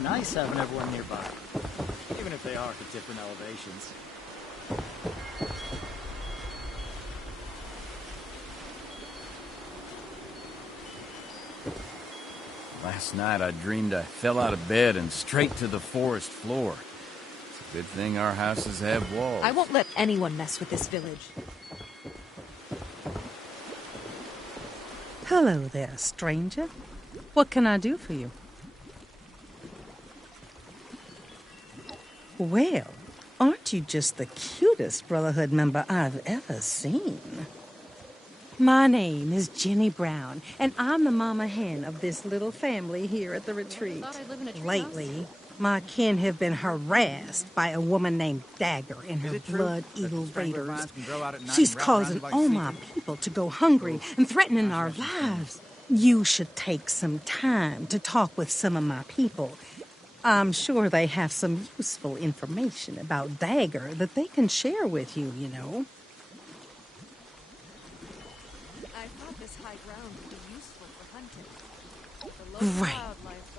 It's nice having everyone nearby, even if they are at different elevations. Last night I dreamed I fell out of bed and straight to the forest floor. It's a good thing our houses have walls. I won't let anyone mess with this village. Hello there, stranger. What can I do for you? Well, aren't you just the cutest Brotherhood member I've ever seen? My name is Jenny Brown, and I'm the mama hen of this little family here at the retreat. Lately, my kin have been harassed by a woman named Dagger and her Blood Eagle raiders. She's causing all my people to go hungry and threatening our lives. You should take some time to talk with some of my people. I'm sure they have some useful information about Dagger that they can share with you, you know. I thought this high ground would be useful for hunting. Right.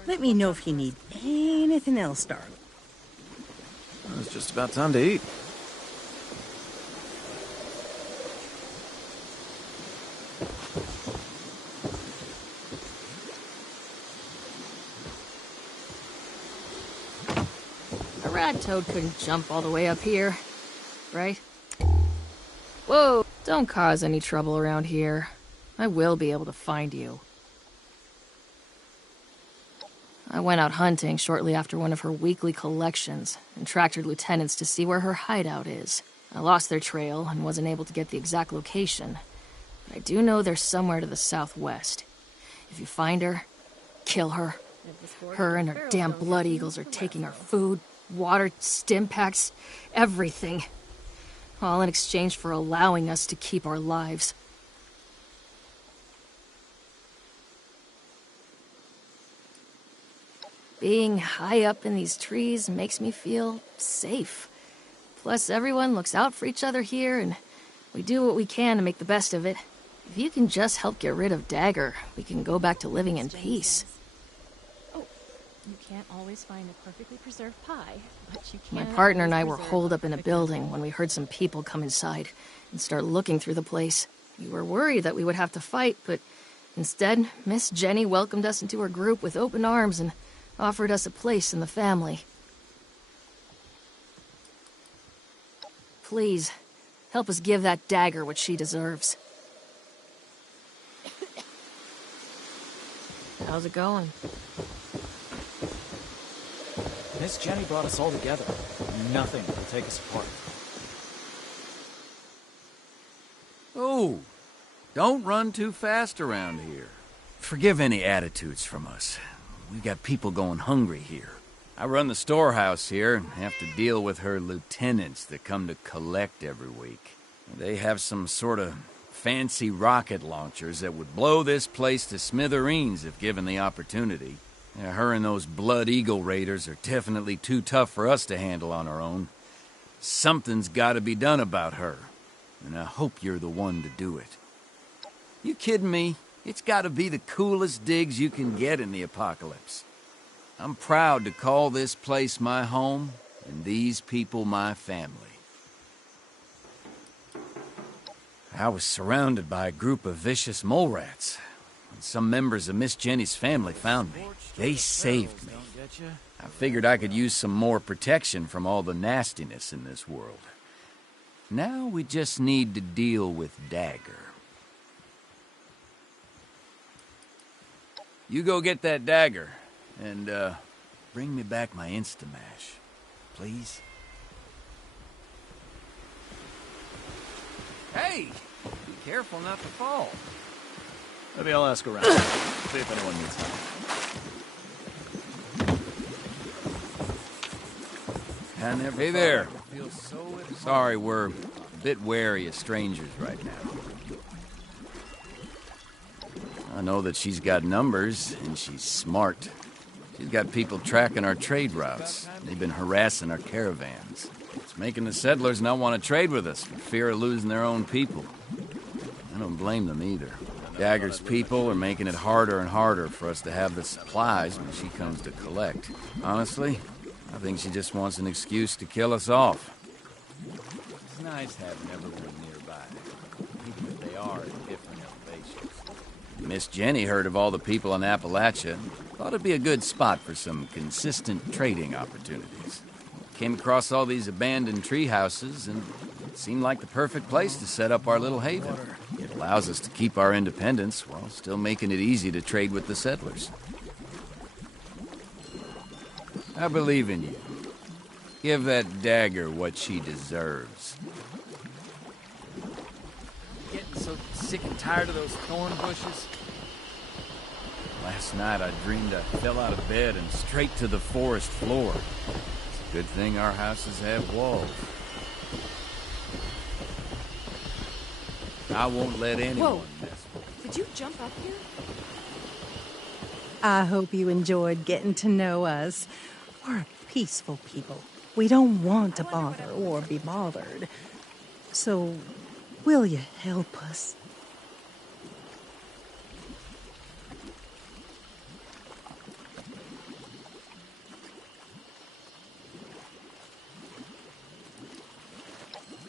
Let me know if you need anything else, darling. Well, it's just about time to eat. A rad toad couldn't jump all the way up here, right? Whoa, don't cause any trouble around here. I will be able to find you. I went out hunting shortly after one of her weekly collections and tracked her lieutenants to see where her hideout is. I lost their trail and wasn't able to get the exact location, but I do know they're somewhere to the southwest. If you find her, kill her. Her and her damn blood eagles are taking our food, water, stim packs, everything. All in exchange for allowing us to keep our lives. Being high up in these trees makes me feel safe. Plus, everyone looks out for each other here, and we do what we can to make the best of it. If you can just help get rid of Dagger, we can go back to living in peace. Oh, you can't always find a perfectly preserved pie, but you can. My partner and I were holed up in a building when we heard some people come inside and start looking through the place. We were worried that we would have to fight, but instead, Miss Jenny welcomed us into her group with open arms and offered us a place in the family. Please, help us give that Dagger what she deserves. How's it going? Miss Jenny brought us all together. Nothing will take us apart. Oh, don't run too fast around here. Forgive any attitudes from us. We've got people going hungry here. I run the storehouse here and have to deal with her lieutenants that come to collect every week. They have some sort of fancy rocket launchers that would blow this place to smithereens if given the opportunity. Yeah, her and those Blood Eagle raiders are definitely too tough for us to handle on our own. Something's got to be done about her, and I hope you're the one to do it. You kidding me? It's got to be the coolest digs you can get in the apocalypse. I'm proud to call this place my home, and these people my family. I was surrounded by a group of vicious mole rats. When some members of Miss Jenny's family found me, they saved me. I figured I could use some more protection from all the nastiness in this world. Now we just need to deal with Dagger. You go get that Dagger, and, bring me back my Instamash, please. Hey! Be careful not to fall. Maybe I'll ask around. See if anyone needs help. Hey there. Sorry, we're a bit wary of strangers right now. I know that she's got numbers, and she's smart. She's got people tracking our trade routes. They've been harassing our caravans. It's making the settlers not want to trade with us for fear of losing their own people. I don't blame them either. Dagger's people are making it harder and harder for us to have the supplies when she comes to collect. Honestly, I think she just wants an excuse to kill us off. It's nice having everyone nearby, even if they are at different elevations. Miss Jenny heard of all the people in Appalachia, thought it'd be a good spot for some consistent trading opportunities. Came across all these abandoned tree houses, and it seemed like the perfect place to set up our little haven. It allows us to keep our independence while still making it easy to trade with the settlers. I believe in you. Give that dagger what she deserves. Getting so sick and tired of those thorn bushes. Last night I dreamed I fell out of bed and straight to the forest floor. It's a good thing our houses have walls. I won't let anyone mess with me. Did you jump up here? I hope you enjoyed getting to know us. We're peaceful people. We don't want to bother or be bothered. So, will you help us?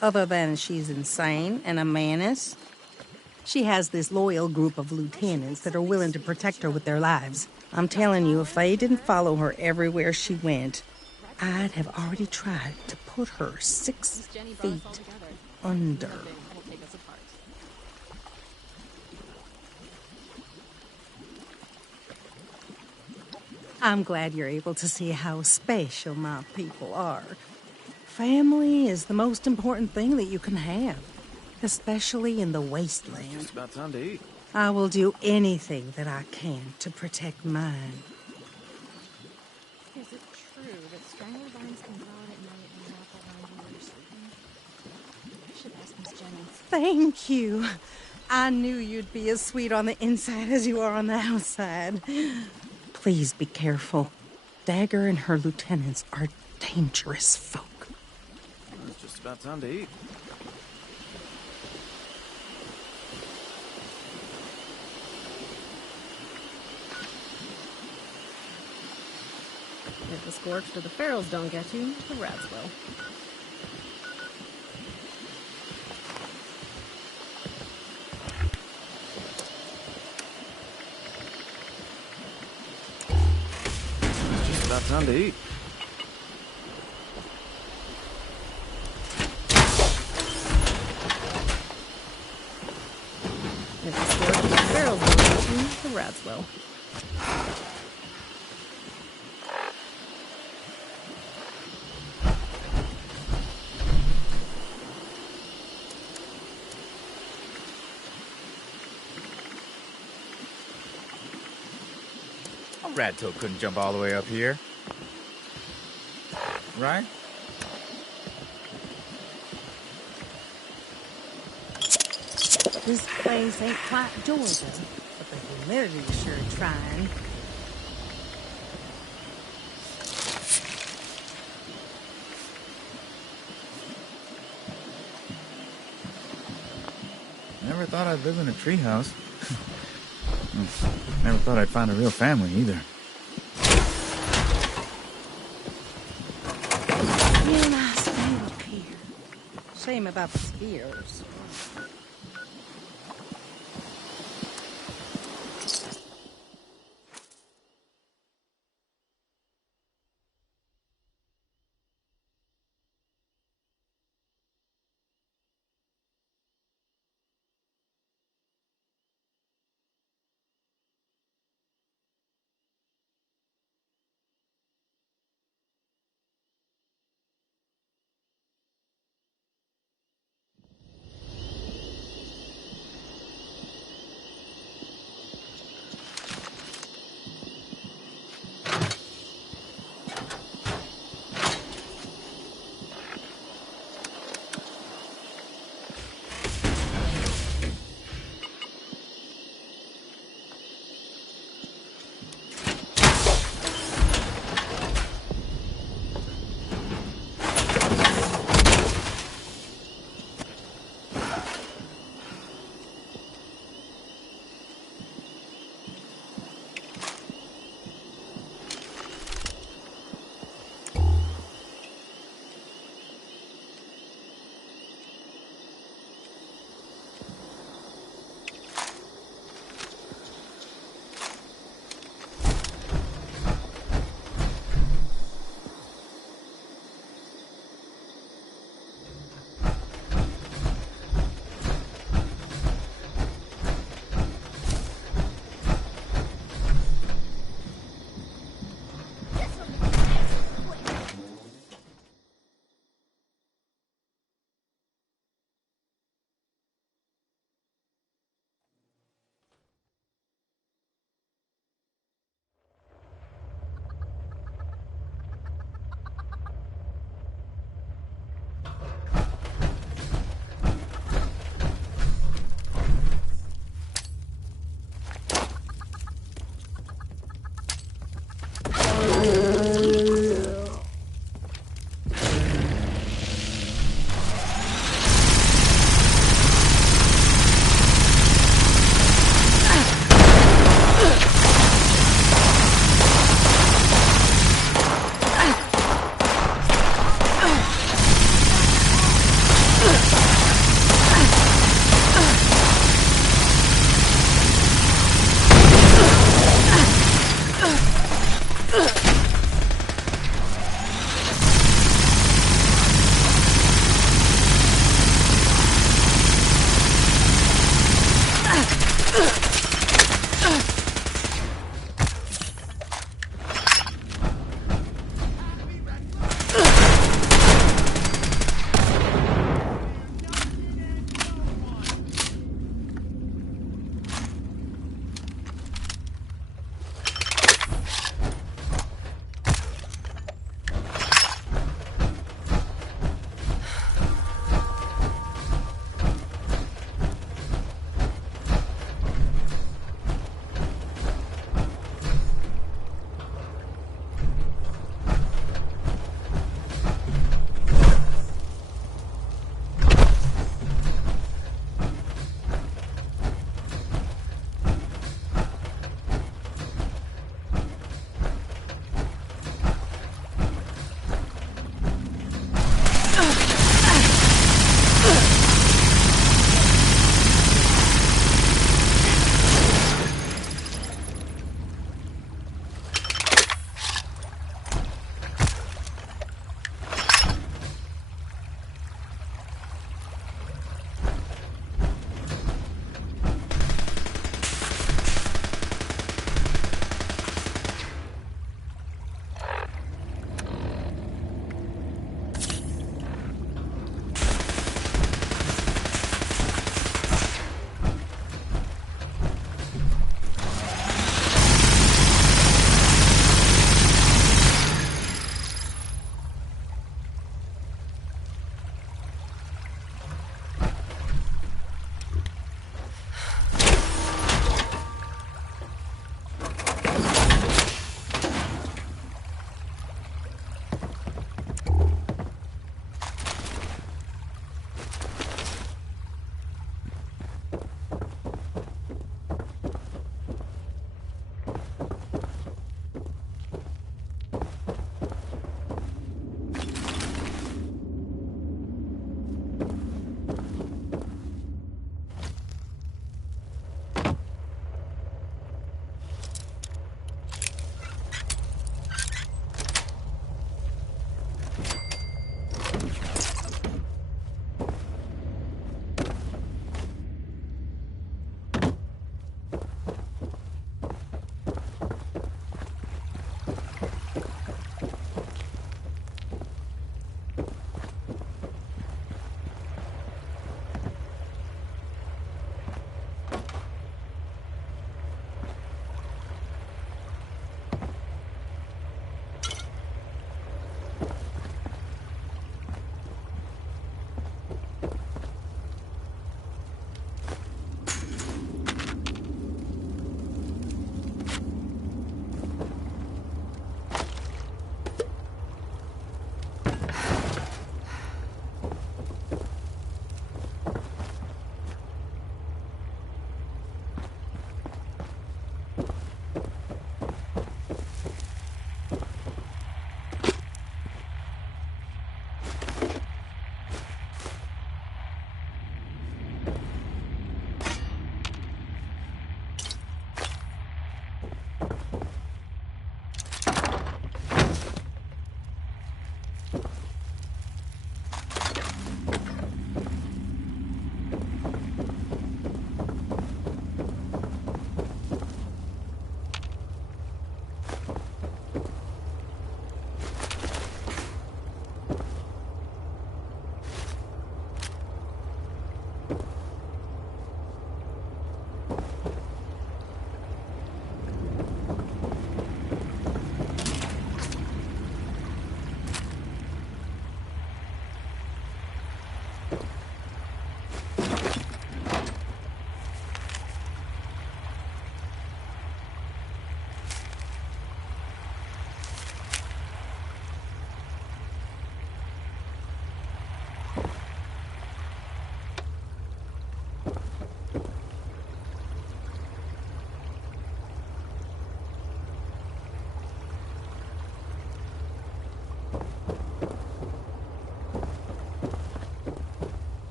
Other than she's insane and a menace, she has this loyal group of lieutenants that are willing to protect her with their lives. I'm telling you, if they didn't follow her everywhere she went, I'd have already tried to put her 6 feet under. I'm glad you're able to see how special my people are. Family is the most important thing that you can have, especially in the wasteland. Just about time to eat. I will do anything that I can to protect mine. Is it true that strangler vines can grow out at night and wrap around you while you're sleeping? I should ask Miss Jennings. Thank you. I knew you'd be as sweet on the inside as you are on the outside. Please be careful. Dagger and her lieutenants are dangerous folk. It's just about time to eat. If the scorched or the ferals don't get you, the rats will. It's just about time to eat. If the scorched or the ferals don't get you, the rats will. Radtoad couldn't jump all the way up here. Right? This place ain't quite Georgia, but the humidity's sure trying. Never thought I'd live in a treehouse. Never thought I'd find a real family either. Real nice view up here. Shame about the spears.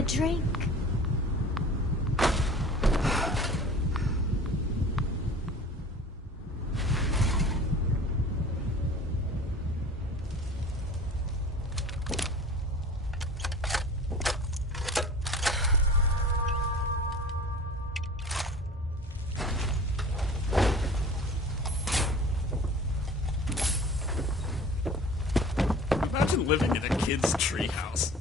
a drink? Imagine living in a kid's treehouse.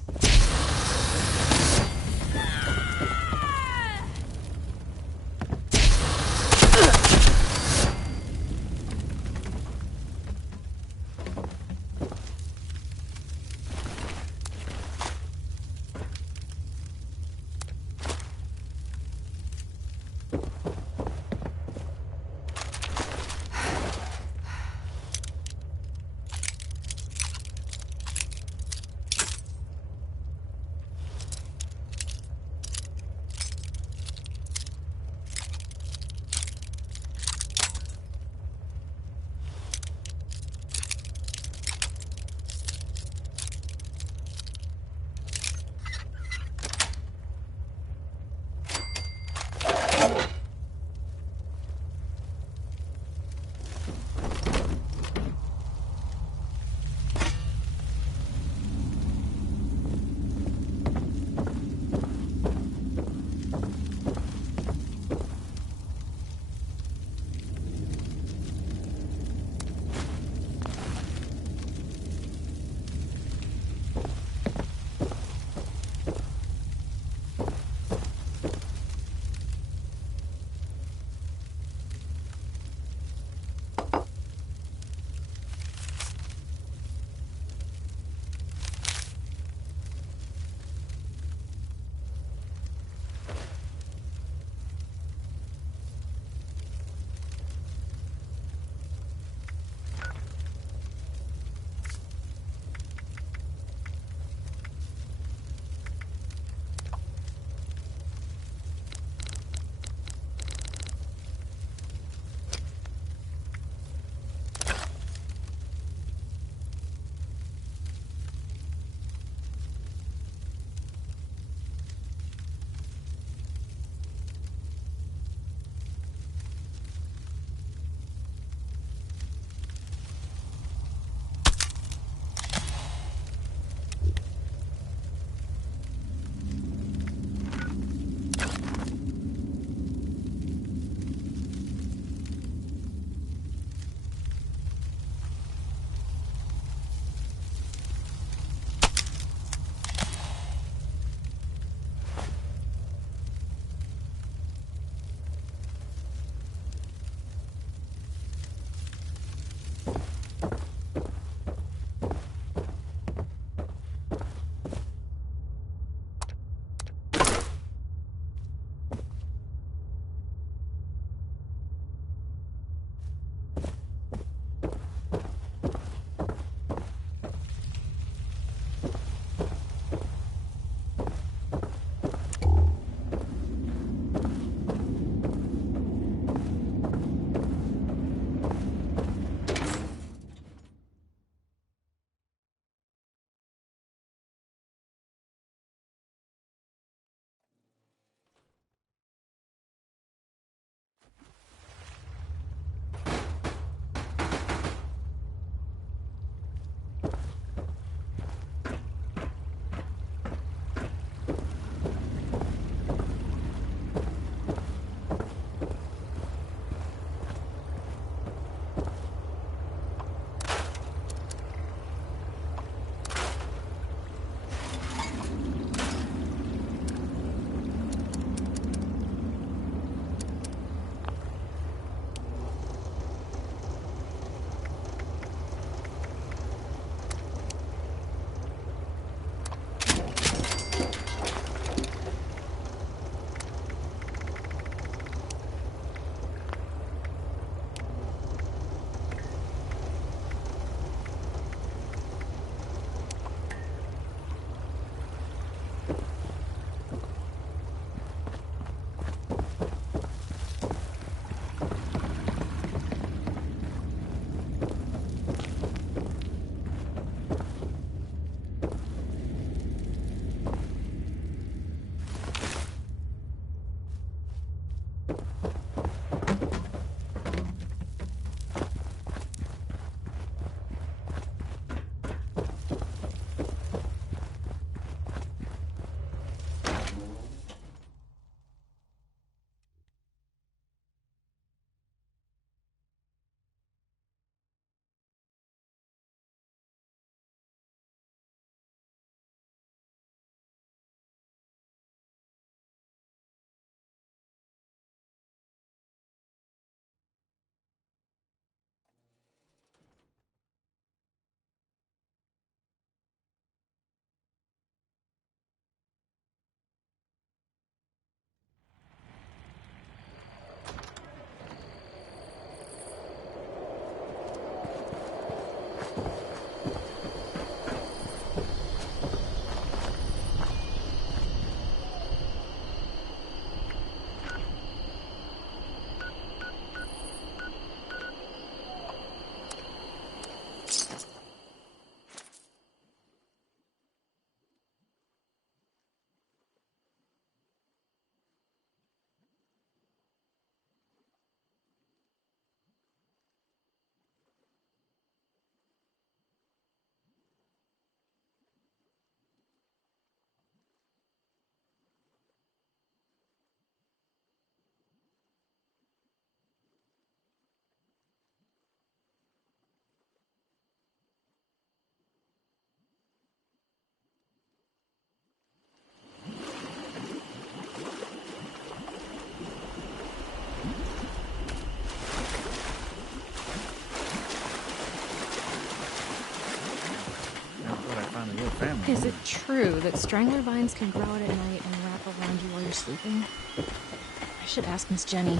Is it true that strangler vines can grow out at night and wrap around you while you're sleeping? I should ask Miss Jenny.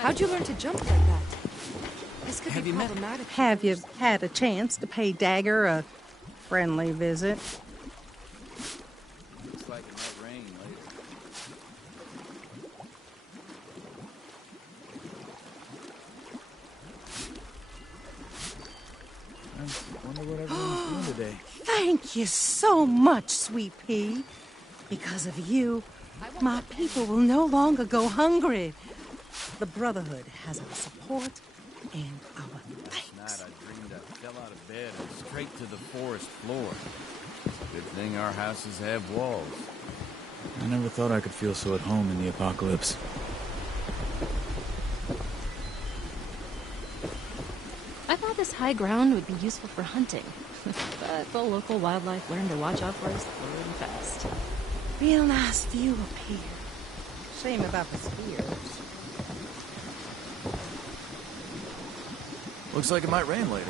How'd you learn to jump like that? This could be problematic. Have you had a chance to pay Dagger a friendly visit? Looks like it might rain later. I wonder what everyone's doing today. Thank you so much, Sweet Pea. Because of you, my people will no longer go hungry. The Brotherhood has our support and our Last night thanks. I dreamed I fell out of bed and straight to the forest floor. Good thing our houses have walls. I never thought I could feel so at home in the apocalypse. I thought this high ground would be useful for hunting. But the local wildlife learned to watch out for us pretty fast. Real nice view up here. Shame about the spears. Looks like it might rain later.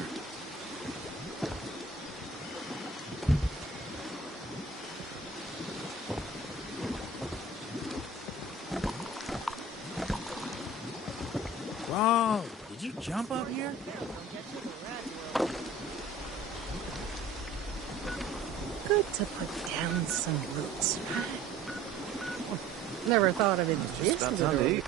Whoa! Did you jump up here? Good to put down some roots, right? Never thought of it Just this about time to little. eat.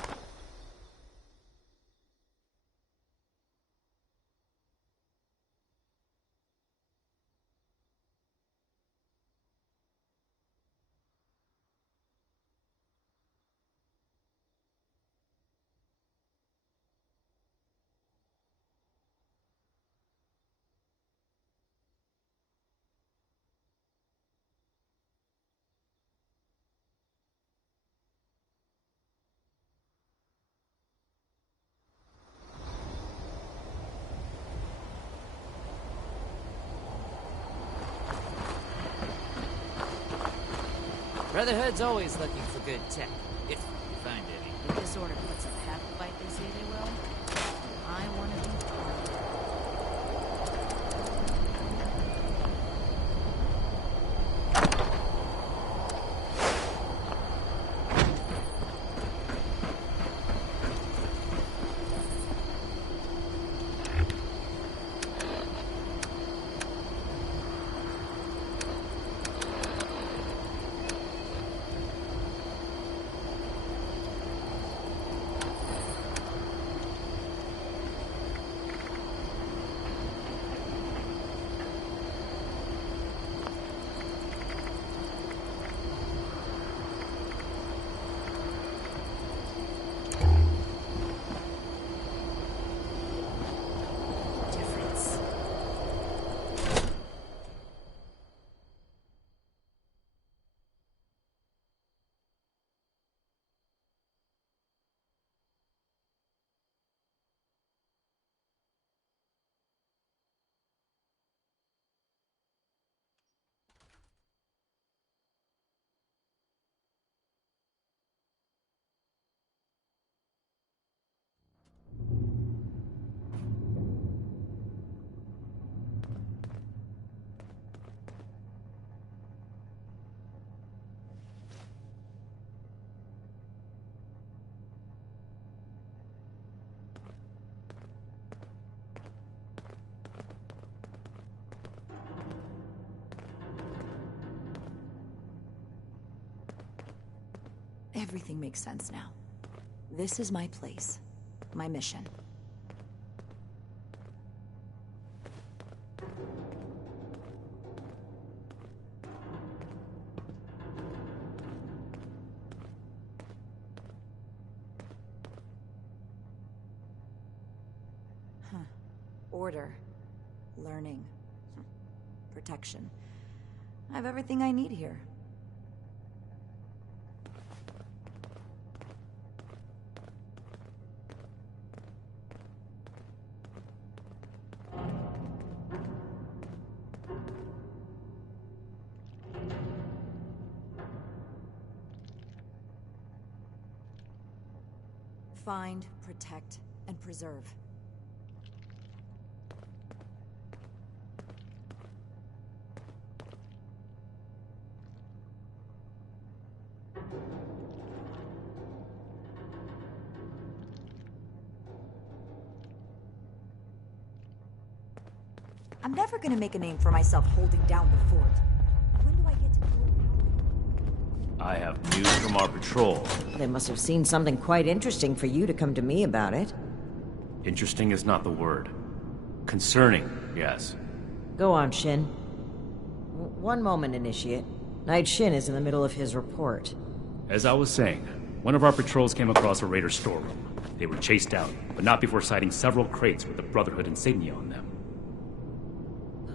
Brotherhood's always looking for good tech, if you find any. If this order puts up half the fight they say they will, I want to be part of it. Everything makes sense now. This is my place. My mission. Order. Learning. Protection. I have everything I need here. Find, protect, and preserve. I'm never gonna make a name for myself holding down the fort. When do I get to do it? I have news from our patrol. They must have seen something quite interesting for you to come to me about it. Interesting is not the word. Concerning, yes. Go on, Shin. One moment, Initiate. Knight Shin is in the middle of his report. As I was saying, one of our patrols came across a raider storeroom. They were chased out, but not before sighting several crates with the Brotherhood insignia on them.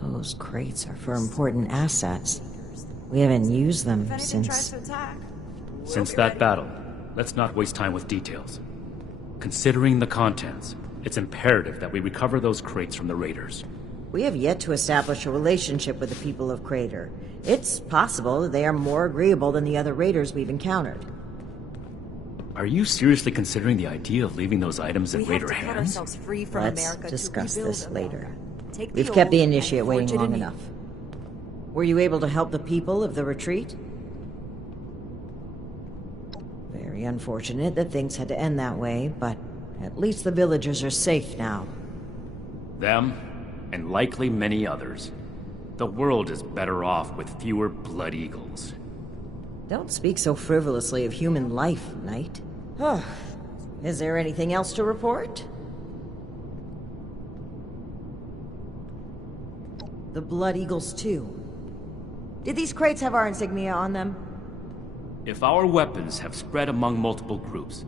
Those crates are for important assets. We haven't used them since... Since that battle, let's not waste time with details. Considering the contents, it's imperative that we recover those crates from the raiders. We have yet to establish a relationship with the people of Crater. It's possible that they are more agreeable than the other raiders we've encountered. Are you seriously considering the idea of leaving those items in raider hands? Let's discuss this later. We've kept the Initiate waiting long enough. Were you able to help the people of the retreat? Very unfortunate that things had to end that way, but at least the villagers are safe now. Them, and likely many others. The world is better off with fewer Blood Eagles. Don't speak so frivolously of human life, Knight. Is there anything else to report? The Blood Eagles, too. Did these crates have our insignia on them? If our weapons have spread among multiple groups,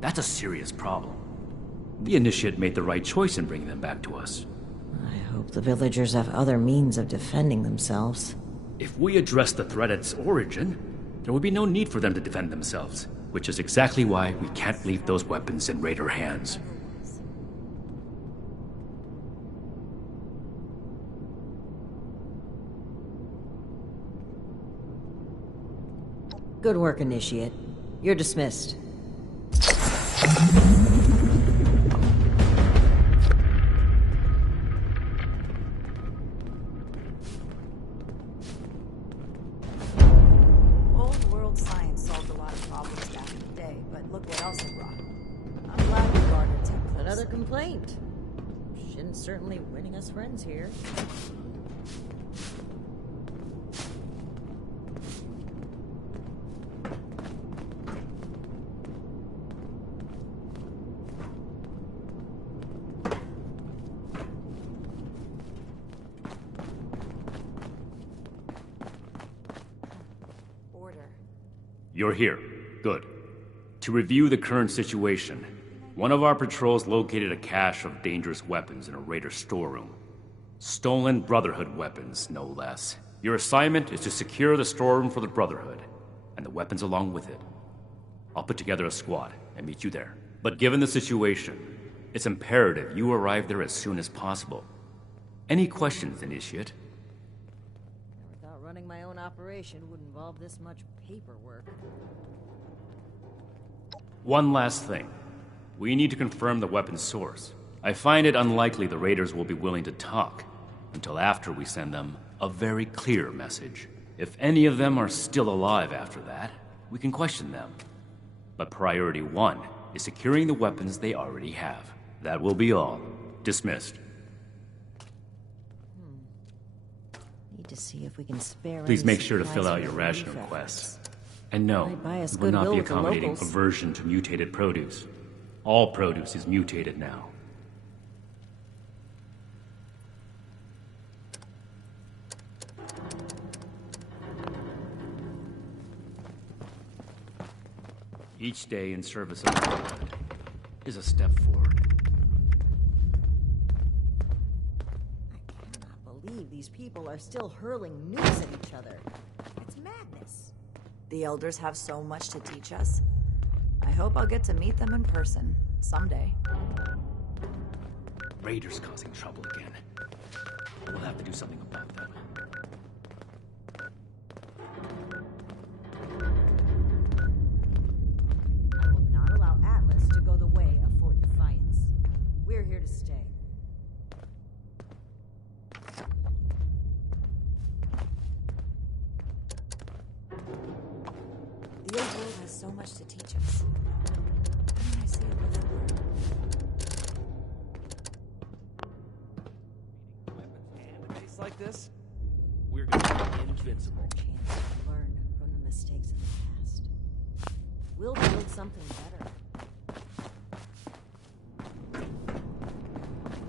that's a serious problem. The Initiate made the right choice in bringing them back to us. I hope the villagers have other means of defending themselves. If we address the threat at its origin, there would be no need for them to defend themselves, which is exactly why we can't leave those weapons in raider hands. Good work, Initiate. You're dismissed. Old world science solved a lot of problems back in the day, but look what else it brought. I'm glad we garnered tech. Another complaint. Shin's certainly winning us friends here. You're here. Good. To review the current situation, one of our patrols located a cache of dangerous weapons in a raider storeroom. Stolen Brotherhood weapons, no less. Your assignment is to secure the storeroom for the Brotherhood, and the weapons along with it. I'll put together a squad and meet you there. But given the situation, it's imperative you arrive there as soon as possible. Any questions, Initiate? Without running my own operation would involve this much paperwork. One last thing. We need to confirm the weapon's source. I find it unlikely the raiders will be willing to talk until after we send them a very clear message. If any of them are still alive after that, we can question them. But priority one is securing the weapons they already have. That will be all. Dismissed. Need to see if we can spare. Please make sure to fill out your ration requests. And no, Might buy us we will not goodwill be with the accommodating locals. aversion to mutated produce. All produce is mutated now. Each day in service of the Brotherhood is a step forward. I cannot believe these people are still hurling nukes at each other. It's madness. The elders have so much to teach us. I hope I'll get to meet them in person someday. Raiders causing trouble again. We'll have to do something about them. I will not allow Atlas to go the way of Fort Defiance. We're here to stay. The old world has so much to teach us. Why don't I say it before? In a case like this, we're gonna be invincible. Our chance to learn from the mistakes of the past. We'll build something better.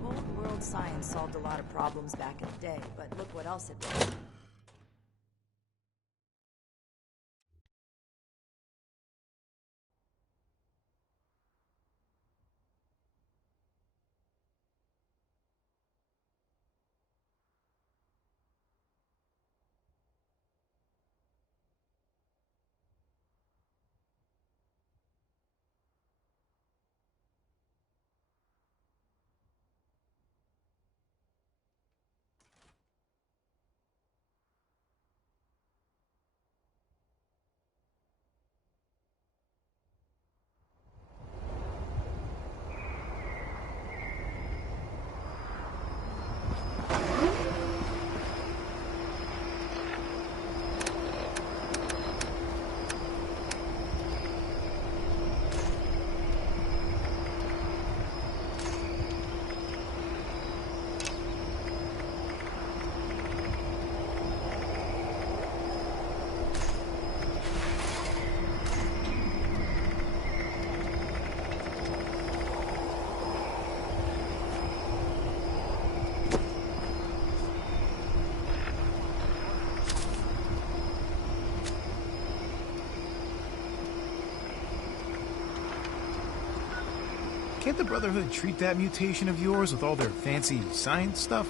Old world science solved a lot of problems back in the day, but look what else it did. Can't the Brotherhood treat that mutation of yours with all their fancy science stuff?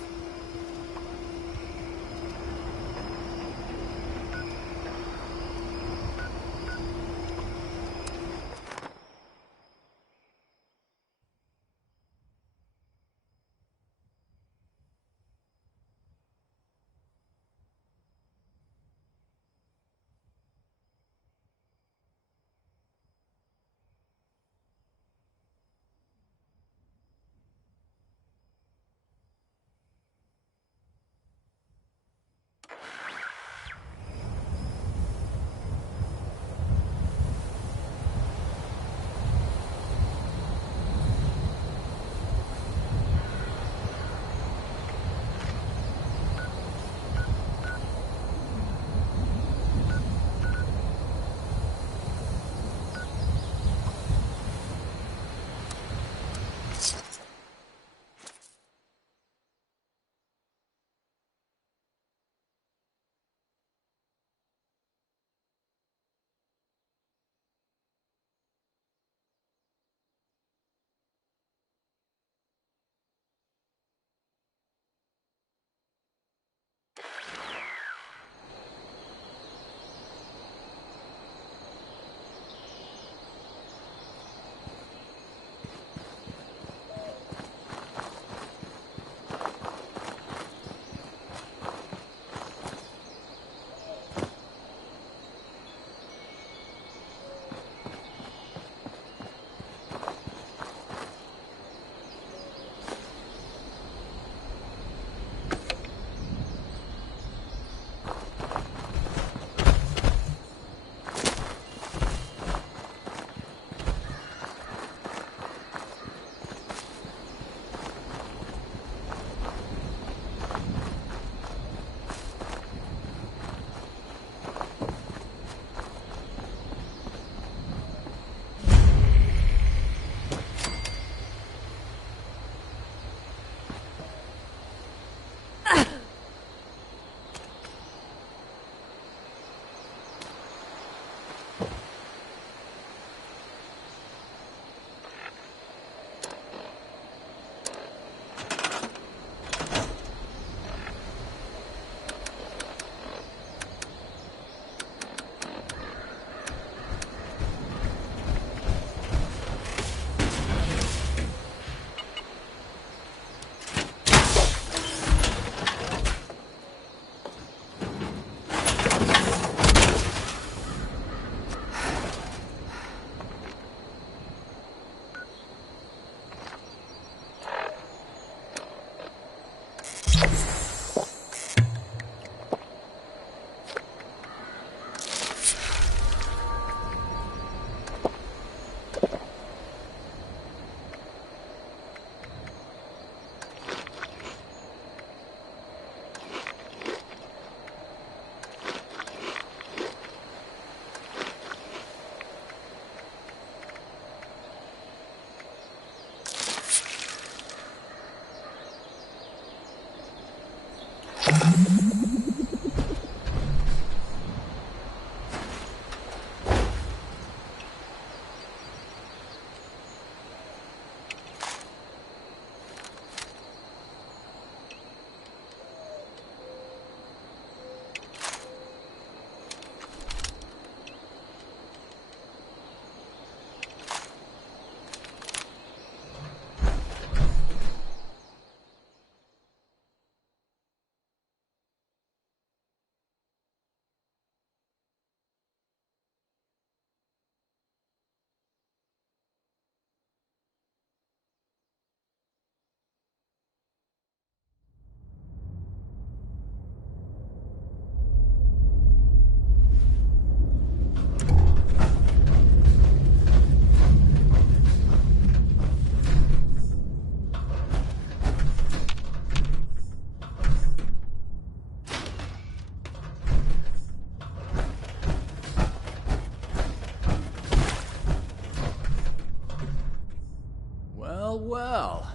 Well,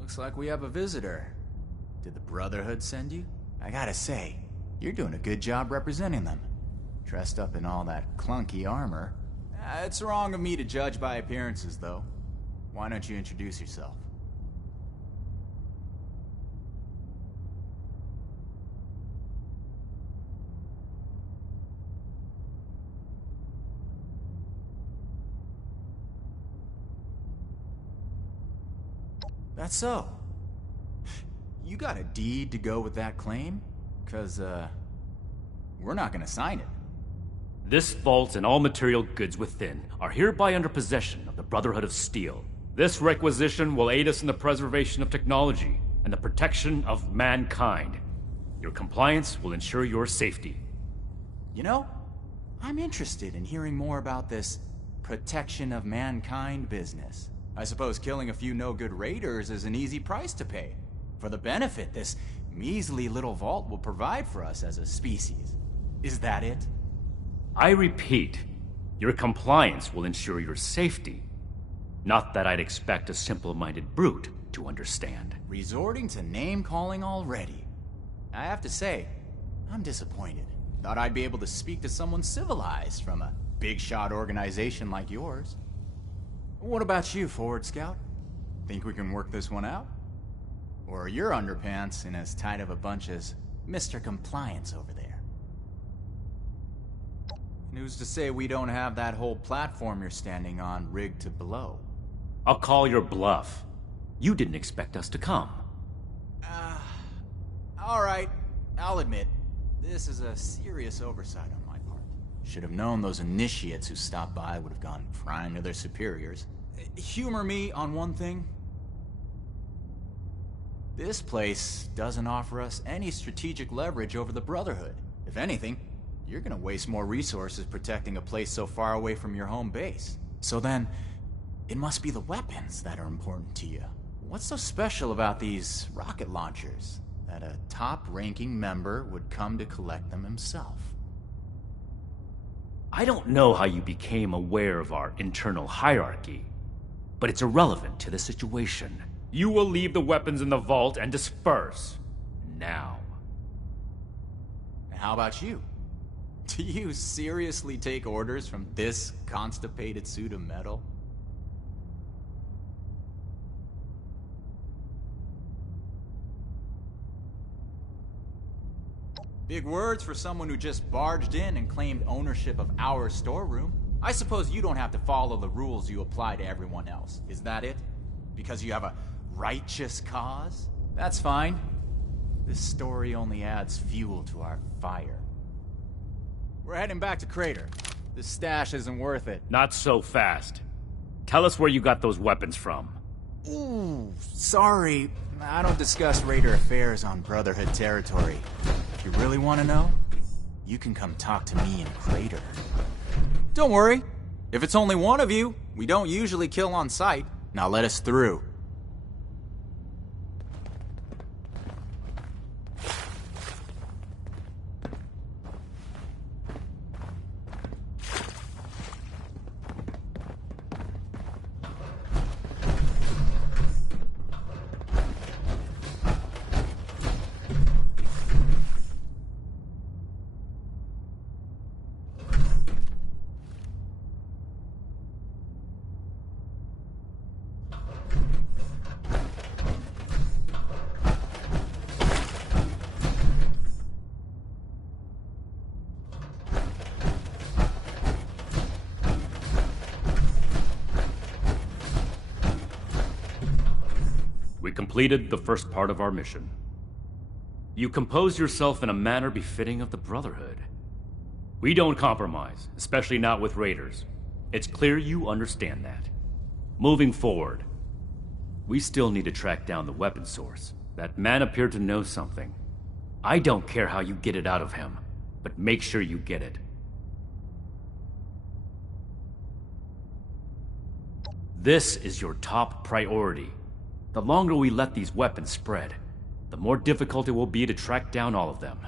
looks like we have a visitor. Did the Brotherhood send you? I gotta say, you're doing a good job representing them. Dressed up in all that clunky armor. It's wrong of me to judge by appearances, though. Why don't you introduce yourself? That's so. You got a deed to go with that claim? 'Cause, we're not gonna sign it. This vault and all material goods within are hereby under possession of the Brotherhood of Steel. This requisition will aid us in the preservation of technology and the protection of mankind. Your compliance will ensure your safety. You know, I'm interested in hearing more about this protection of mankind business. I suppose killing a few no-good raiders is an easy price to pay for the benefit this measly little vault will provide for us as a species. Is that it? I repeat, your compliance will ensure your safety. Not that I'd expect a simple-minded brute to understand. Resorting to name-calling already. I have to say, I'm disappointed. Thought I'd be able to speak to someone civilized from a big-shot organization like yours. What about you, Forward Scout? Think we can work this one out? Or are your underpants in as tight of a bunch as Mr. Compliance over there? Who's to say we don't have that whole platform you're standing on rigged to blow? I'll call your bluff. You didn't expect us to come. Alright, I'll admit, this is a serious oversight on my part. Should have known those initiates who stopped by would have gone prime to their superiors. Humor me on one thing. This place doesn't offer us any strategic leverage over the Brotherhood. If anything, you're gonna waste more resources protecting a place so far away from your home base. So then, it must be the weapons that are important to you. What's so special about these rocket launchers that a top-ranking member would come to collect them himself? I don't know how you became aware of our internal hierarchy, but it's irrelevant to the situation. You will leave the weapons in the vault and disperse. Now. How about you? Do you seriously take orders from this constipated suit of metal? Big words for someone who just barged in and claimed ownership of our storeroom. I suppose you don't have to follow the rules you apply to everyone else. Is that it? Because you have a righteous cause? That's fine. This story only adds fuel to our fire. We're heading back to Crater. This stash isn't worth it. Not so fast. Tell us where you got those weapons from. Ooh, sorry. I don't discuss Raider affairs on Brotherhood territory. If you really want to know, you can come talk to me in Crater. Don't worry. If it's only one of you, we don't usually kill on sight. Now let us through. We completed the first part of our mission. You composed yourself in a manner befitting of the Brotherhood. We don't compromise, especially not with raiders. It's clear you understand that. Moving forward, we still need to track down the weapon source. That man appeared to know something. I don't care how you get it out of him, but make sure you get it. This is your top priority. The longer we let these weapons spread, the more difficult it will be to track down all of them.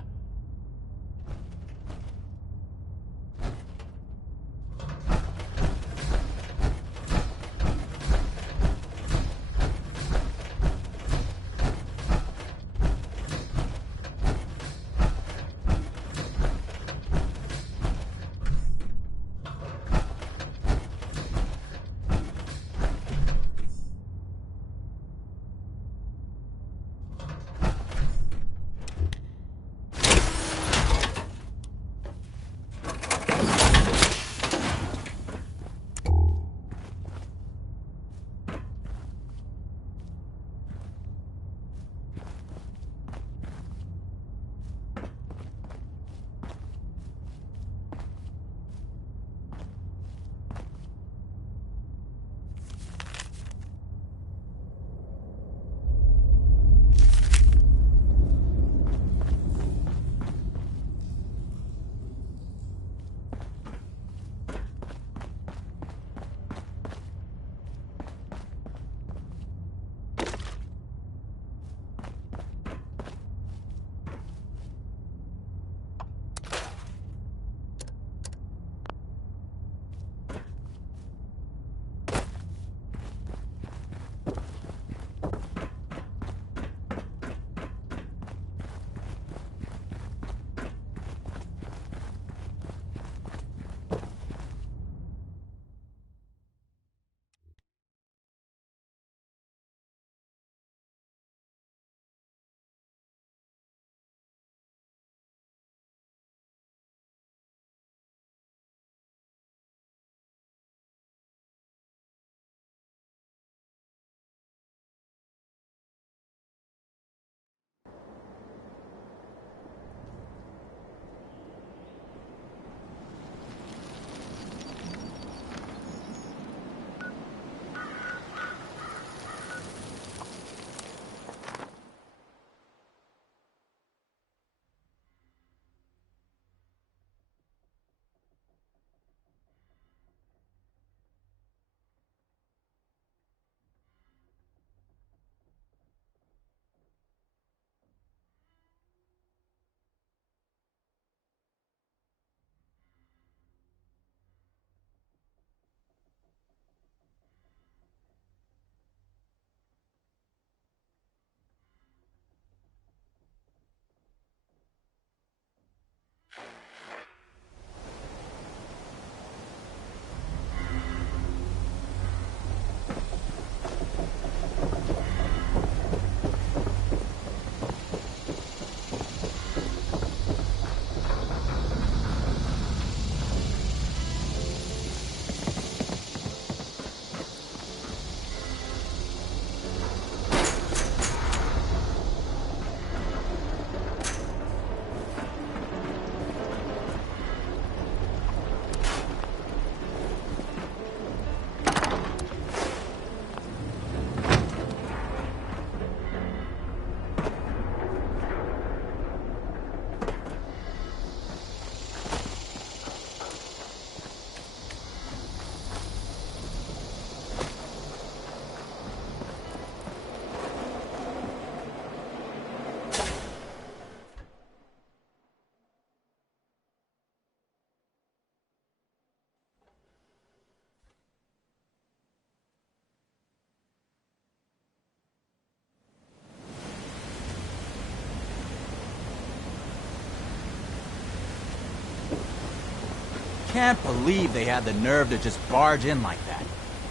can't believe they had the nerve to just barge in like that.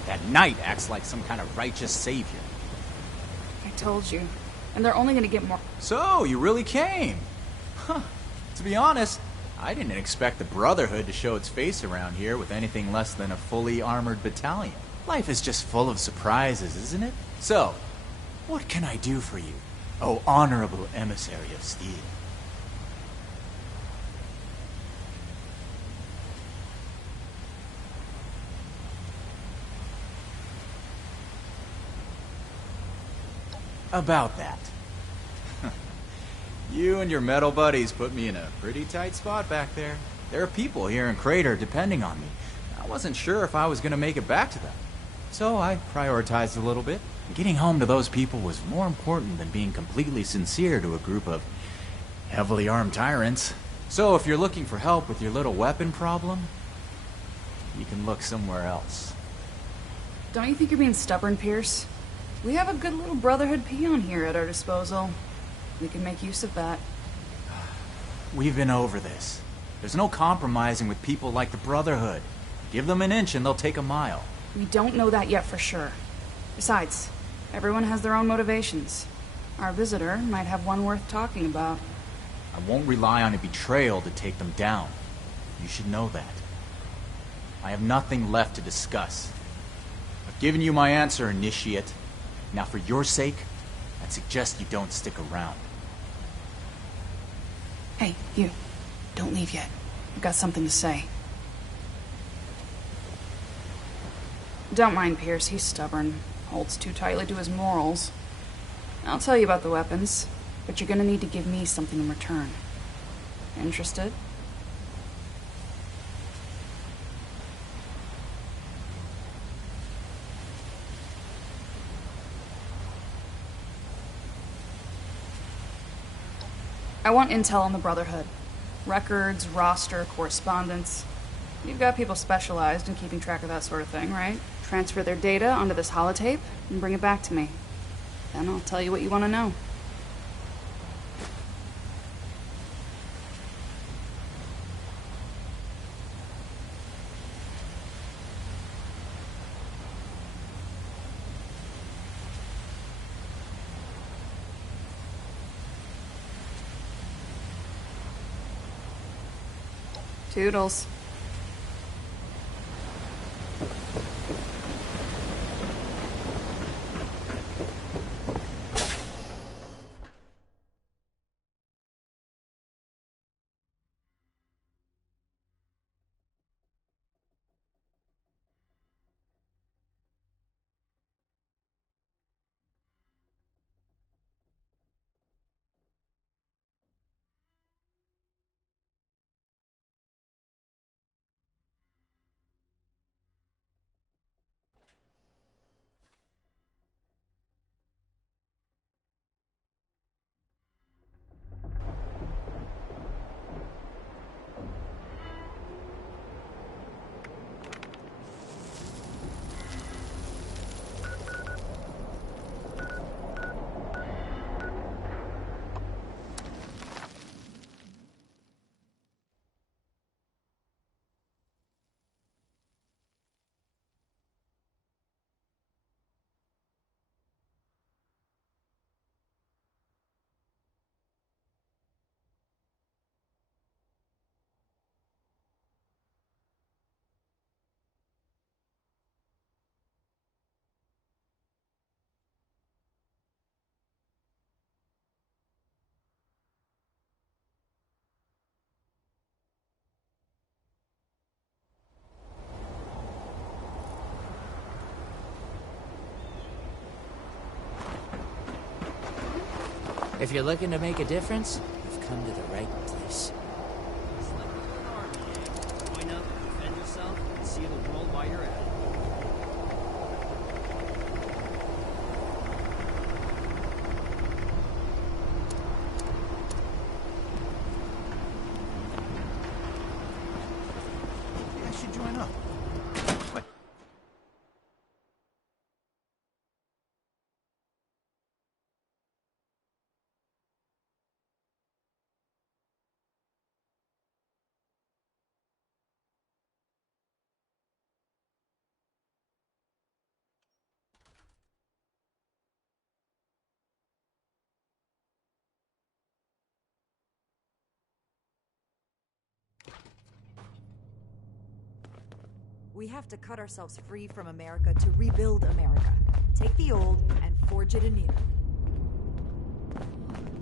That knight acts like some kind of righteous savior. I told you. And they're only gonna get more. So, you really came? Huh. To be honest, I didn't expect the Brotherhood to show its face around here with anything less than a fully armored battalion. Life is just full of surprises, isn't it? So, what can I do for you, oh honorable emissary of steel? About that. You and your metal buddies put me in a pretty tight spot back there. There are people here in Crater depending on me. I wasn't sure if I was going to make it back to them. So I prioritized a little bit. Getting home to those people was more important than being completely sincere to a group of heavily armed tyrants. So if you're looking for help with your little weapon problem, you can look somewhere else. Don't you think you're being stubborn, Pierce? We have a good little Brotherhood peon here at our disposal. We can make use of that. We've been over this. There's no compromising with people like the Brotherhood. Give them an inch and they'll take a mile. We don't know that yet for sure. Besides, everyone has their own motivations. Our visitor might have one worth talking about. I won't rely on a betrayal to take them down. You should know that. I have nothing left to discuss. I've given you my answer, Initiate. Now for your sake, I'd suggest you don't stick around. Hey, you. Don't leave yet. I've got something to say. Don't mind Pierce, he's stubborn. Holds too tightly to his morals. I'll tell you about the weapons, but you're gonna need to give me something in return. Interested? I want intel on the Brotherhood. Records, roster, correspondence. You've got people specialized in keeping track of that sort of thing, right? Transfer their data onto this holotape and bring it back to me. Then I'll tell you what you want to know. Toodles. If you're looking to make a difference, you've come to the right place. It's like an army. Join up, defend yourself, and see the world while you're at it. I should join up. We have to cut ourselves free from America to rebuild America. Take the old and forge it anew.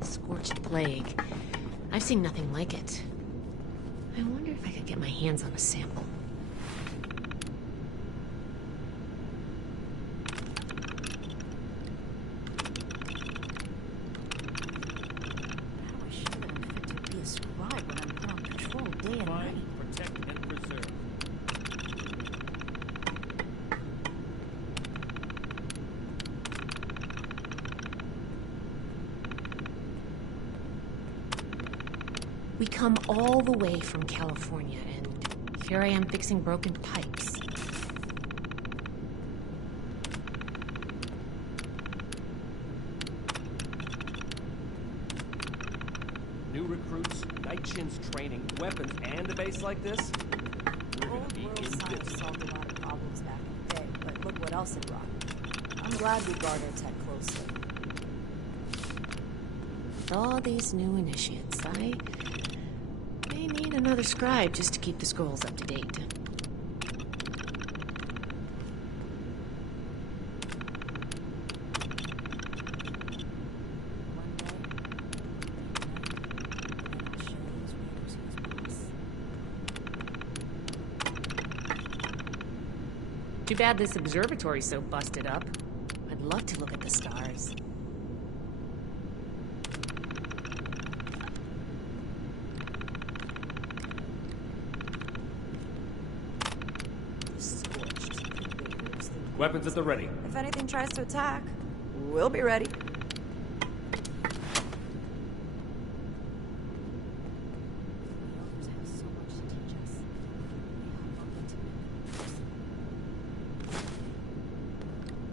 The scorched plague. I've seen nothing like it. I wonder if I could get my hands on a sample. How assured I'm fit to be a scribe when I'm put on patrol day and night? Protect and preserve. We come all the way from California, and here I am fixing broken pipes. New recruits, night shins training, weapons, and a base like this? We're gonna be World in science business. solved a lot of problems back in the day, but look what else it brought. I'm glad we guard our tech closely. With all these new initiates, I may need another scribe just to keep the scrolls up to date. Too bad this observatory's so busted up. I'd love to look at the stars. Weapons at the ready. If anything tries to attack, we'll be ready.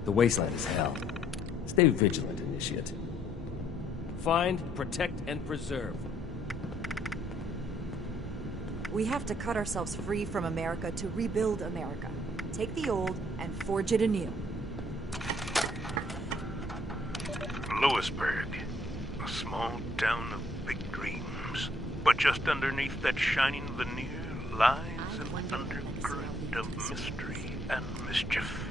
The wasteland is hell. Stay vigilant, Initiate. Find, protect, and preserve. We have to cut ourselves free from America to rebuild America. Take the old and forge it anew. Lewisburg, a small town of big dreams. But just underneath that shining veneer lies an undercurrent of mystery and mischief.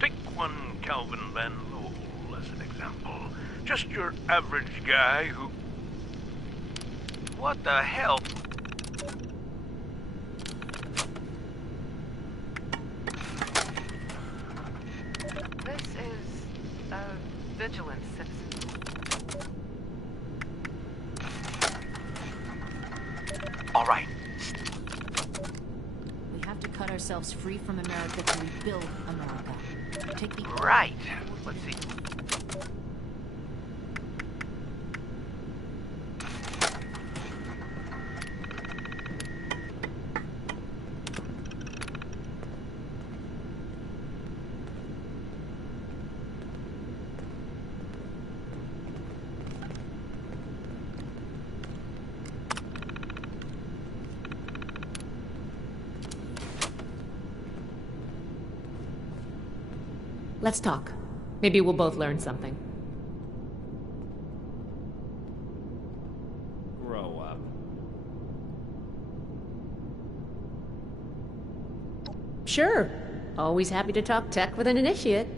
Take one Calvin Van Lowell as an example. Just your average guy who... What the hell? This is a vigilant citizen. All right. We have to cut ourselves free from America to rebuild America. Take the Right. Let's see. Let's talk. Maybe we'll both learn something. Grow up. Sure. Always happy to talk tech with an initiate.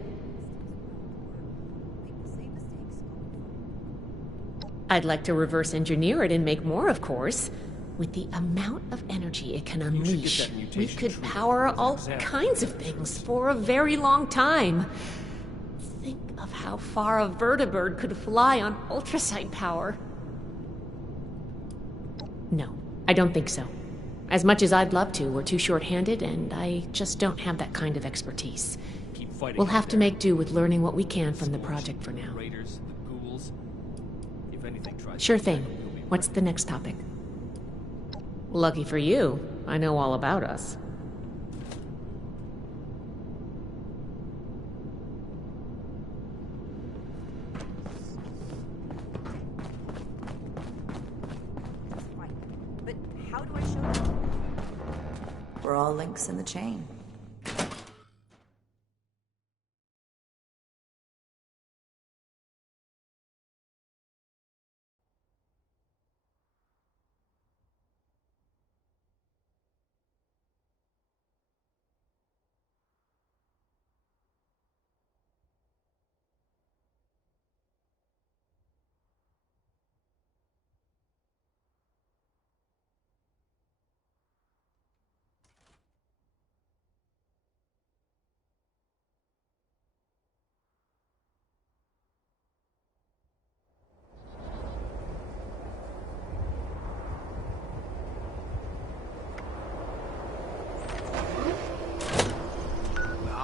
I'd like to reverse engineer it and make more, of course. With the amount of energy it can unleash, we could power all kinds of things for a very long time. Think of how far a vertibird could fly on ultrasight power. No, I don't think so. As much as I'd love to, we're too short-handed, and I just don't have that kind of expertise. Keep fighting. We'll have to make do with learning what we can from the project for now. Raiders, the ghouls. If anything tries Sure thing. What's the next topic? Lucky for you, I know all about us. Right. But how do I show them? We're all links in the chain.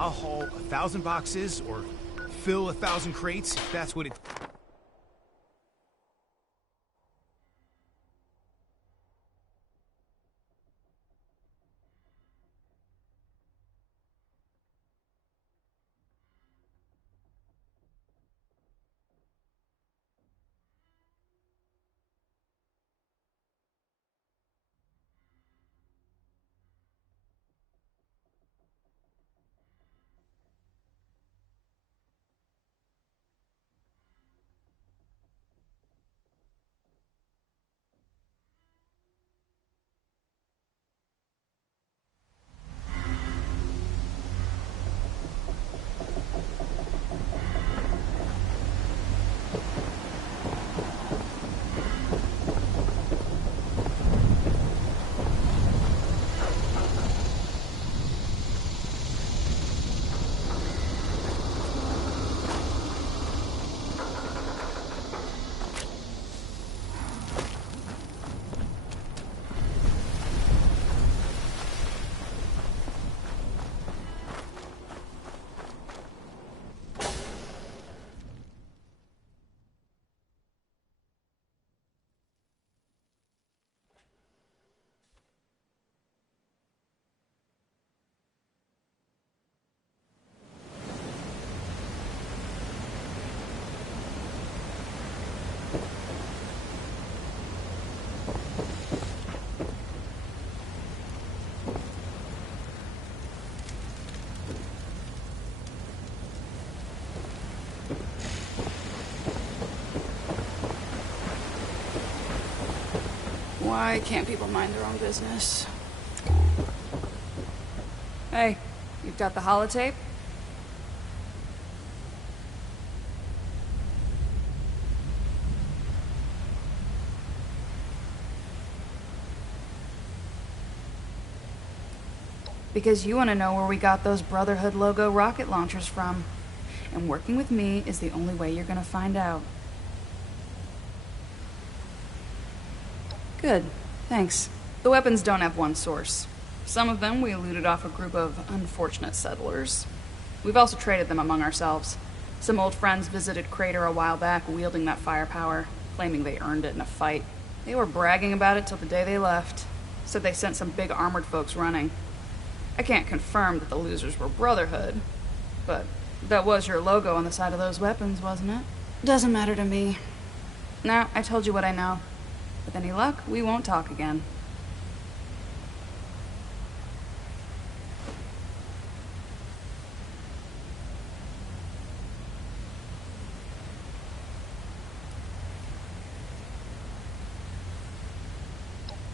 I'll haul 1,000 boxes or fill 1,000 crates if that's what it... Why can't people mind their own business? Hey, you've got the holotape? Because you want to know where we got those Brotherhood logo rocket launchers from. And working with me is the only way you're gonna find out. Good, thanks. The weapons don't have one source. Some of them we looted off a group of unfortunate settlers. We've also traded them among ourselves. Some old friends visited Crater a while back wielding that firepower, claiming they earned it in a fight. They were bragging about it till the day they left. Said they sent some big armored folks running. I can't confirm that the losers were Brotherhood, but that was your logo on the side of those weapons, wasn't it? Doesn't matter to me. Now, I told you what I know. With any luck, we won't talk again.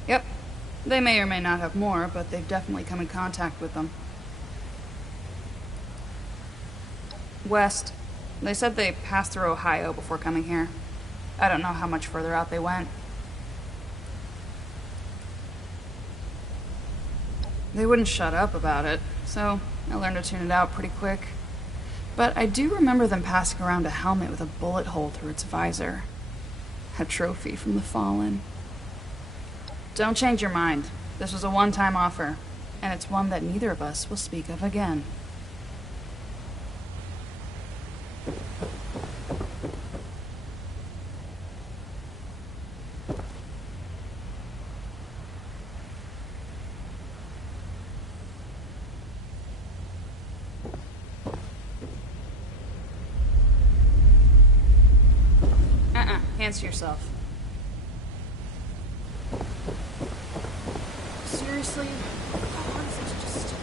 Yep. They may or may not have more, but they've definitely come in contact with them. West. They said they passed through Ohio before coming here. I don't know how much further out they went. They wouldn't shut up about it, so I learned to tune it out pretty quick. But I do remember them passing around a helmet with a bullet hole through its visor. A trophy from the Fallen. Don't change your mind. This was a one-time offer, and it's one that neither of us will speak of again. Hands to yourself. Seriously? How hard is it to just...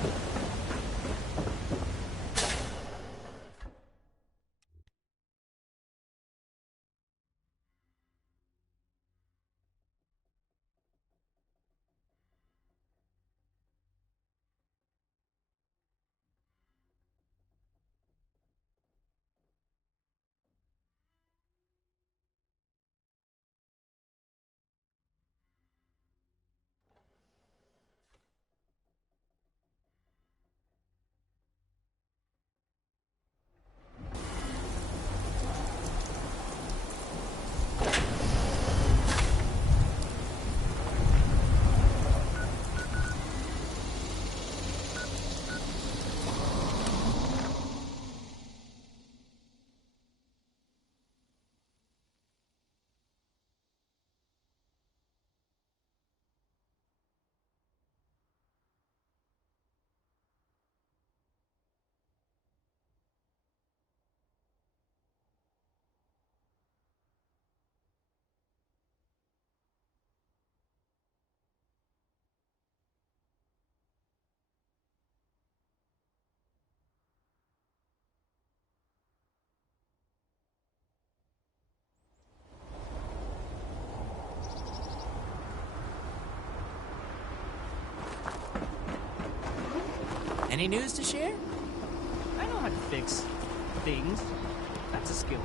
Any news to share? I know how to fix things. That's a skill.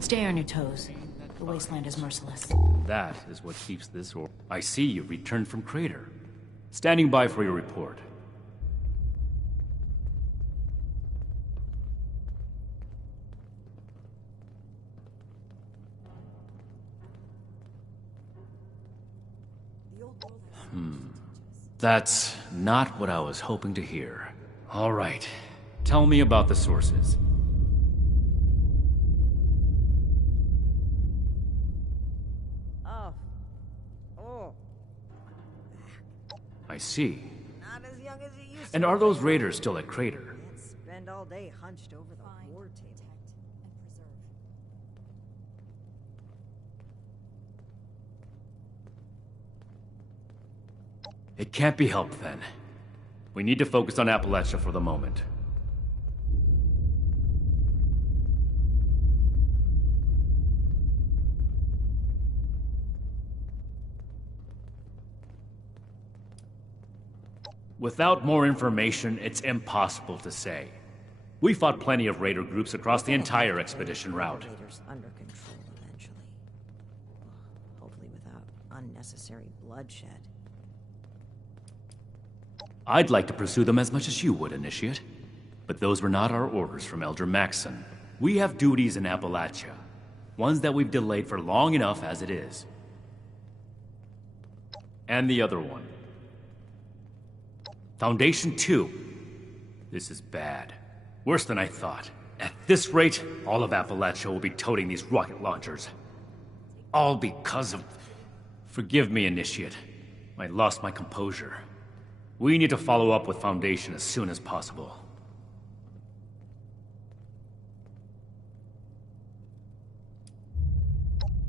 Stay on your toes. The wasteland is merciless. That is what keeps this or. I see you returned from Crater. Standing by for your report. That's not what I was hoping to hear. All right. Tell me about the sources. I see. Not as young as you used to. And are those raiders still at Crater? Can't spend all day hunched over the war table. It can't be helped then. We need to focus on Appalachia for the moment. Without more information, it's impossible to say. We fought plenty of raider groups across the entire expedition route. Raiders under control eventually. Hopefully without unnecessary bloodshed. I'd like to pursue them as much as you would, Initiate. But those were not our orders from Elder Maxson. We have duties in Appalachia. Ones that we've delayed for long enough as it is. And the other one. Foundation 2. This is bad. Worse than I thought. At this rate, all of Appalachia will be toting these rocket launchers. All because of... Forgive me, Initiate. I lost my composure. We need to follow up with Foundation as soon as possible.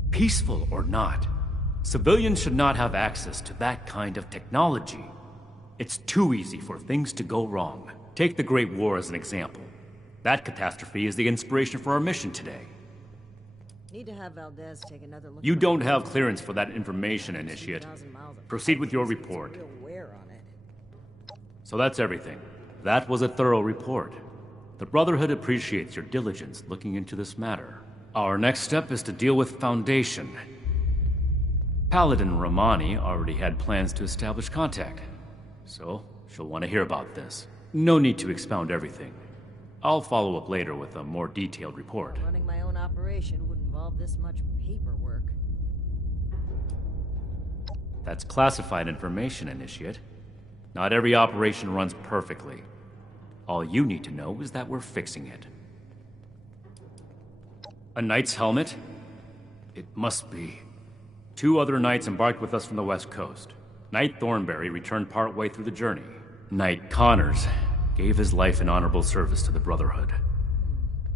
Peaceful or not, civilians should not have access to that kind of technology. It's too easy for things to go wrong. Take the Great War as an example. That catastrophe is the inspiration for our mission today. Need to have Valdez take another look. You don't have clearance for that information, Initiate. Proceed with your report. So that's everything. That was a thorough report. The Brotherhood appreciates your diligence looking into this matter. Our next step is to deal with Foundation. Paladin Romani already had plans to establish contact. So, she'll want to hear about this. No need to expound everything. I'll follow up later with a more detailed report. Running my own operation would involve this much paperwork. That's classified information, Initiate. Not every operation runs perfectly. All you need to know is that we're fixing it. A knight's helmet? It must be. 2 other knights embarked with us from the West Coast. Knight Thornberry returned partway through the journey. Knight Connors gave his life in honorable service to the Brotherhood.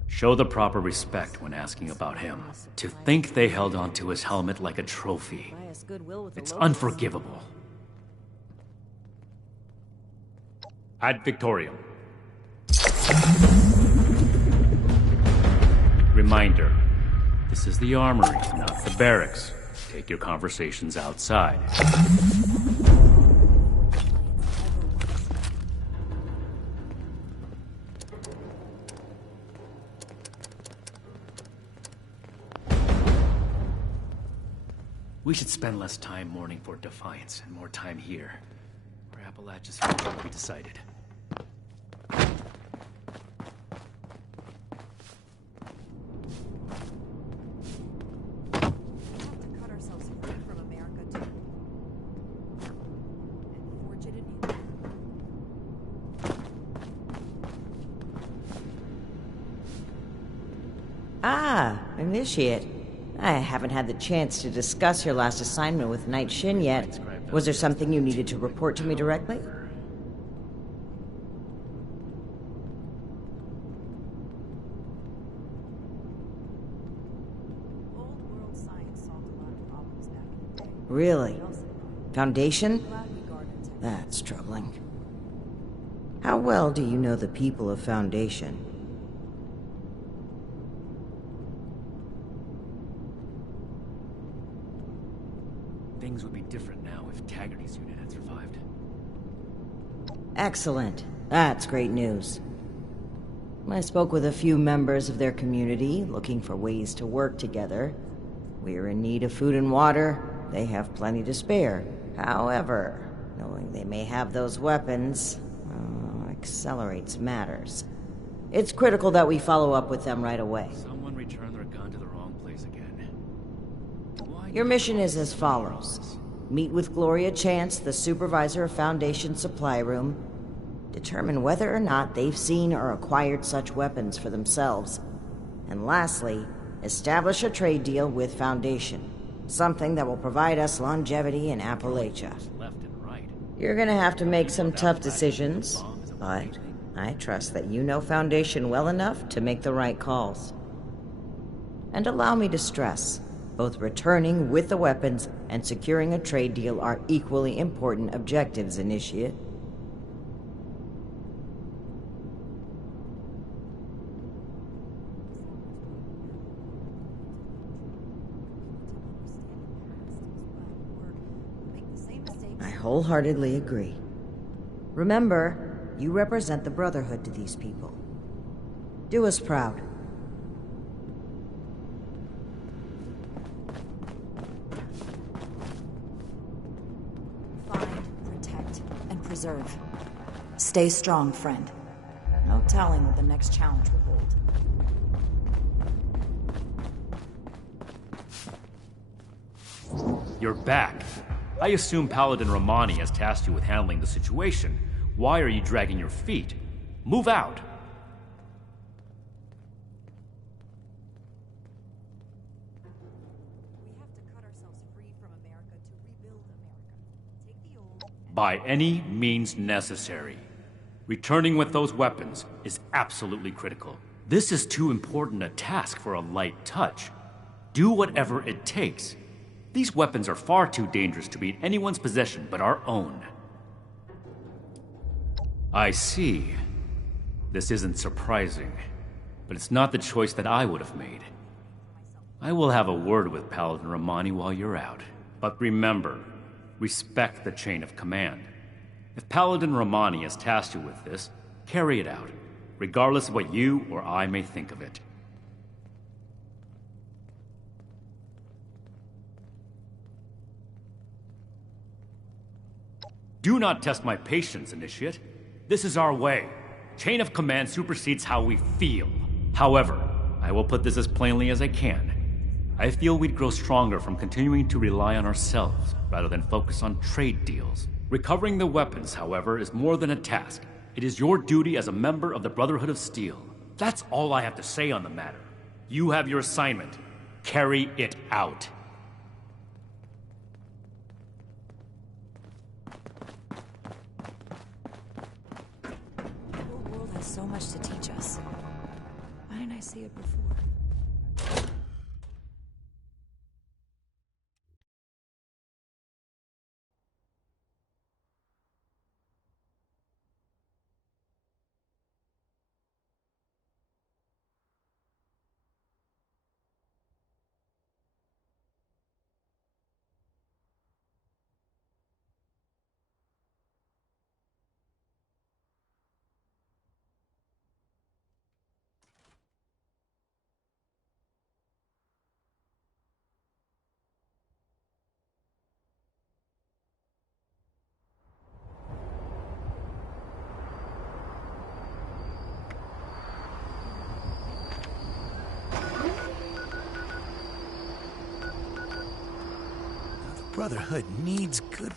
Show the proper respect when asking about him. To think they held onto his helmet like a trophy. It's unforgivable. Ad Victorium. Reminder, this is the armory, not the barracks. Take your conversations outside. We should spend less time mourning for Defiance and more time here, where Appalachia's future will be decided. Ah, Initiate. I haven't had the chance to discuss your last assignment with Knight Shin yet. Was there something you needed to report to me directly? Really? Foundation? That's troubling. How well do you know the people of Foundation? Things would be different now if Taggarty's unit had survived. Excellent. That's great news. I spoke with a few members of their community, looking for ways to work together. We're in need of food and water. They have plenty to spare. However, knowing they may have those weapons accelerates matters. It's critical that we follow up with them right away. Someone returned their gun to the wrong place again. Your mission is as follows. Meet with Gloria Chance, the supervisor of Foundation Supply Room. Determine whether or not they've seen or acquired such weapons for themselves. And lastly, establish a trade deal with Foundation. Something that will provide us longevity in Appalachia. You're gonna have to make some tough decisions, but I trust that you know Foundation well enough to make the right calls. And allow me to stress, both returning with the weapons and securing a trade deal are equally important objectives, Initiate. I wholeheartedly agree. Remember, you represent the Brotherhood to these people. Do us proud. Find, protect, and preserve. Stay strong, friend. No telling what the next challenge will hold. You're back. I assume Paladin Romani has tasked you with handling the situation. Why are you dragging your feet? Move out! We have to cut ourselves free from America to rebuild America. Take the old... By any means necessary. Returning with those weapons is absolutely critical. This is too important a task for a light touch. Do whatever it takes. These weapons are far too dangerous to be in anyone's possession but our own. I see. This isn't surprising, but it's not the choice that I would have made. I will have a word with Paladin Romani while you're out. But remember, respect the chain of command. If Paladin Romani has tasked you with this, carry it out, regardless of what you or I may think of it. Do not test my patience, Initiate. This is our way. Chain of command supersedes how we feel. However, I will put this as plainly as I can. I feel we'd grow stronger from continuing to rely on ourselves, rather than focus on trade deals. Recovering the weapons, however, is more than a task. It is your duty as a member of the Brotherhood of Steel. That's all I have to say on the matter. You have your assignment. Carry it out. So much to teach us. Why didn't I see it before? Brotherhood needs good...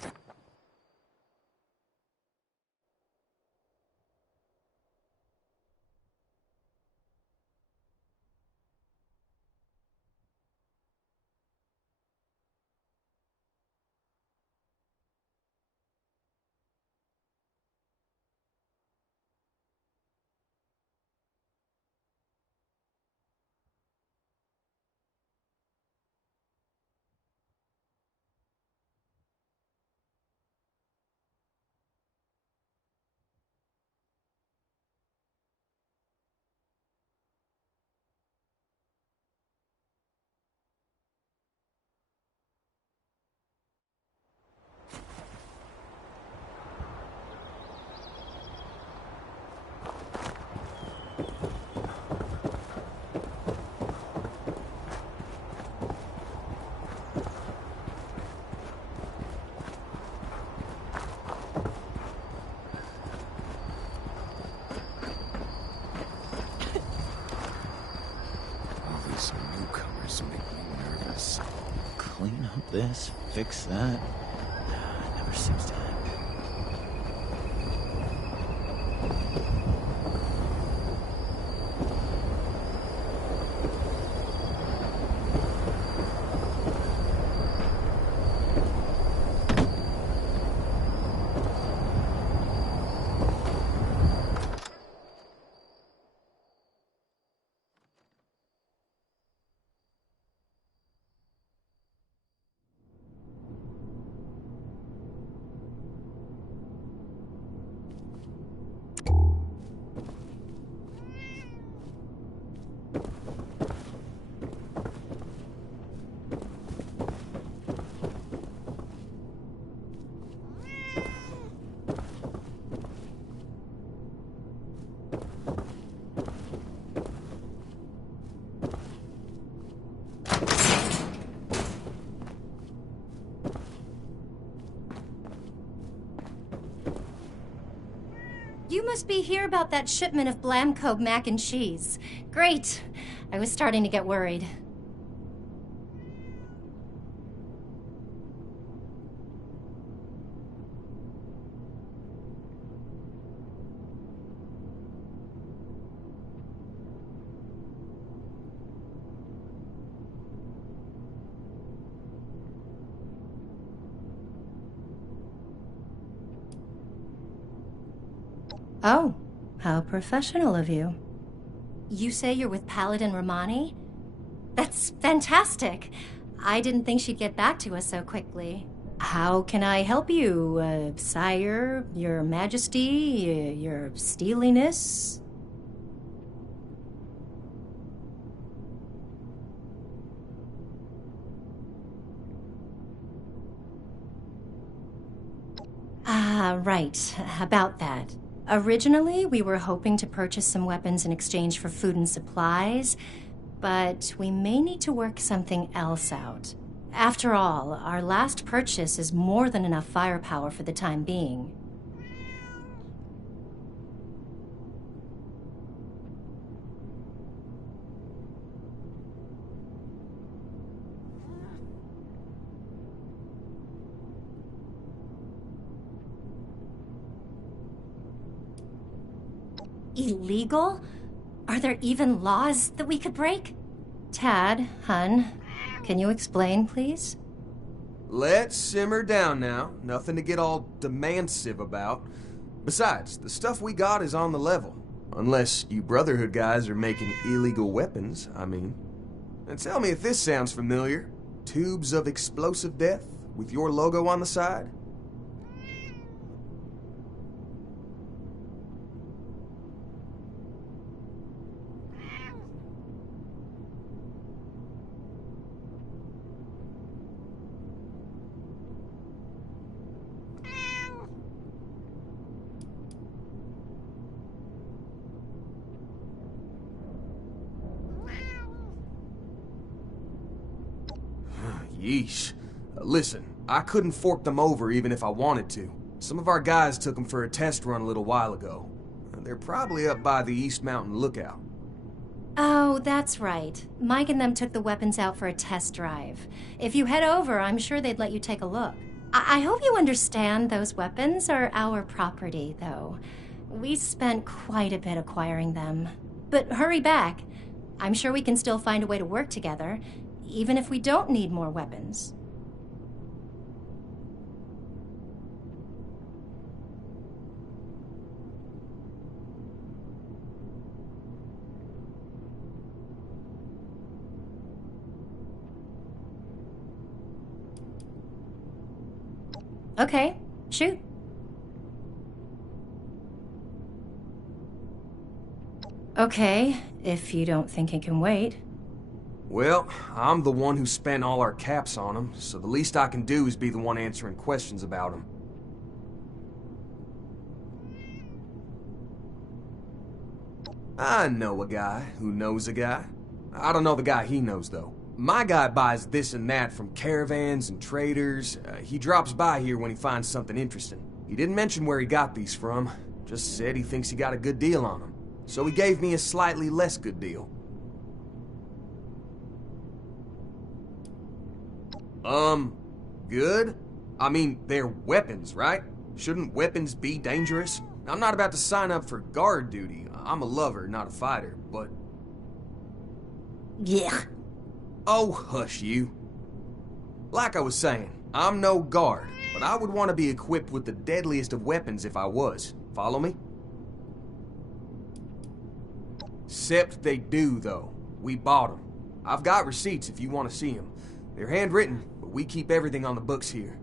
Clean up this, fix that. It never seems to end. You must be here about that shipment of Blamco mac and cheese. Great. I was starting to get worried. Oh, how professional of you. You say you're with Paladin Romani? That's fantastic. I didn't think she'd get back to us so quickly. How can I help you, sire, your majesty, your steeliness? Ah, right. About that. Originally, we were hoping to purchase some weapons in exchange for food and supplies, but we may need to work something else out. After all, our last purchase is more than enough firepower for the time being. Illegal? Are there even laws that we could break? Tad, hun, can you explain, please? Let's simmer down now. Nothing to get all demansive about. Besides, the stuff we got is on the level. Unless you Brotherhood guys are making illegal weapons, I mean. And tell me if this sounds familiar. Tubes of explosive death with your logo on the side? Yeesh. Listen, I couldn't fork them over even if I wanted to. Some of our guys took them for a test run a little while ago. They're probably up by the East Mountain Lookout. Oh, that's right. Mike and them took the weapons out for a test drive. If you head over, I'm sure they'd let you take a look. I hope you understand those weapons are our property, though. We spent quite a bit acquiring them. But hurry back. I'm sure we can still find a way to work together, even if we don't need more weapons. Okay, shoot. Okay, if you don't think it can wait. Well, I'm the one who spent all our caps on them, so the least I can do is be the one answering questions about them. I know a guy who knows a guy. I don't know the guy he knows, though. My guy buys this and that from caravans and traders. He drops by here when he finds something interesting. He didn't mention where he got these from, just said he thinks he got a good deal on them. So he gave me a slightly less good deal. Good? I mean, they're weapons, right? Shouldn't weapons be dangerous? I'm not about to sign up for guard duty. I'm a lover, not a fighter, but... Yeah. Oh, hush you. Like I was saying, I'm no guard, but I would want to be equipped with the deadliest of weapons if I was. Follow me? Except they do, though. We bought them. I've got receipts if you want to see them. They're handwritten, but we keep everything on the books here.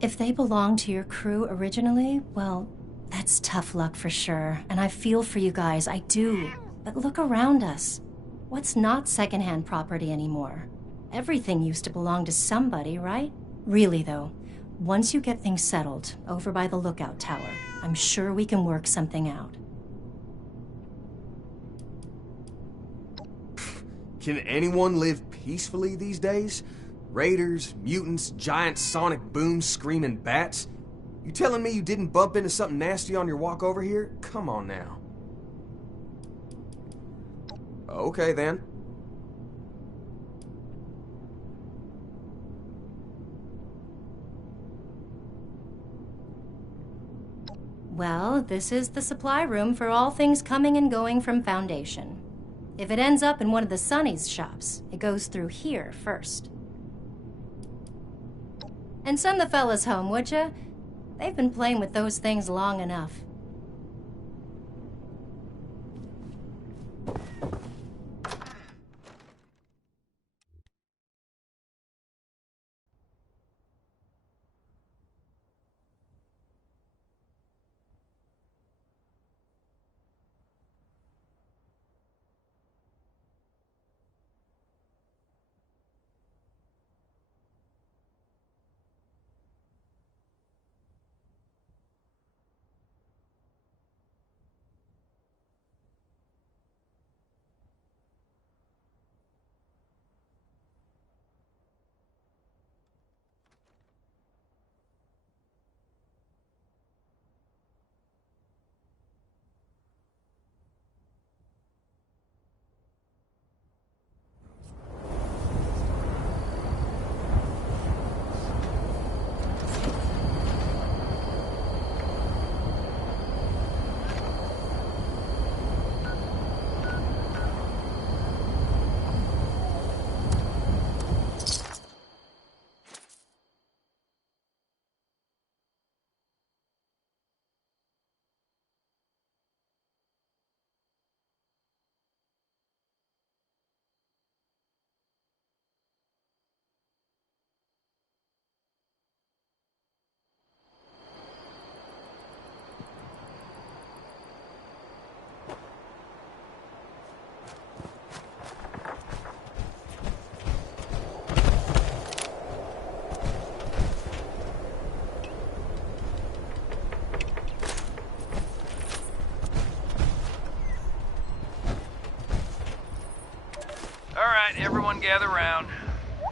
If they belonged to your crew originally, well, that's tough luck for sure. And I feel for you guys, I do. But look around us. What's not secondhand property anymore? Everything used to belong to somebody, right? Really, though, once you get things settled over by the lookout tower, I'm sure we can work something out. Can anyone live peacefully these days? Raiders, mutants, giant sonic booms, screaming bats? You telling me you didn't bump into something nasty on your walk over here? Come on now. Okay then. Well, this is the supply room for all things coming and going from Foundation. If it ends up in one of the Sonny's shops, it goes through here first. And send the fellas home, would ya? They've been playing with those things long enough. Alright, everyone gather round.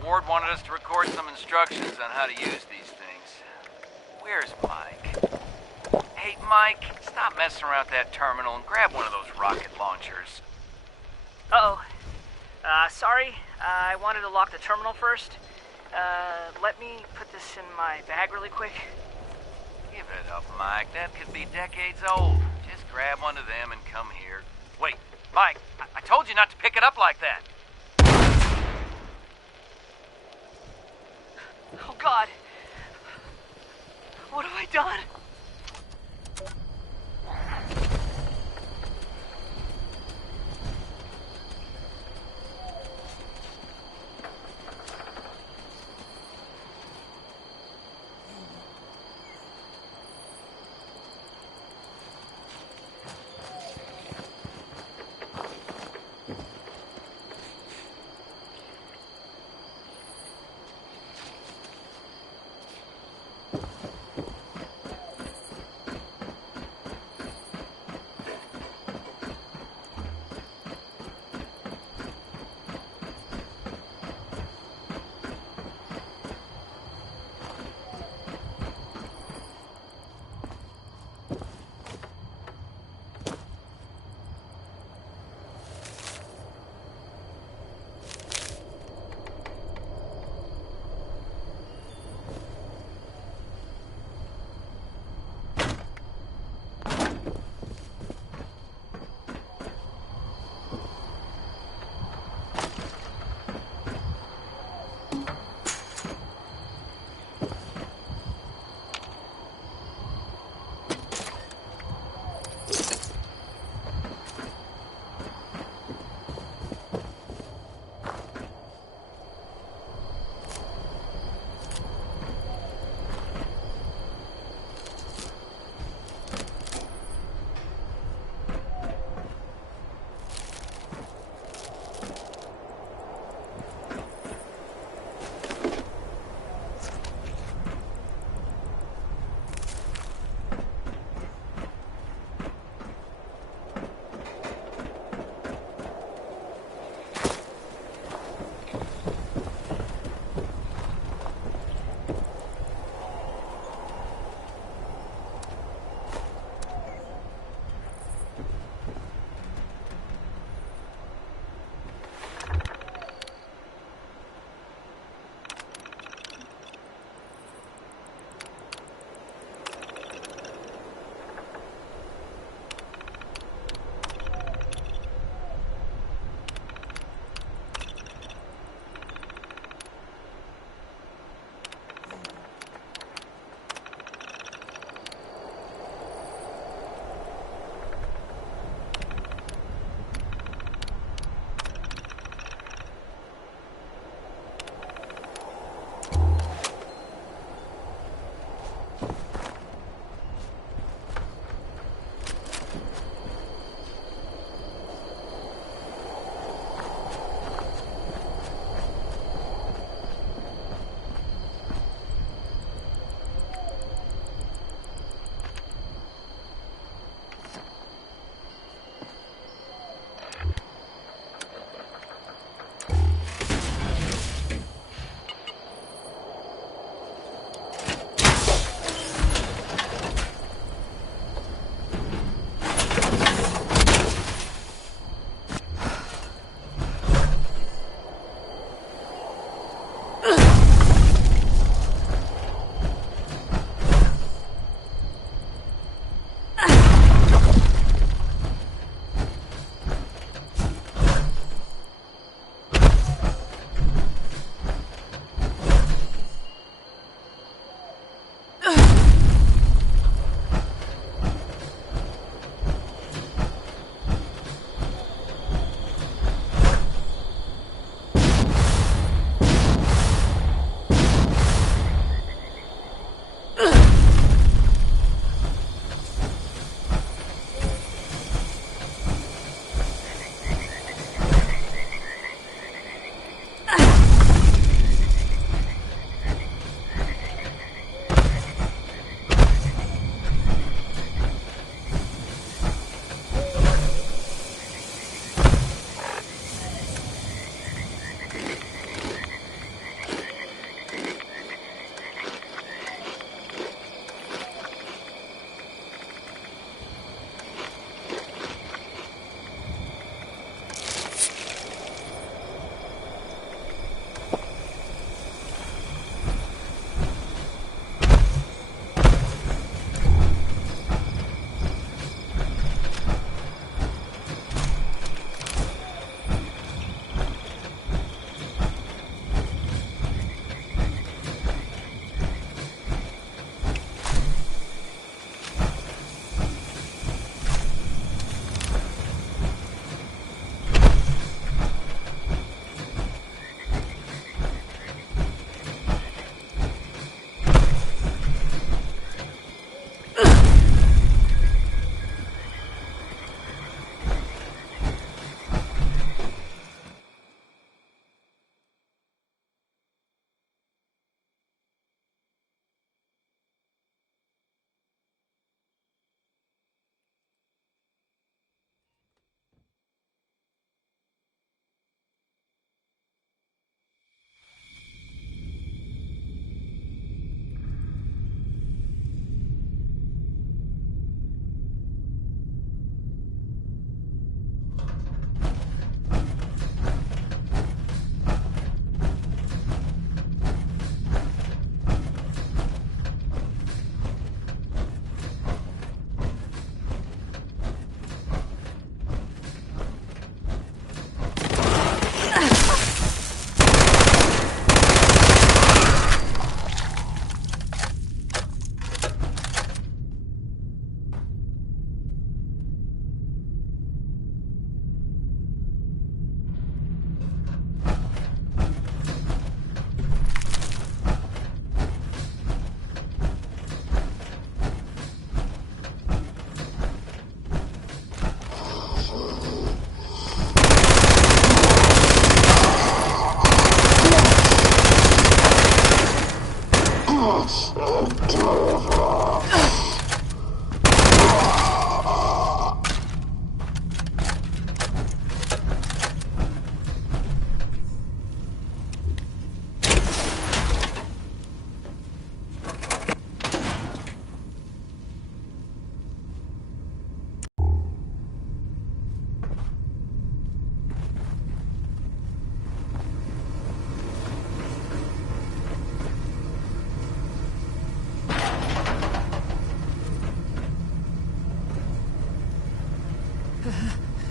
Ward wanted us to record some instructions on how to use these things. Where's Mike? Hey, Mike, stop messing around with that terminal and grab one of those rocket launchers. Uh-oh. Sorry. I wanted to lock the terminal first. Let me put this in my bag really quick. Give it up, Mike. That could be decades old. Just grab one of them and come here. Wait, Mike, I told you not to pick it up like that. Oh, God. What have I done?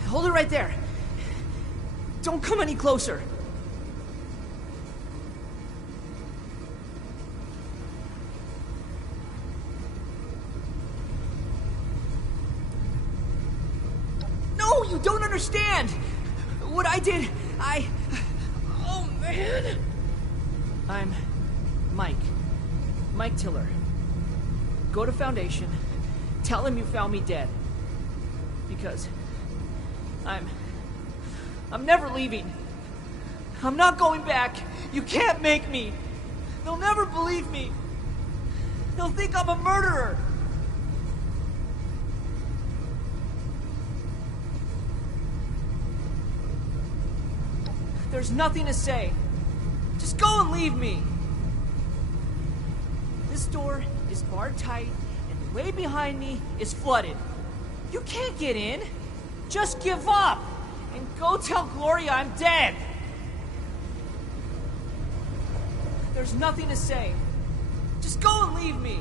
Hold it right there. Don't come any closer. No, you don't understand. What I did, oh man. I'm Mike. Mike Tiller. Go to Foundation. Tell him you found me dead. Because I'm never leaving. I'm not going back. You can't make me. They'll never believe me. They'll think I'm a murderer. There's nothing to say. Just go and leave me. This door is barred tight, and the way behind me is flooded. You can't get in. Just give up and go tell Gloria I'm dead. There's nothing to say. Just go and leave me.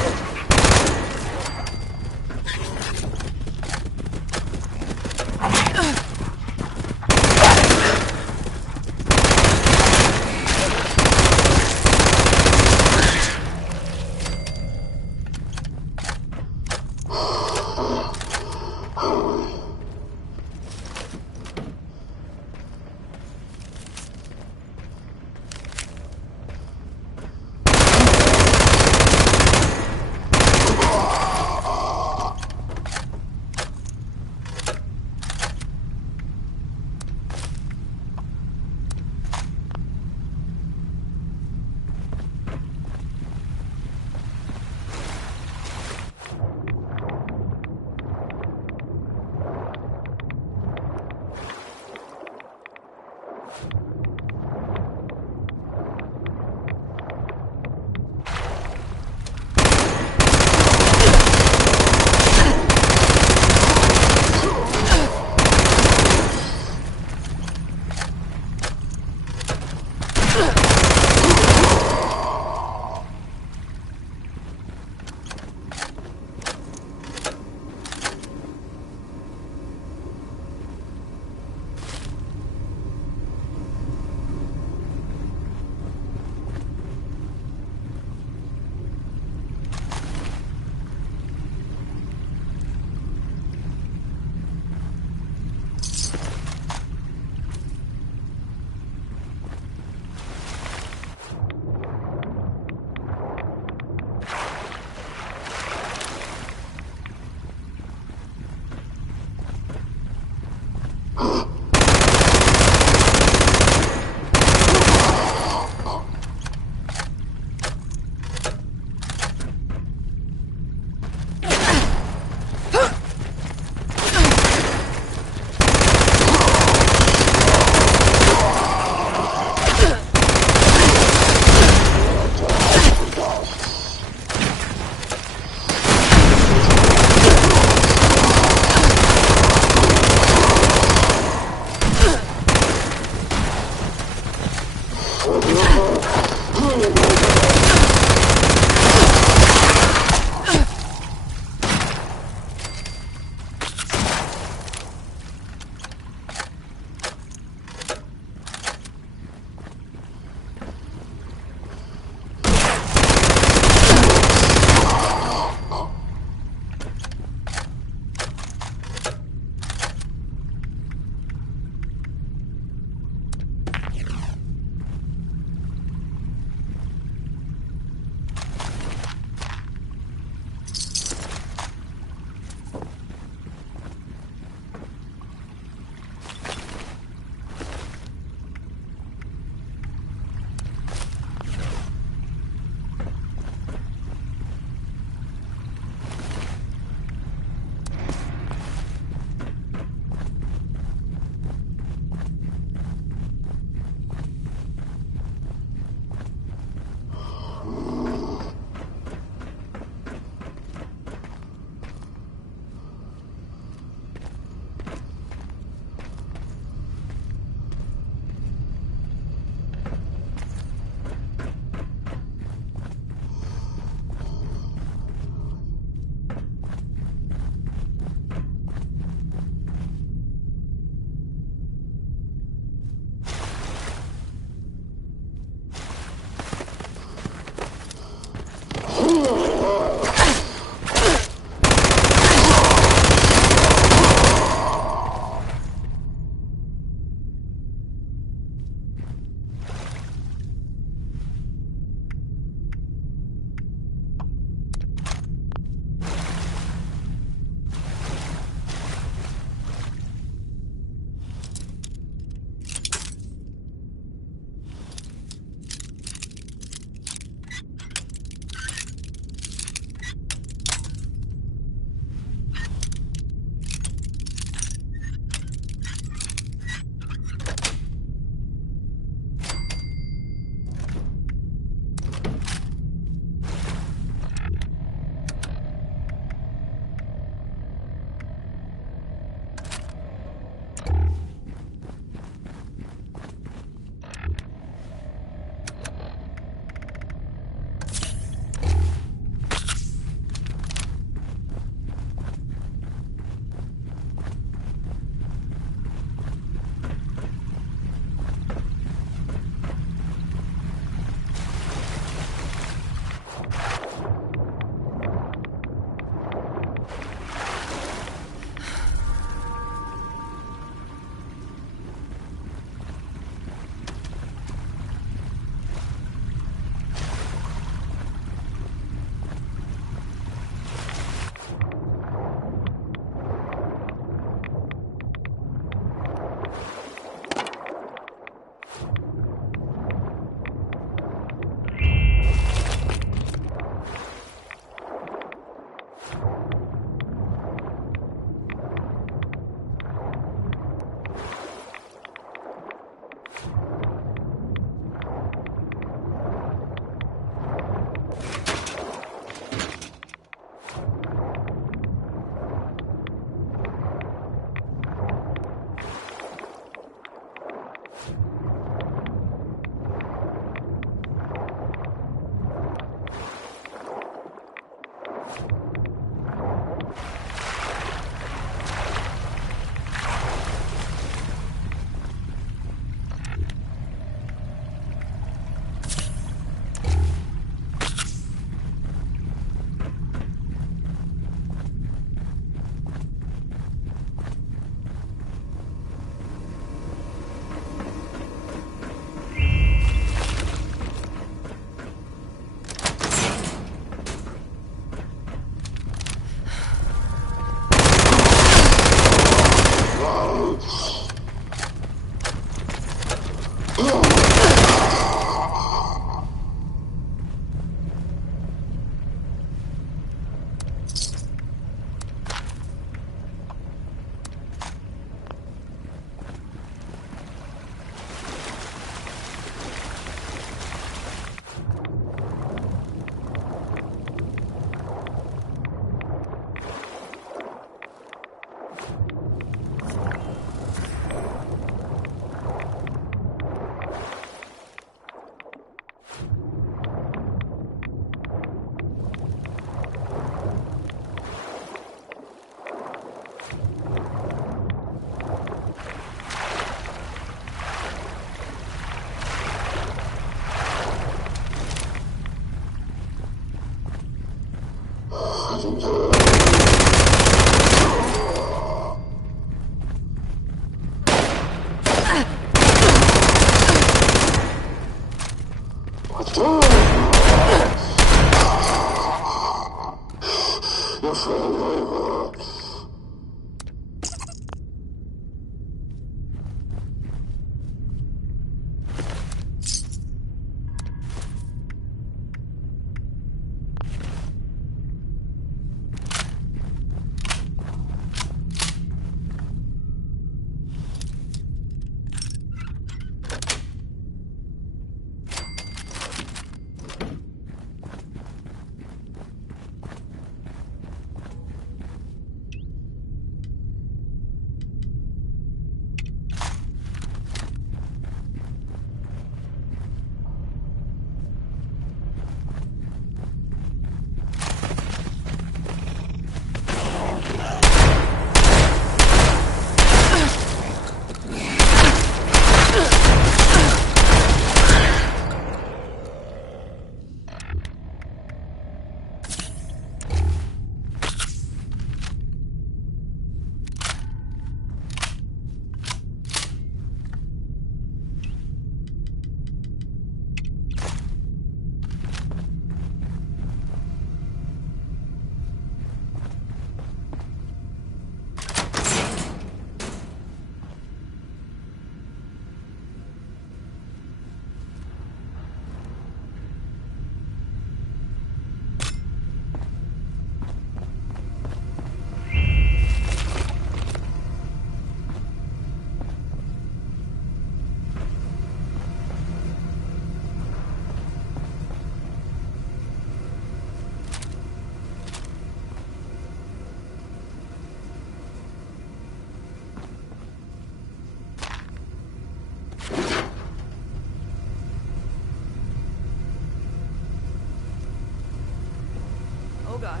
Oh God.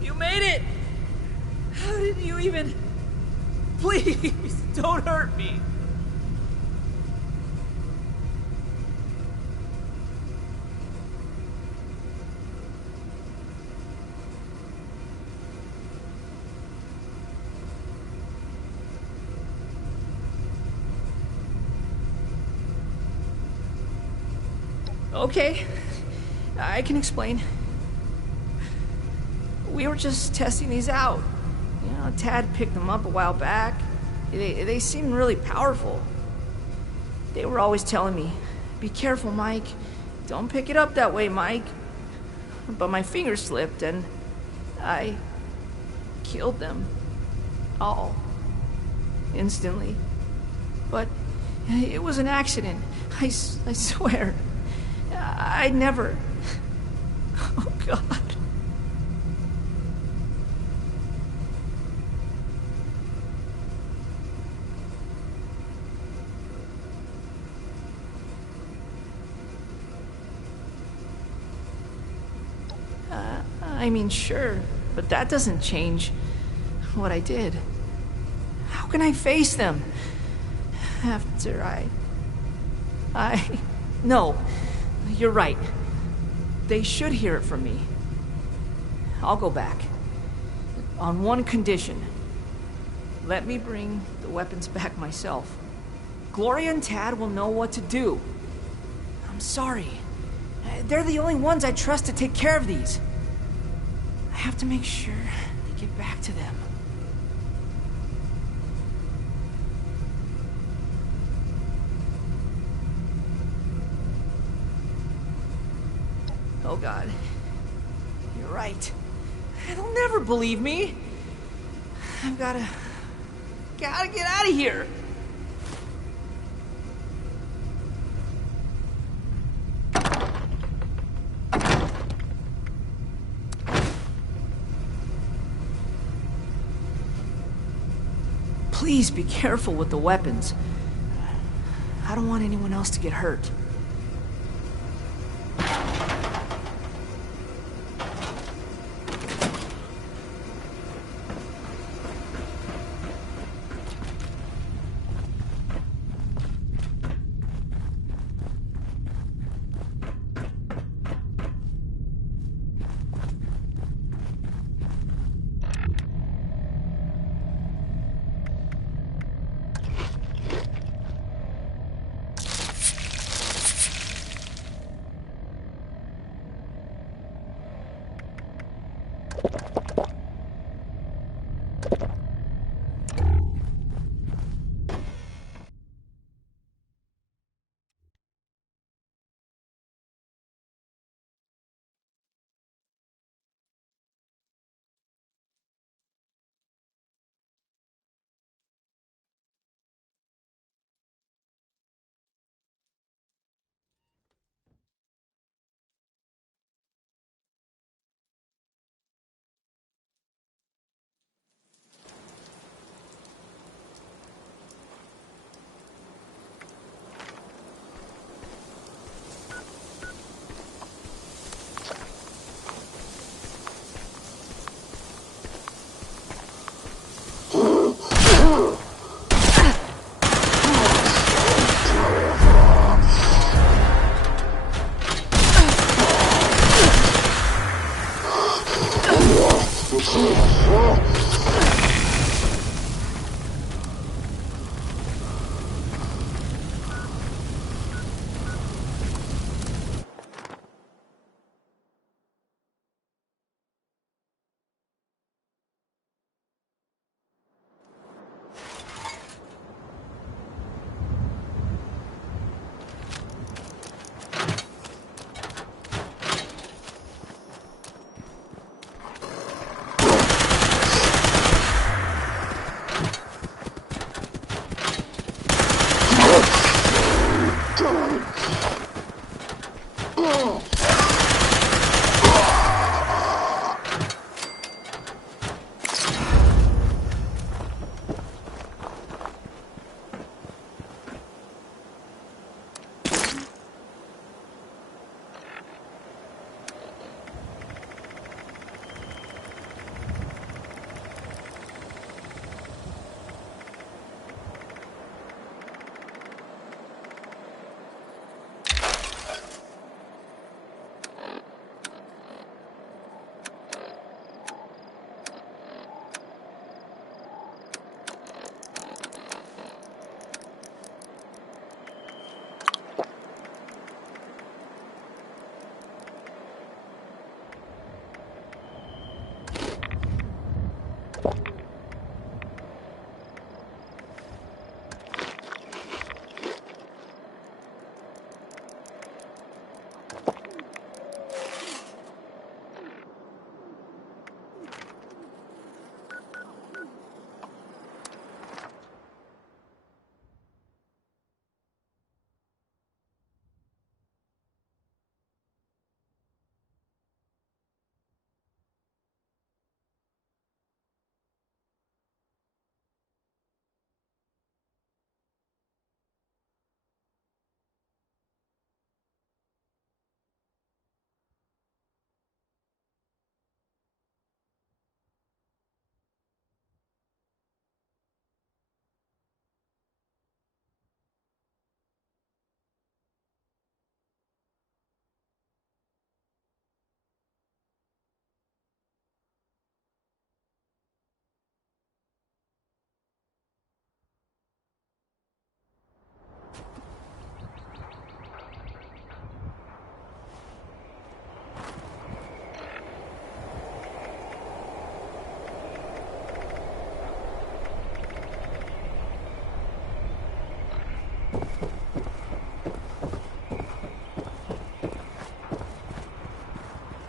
You made it! How did you even... Please, don't hurt me. Okay, I can explain. We were just testing these out. You know, Tad picked them up a while back. They seemed really powerful. They were always telling me, "Be careful, Mike. Don't pick it up that way, Mike." But my finger slipped and I killed them. All. Instantly. But it was an accident. I swear. I never... Oh, God. I mean, sure, but that doesn't change what I did. How can I face them after No, you're right. They should hear it from me. I'll go back. On one condition. Let me bring the weapons back myself. Gloria and Tad will know what to do. I'm sorry. They're the only ones I trust to take care of these. I have to make sure they get back to them. Oh, God. You're right. They'll never believe me. I've gotta get out of here. Please be careful with the weapons. I don't want anyone else to get hurt.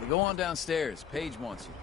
Hey, go on downstairs. Paige wants you.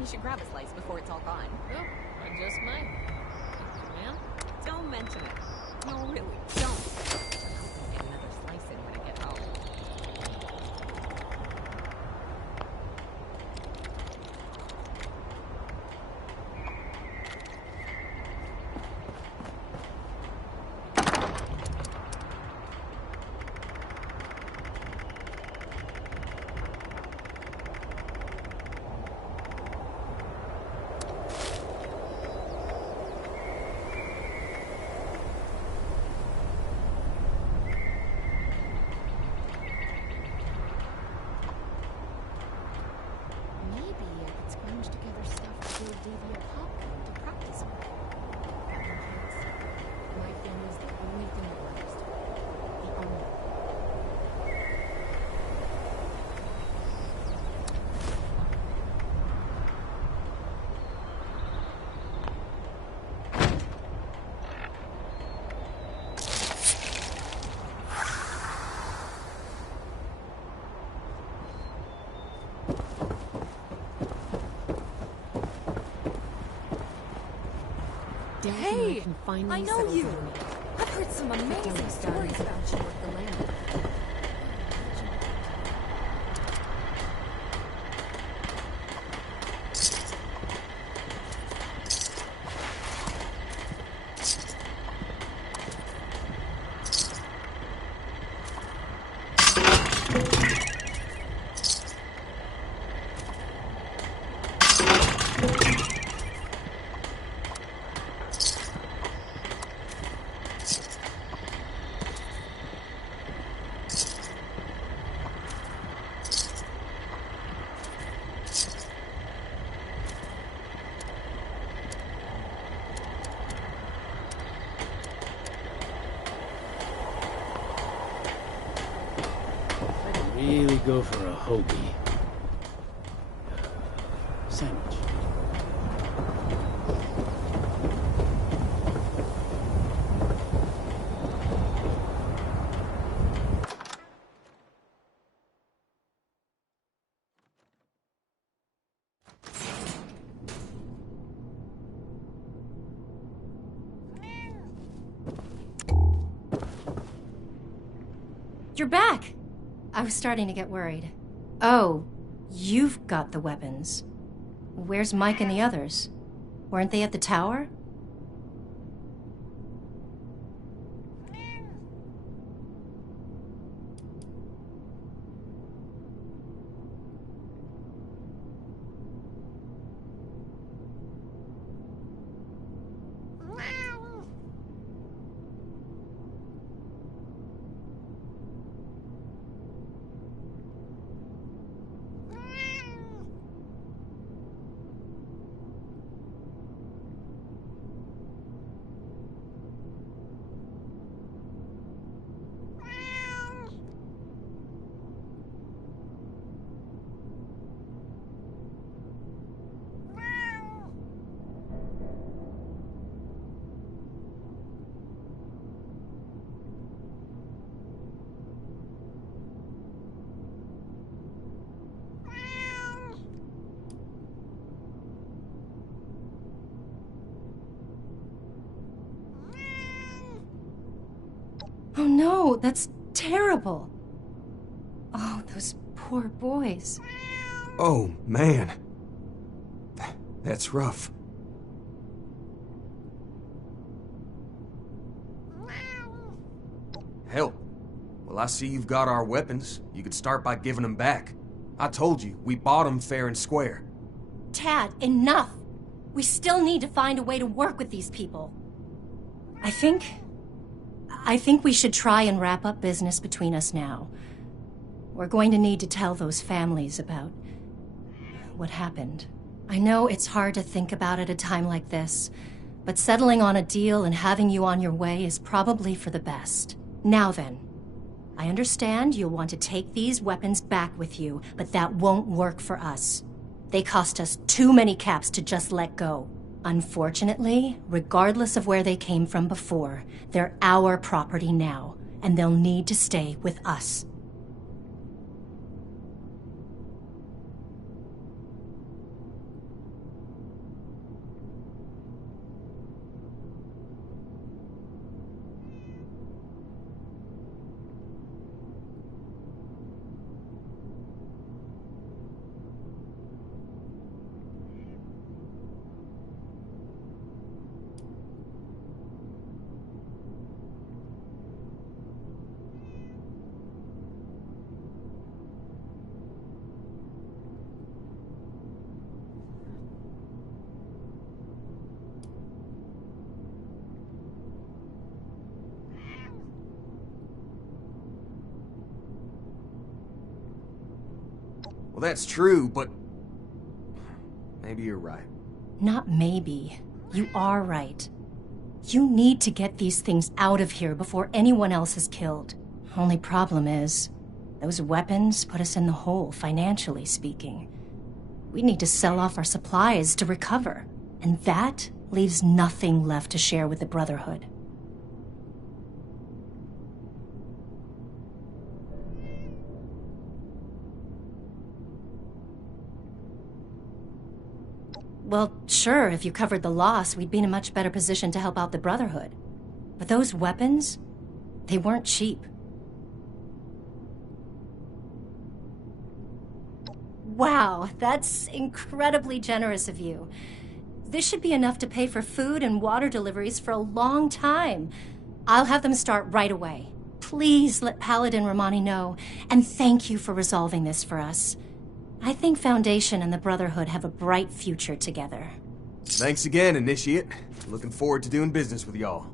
You should grab a slice before it's all gone. Oh, I just might. Thank you, ma'am. Don't mention it. No, really, don't. I'll get another slice in when I get home. Hey, I know you. I've heard some amazing stories about you at the land. Really go for a hoagie. Sandwich. You're back! I was starting to get worried. Oh, you've got the weapons. Where's Mike and the others? Weren't they at the tower? Oh no, that's terrible. Oh, those poor boys. Oh, man. That's rough. Hell. Well, I see you've got our weapons. You could start by giving them back. I told you, we bought them fair and square. Tad, enough! We still need to find a way to work with these people. I think we should try and wrap up business between us now. We're going to need to tell those families about what happened. I know it's hard to think about at a time like this, but settling on a deal and having you on your way is probably for the best. Now then, I understand you'll want to take these weapons back with you, but that won't work for us. They cost us too many caps to just let go. Unfortunately, regardless of where they came from before, they're our property now, and they'll need to stay with us. Well, that's true, but maybe you're right. Not maybe. You are right. You need to get these things out of here before anyone else is killed. Only problem is, those weapons put us in the hole, financially speaking. We need to sell off our supplies to recover, and that leaves nothing left to share with the Brotherhood. Well, sure, if you covered the loss, we'd be in a much better position to help out the Brotherhood. But those weapons, they weren't cheap. Wow, that's incredibly generous of you. This should be enough to pay for food and water deliveries for a long time. I'll have them start right away. Please let Paladin Romani know, and thank you for resolving this for us. I think Foundation and the Brotherhood have a bright future together. Thanks again, Initiate. Looking forward to doing business with y'all.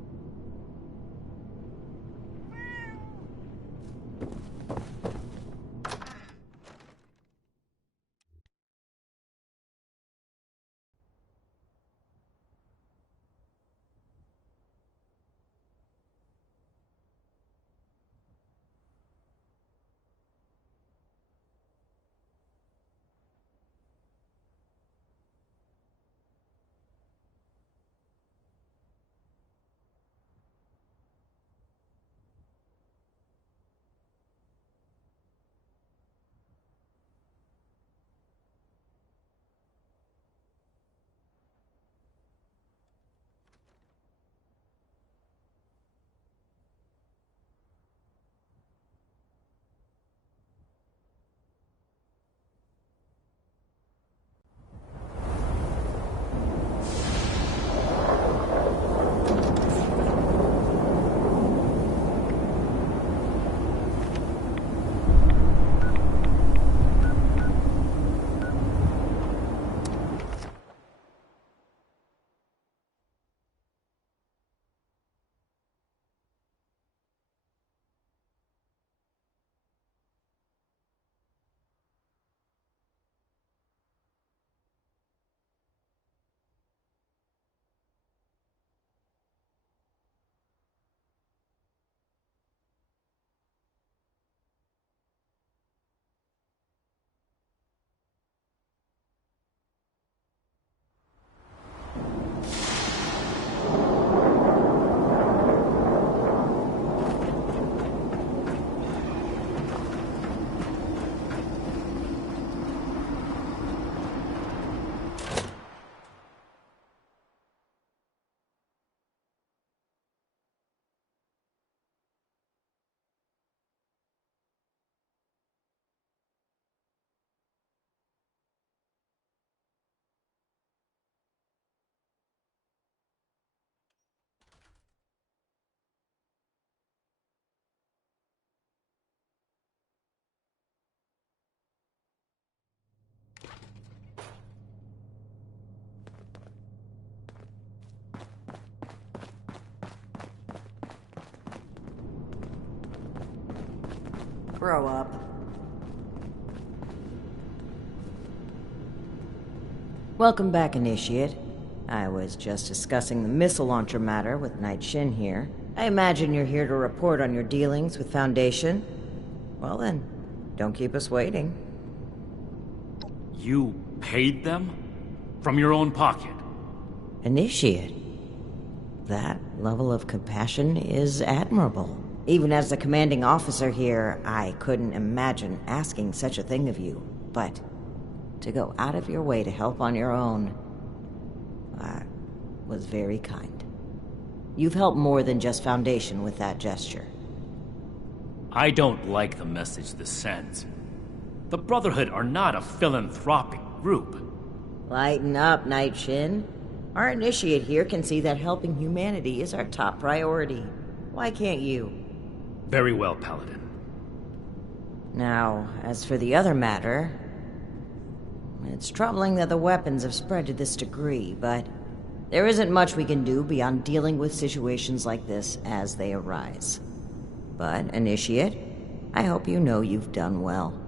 grow up. Welcome back, Initiate. I was just discussing the missile launcher matter with Knight Shin here. I imagine you're here to report on your dealings with Foundation. Well then, don't keep us waiting. You paid them? From your own pocket? Initiate. That level of compassion is admirable. Even as the commanding officer here, I couldn't imagine asking such a thing of you. But to go out of your way to help on your own, was very kind. You've helped more than just Foundation with that gesture. I don't like the message this sends. The Brotherhood are not a philanthropic group. Lighten up, Knight Shin. Our Initiate here can see that helping humanity is our top priority. Why can't you? Very well, Paladin. Now, as for the other matter, it's troubling that the weapons have spread to this degree, but there isn't much we can do beyond dealing with situations like this as they arise. But, Initiate, I hope you know you've done well.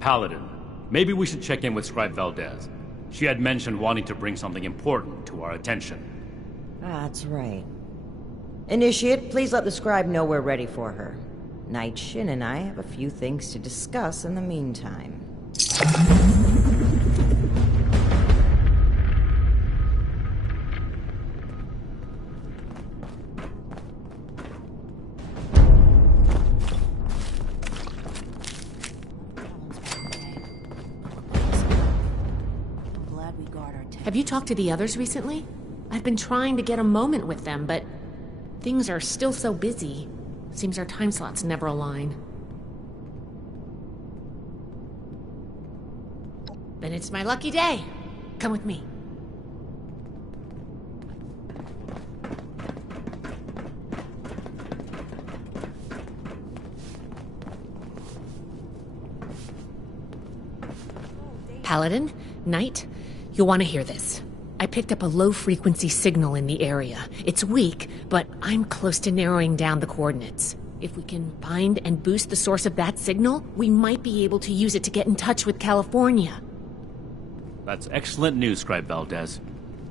Paladin, maybe we should check in with Scribe Valdez. She had mentioned wanting to bring something important to our attention. That's right. Initiate, please let the Scribe know we're ready for her. Knight Shin and I have a few things to discuss in the meantime. Have you talked to the others recently? I've been trying to get a moment with them, but things are still so busy. Seems our time slots never align. Then it's my lucky day. Come with me. Paladin, Knight, you'll want to hear this. I picked up a low-frequency signal in the area. It's weak, but I'm close to narrowing down the coordinates. If we can find and boost the source of that signal, we might be able to use it to get in touch with California. That's excellent news, Scribe Valdez.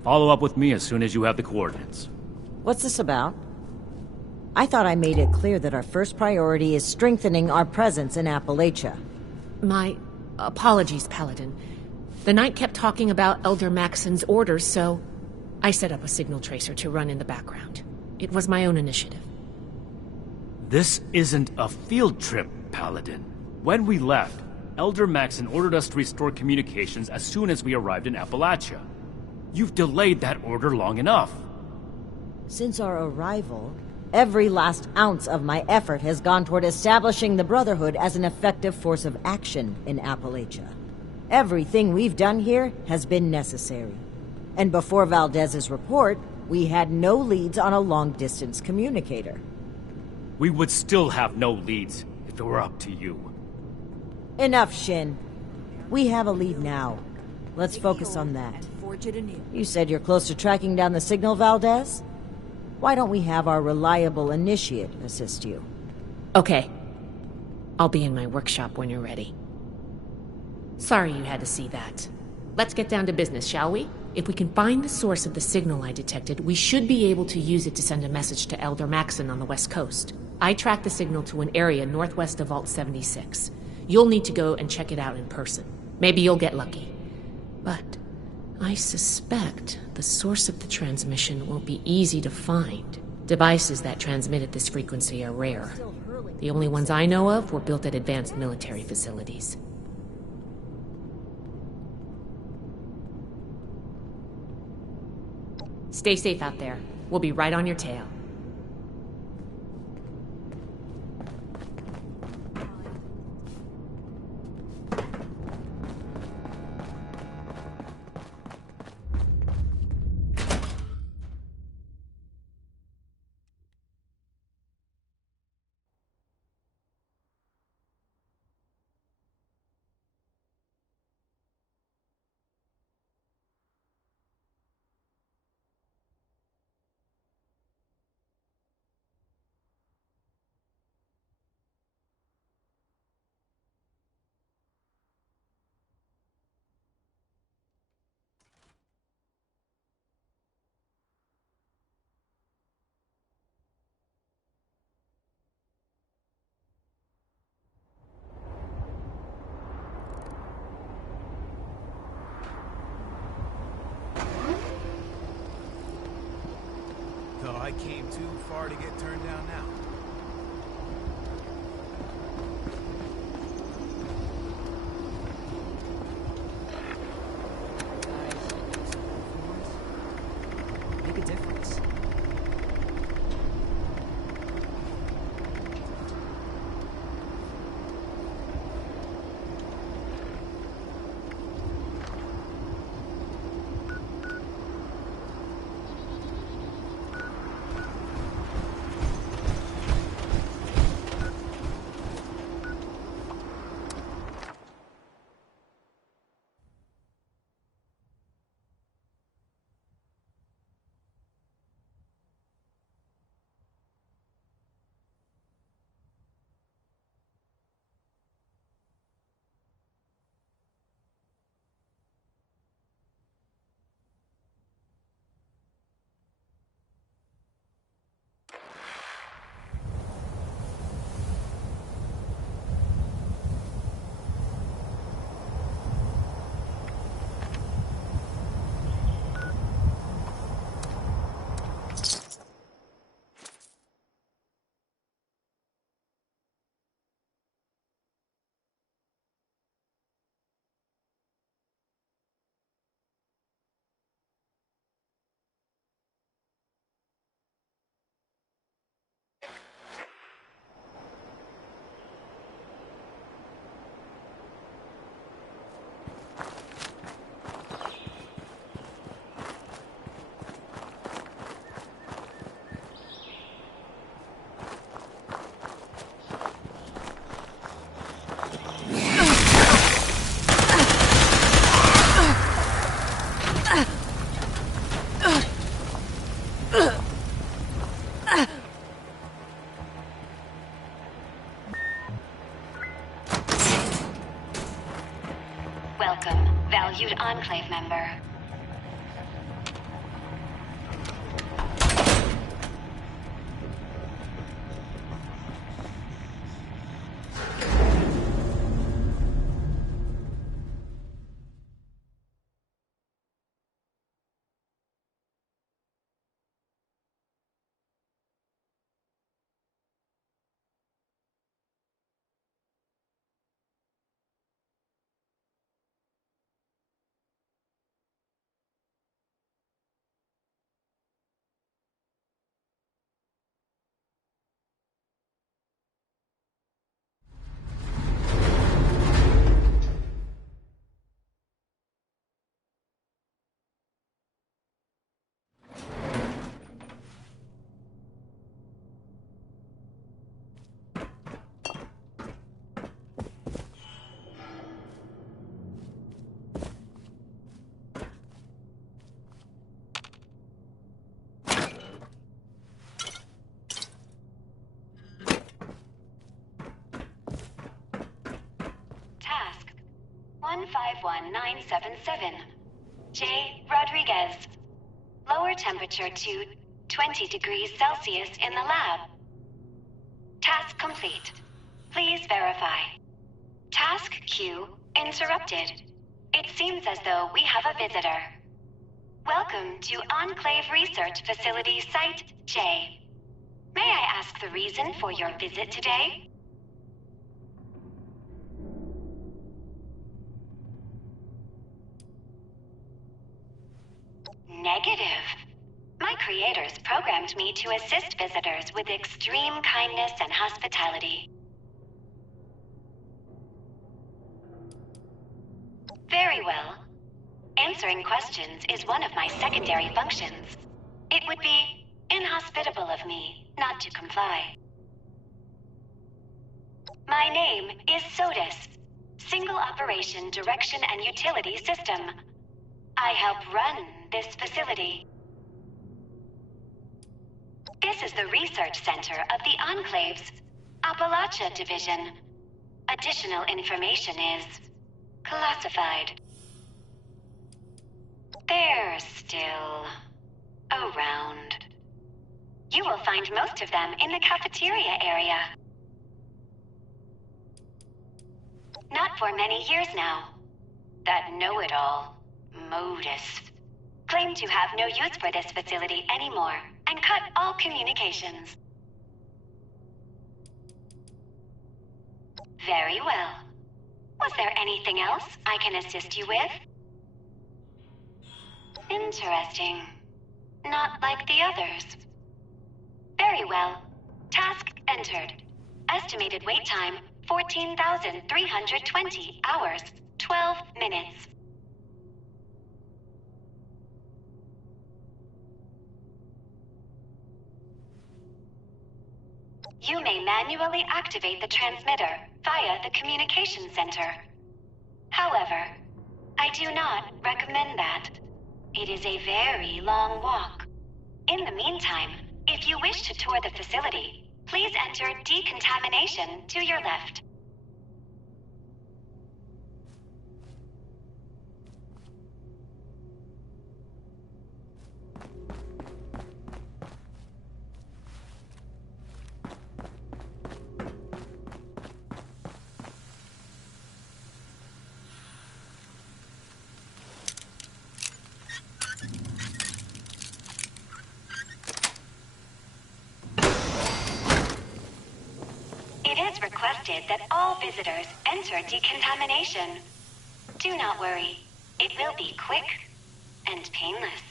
Follow up with me as soon as you have the coordinates. What's this about? I thought I made it clear that our first priority is strengthening our presence in Appalachia. My apologies, Paladin. The Knight kept talking about Elder Maxon's orders, so I set up a signal tracer to run in the background. It was my own initiative. This isn't a field trip, Paladin. When we left, Elder Maxon ordered us to restore communications as soon as we arrived in Appalachia. You've delayed that order long enough. Since our arrival, every last ounce of my effort has gone toward establishing the Brotherhood as an effective force of action in Appalachia. Everything we've done here has been necessary. And before Valdez's report, we had no leads on a long-distance communicator. We would still have no leads if it were up to you. Enough, Shin. We have a lead now. Let's focus on that. You said you're close to tracking down the signal, Valdez? Why don't we have our reliable initiate assist you? Okay. I'll be in my workshop when you're ready. Sorry you had to see that. Let's get down to business, shall we? If we can find the source of the signal I detected, we should be able to use it to send a message to Elder Maxon on the west coast. I tracked the signal to an area northwest of Vault-76. You'll need to go and check it out in person. Maybe you'll get lucky. But I suspect the source of the transmission won't be easy to find. Devices that transmit at this frequency are rare. The only ones I know of were built at advanced military facilities. Stay safe out there. We'll be right on your tail. came too far to get turned down now. Make a difference. Welcome, valued Enclave member. Task 151977. J. Rodriguez. Lower temperature to 20 degrees Celsius in the lab. Task complete. Please verify. Task queue interrupted. It seems as though we have a visitor. Welcome to Enclave Research Facility Site J. May I ask the reason for your visit today? Negative. My creators programmed me to assist visitors with extreme kindness and hospitality. Very well. Answering questions is one of my secondary functions. It would be inhospitable of me not to comply. My name is SOTUS, Single Operation Direction and Utility System. I help run this facility. This is the research center of the Enclave's Appalachia Division. Additional information is classified. They're still around. You will find most of them in the cafeteria area. Not for many years now. That know-it-all, Modus, claimed to have no use for this facility anymore and cut all communications. Very well. Was there anything else I can assist you with? Interesting. Not like the others. Very well. Task entered. Estimated wait time, 14,320 hours, 12 minutes. You may manually activate the transmitter via the communication center. However, I do not recommend that. It is a very long walk. In the meantime, if you wish to tour the facility, please enter decontamination to your left. It is requested that all visitors enter decontamination. Do not worry. It will be quick and painless.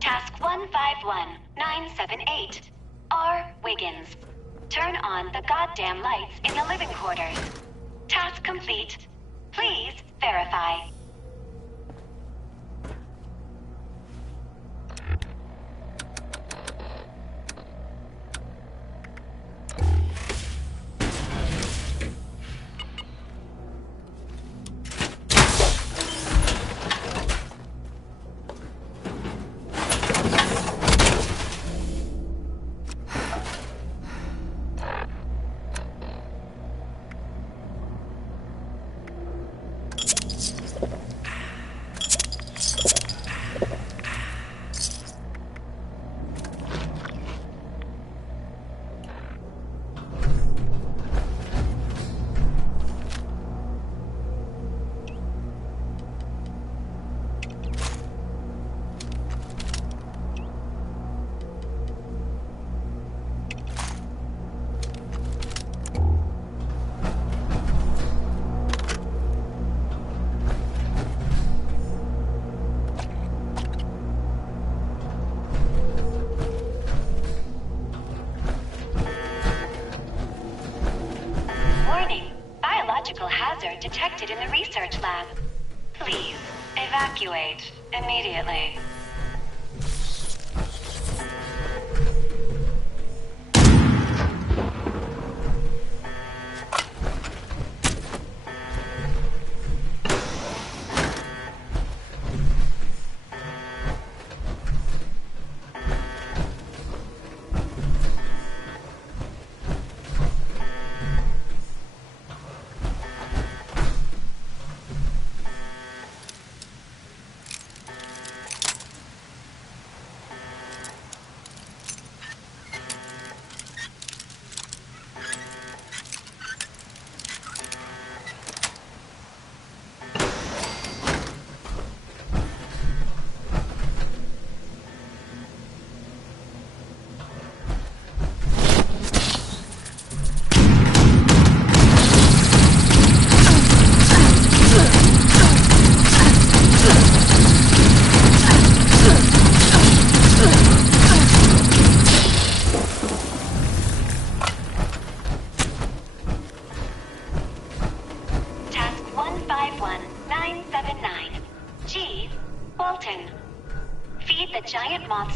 Task 151978. R. Wiggins. Turn on the goddamn lights in the living quarters. Task complete. Please verify. Hazard detected in the research lab. Please, evacuate immediately.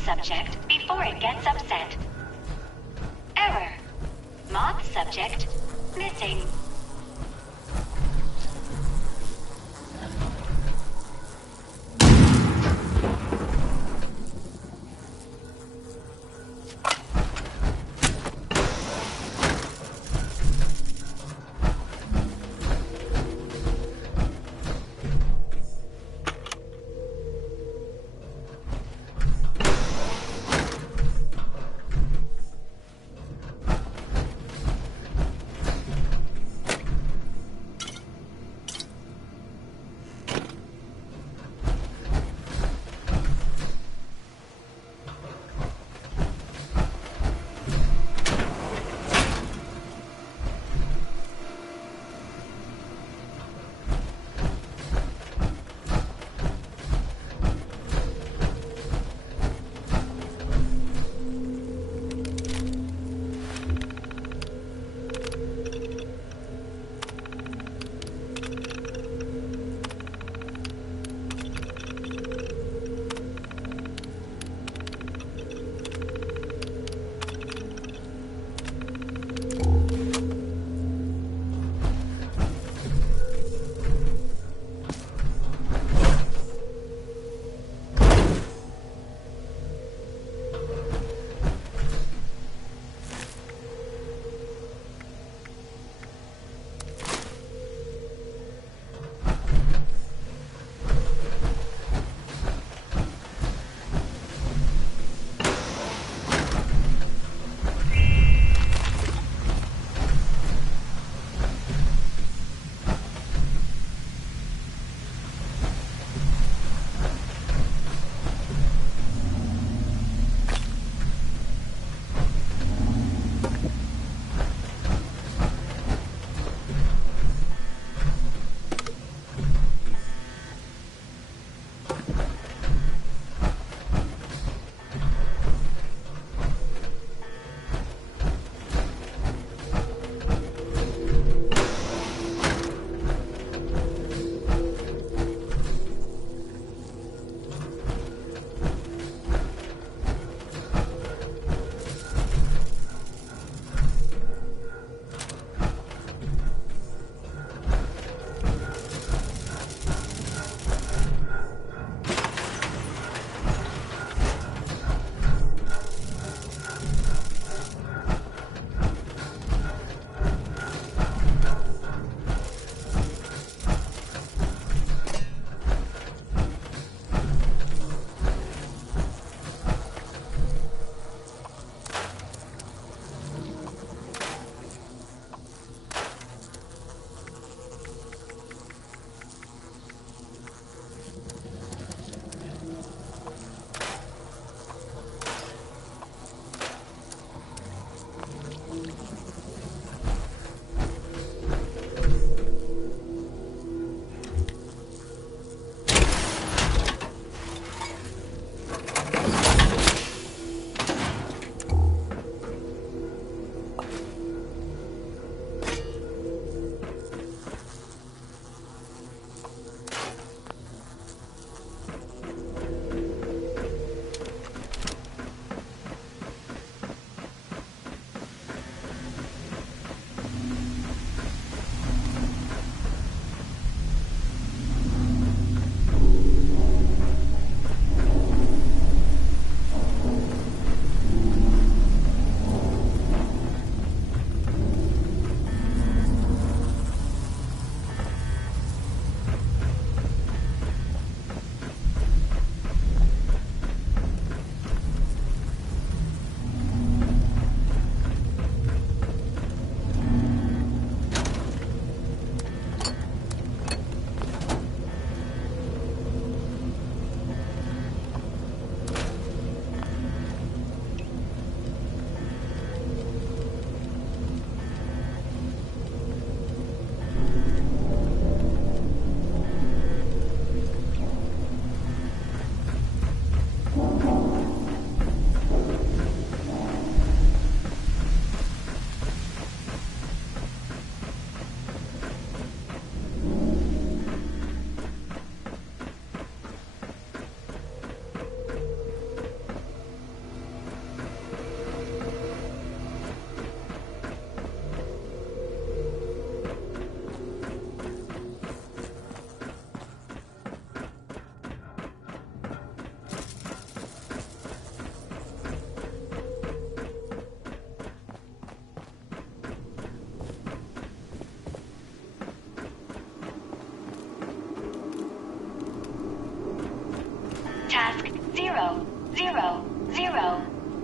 Subject before it gets upset. Error. Moth subject missing.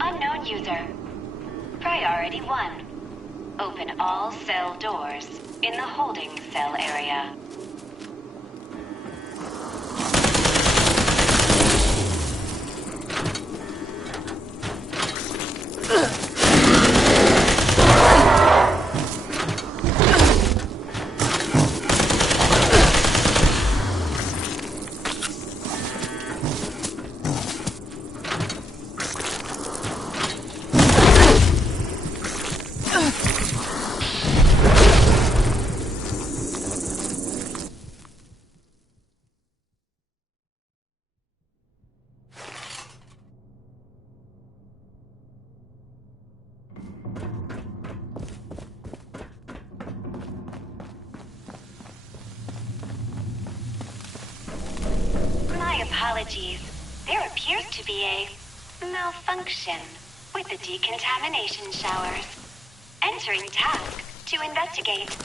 Unknown user. Priority 1. Open all cell doors in the holding cell area. Apologies. There appears to be a malfunction with the decontamination showers. Entering task to investigate.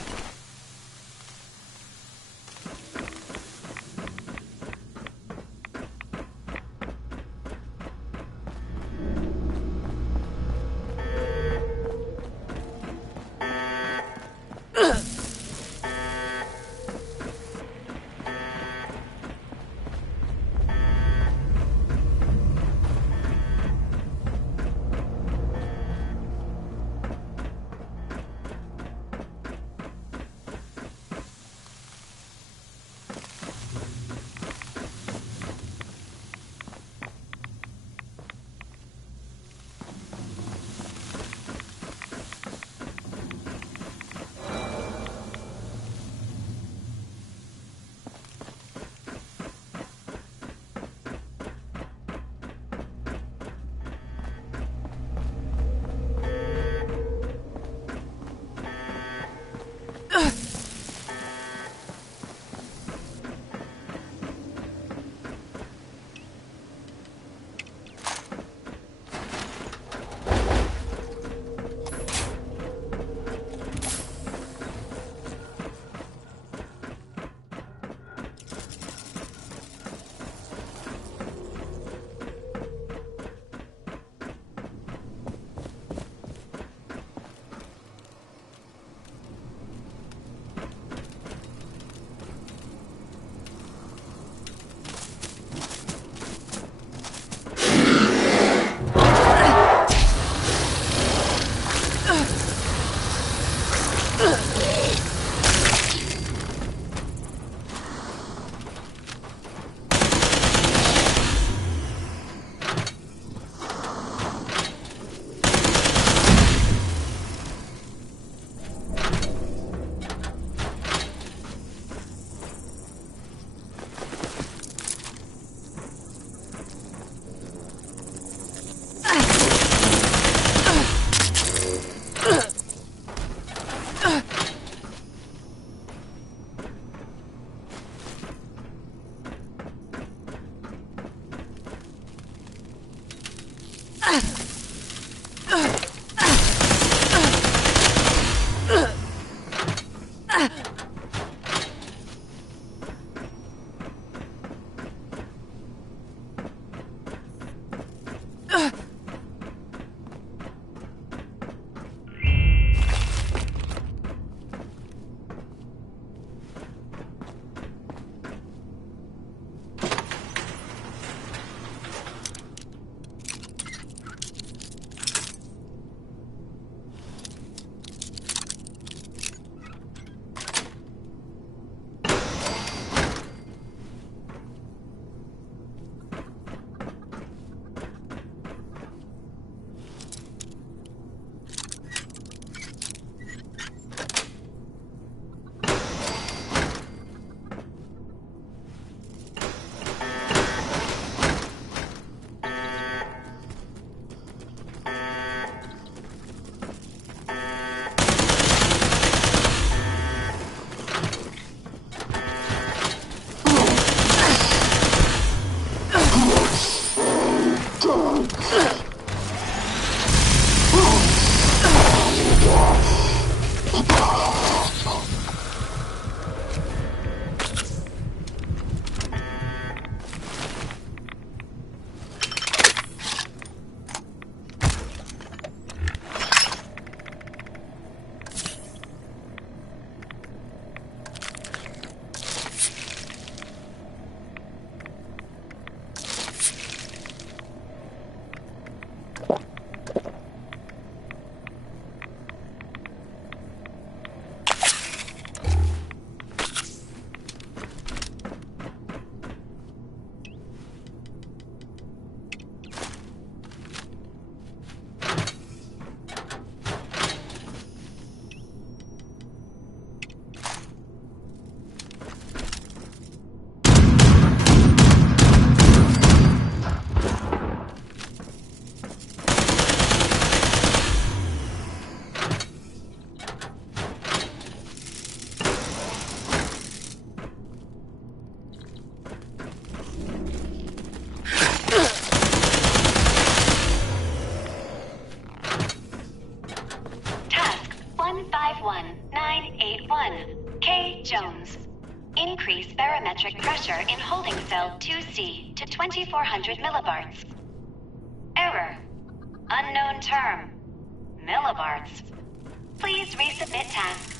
barometric pressure in holding cell 2C to 2400 millibards. Error. Unknown term. Millibards. Please resubmit task.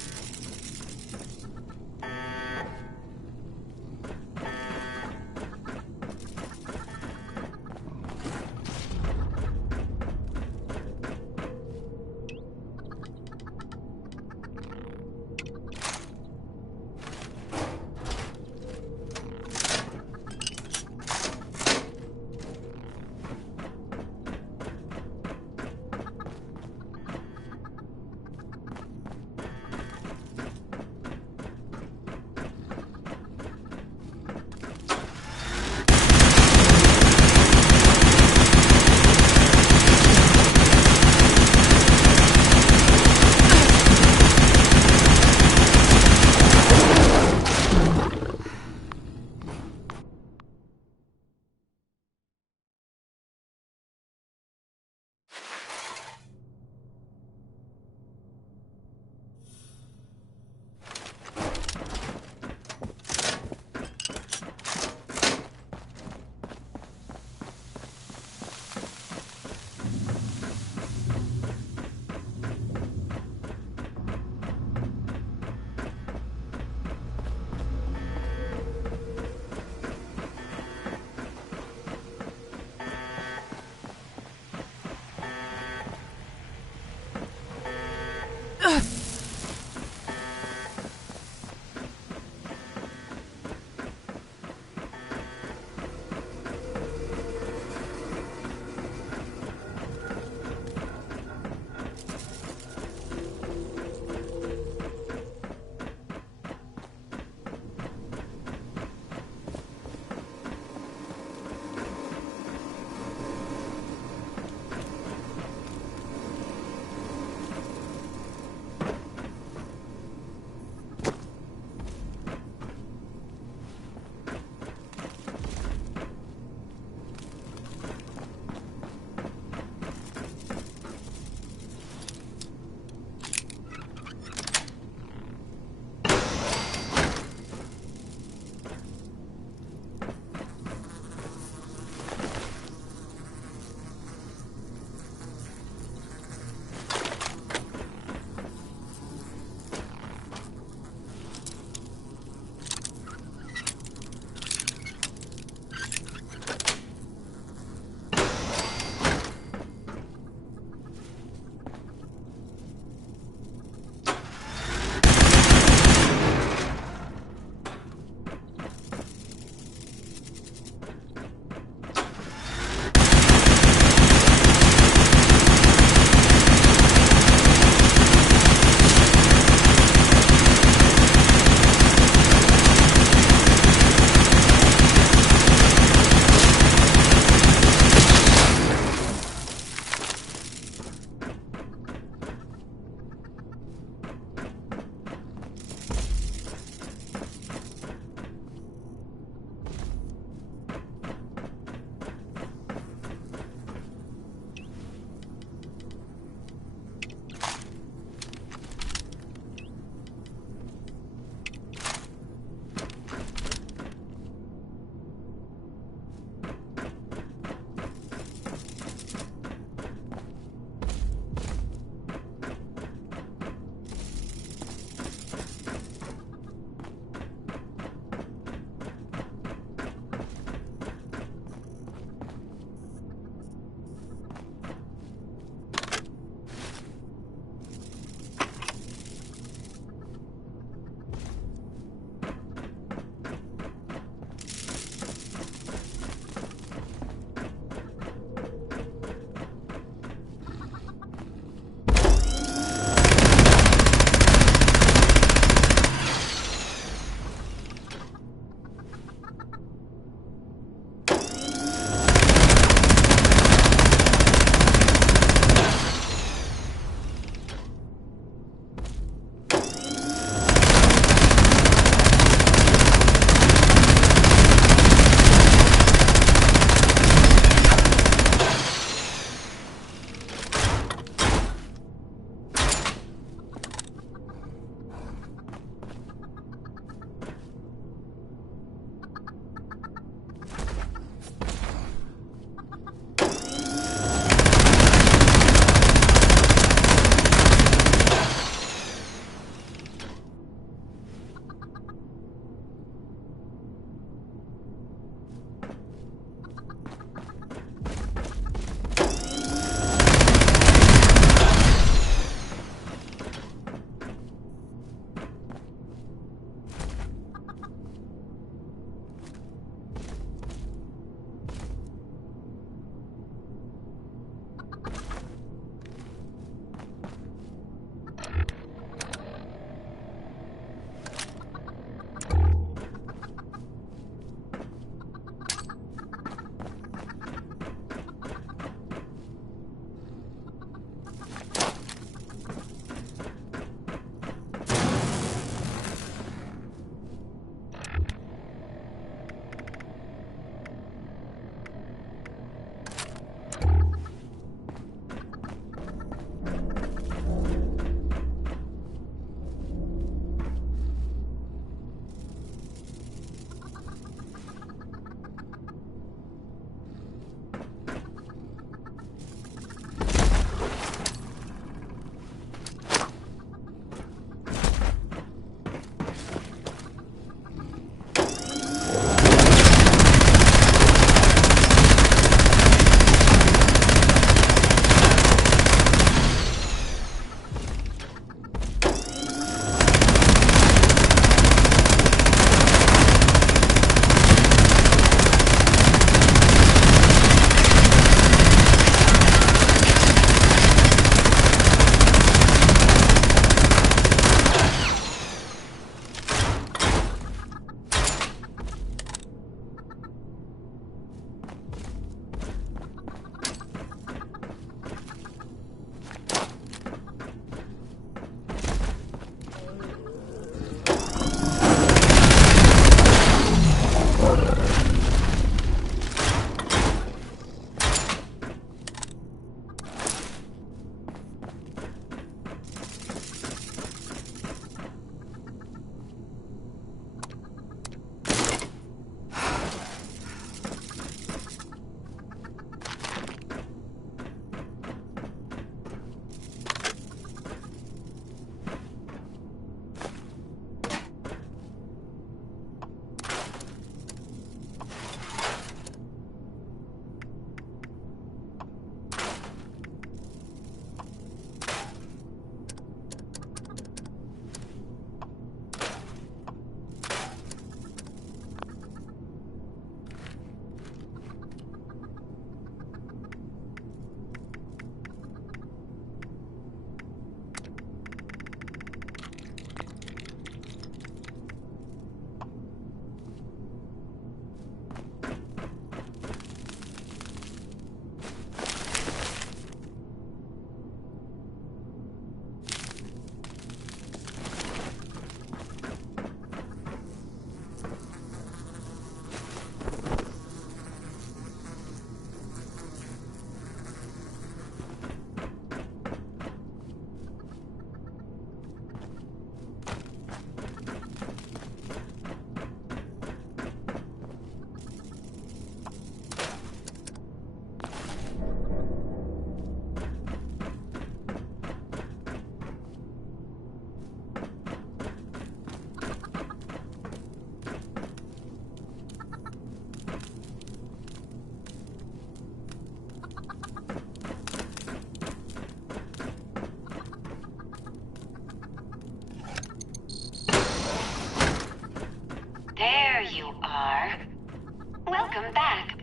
Welcome back.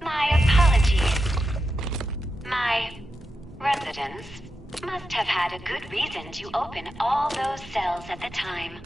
My apologies. My residents must have had a good reason to open all those cells at the time.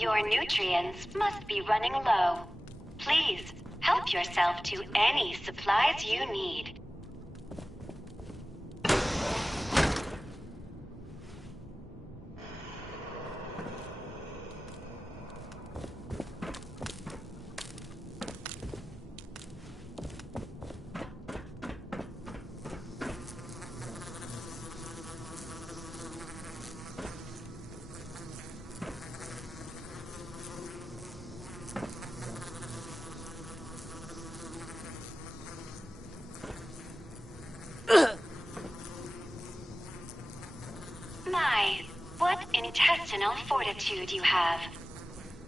Your nutrients must be running low. Please, help yourself to any supplies you need. My, what intestinal fortitude you have.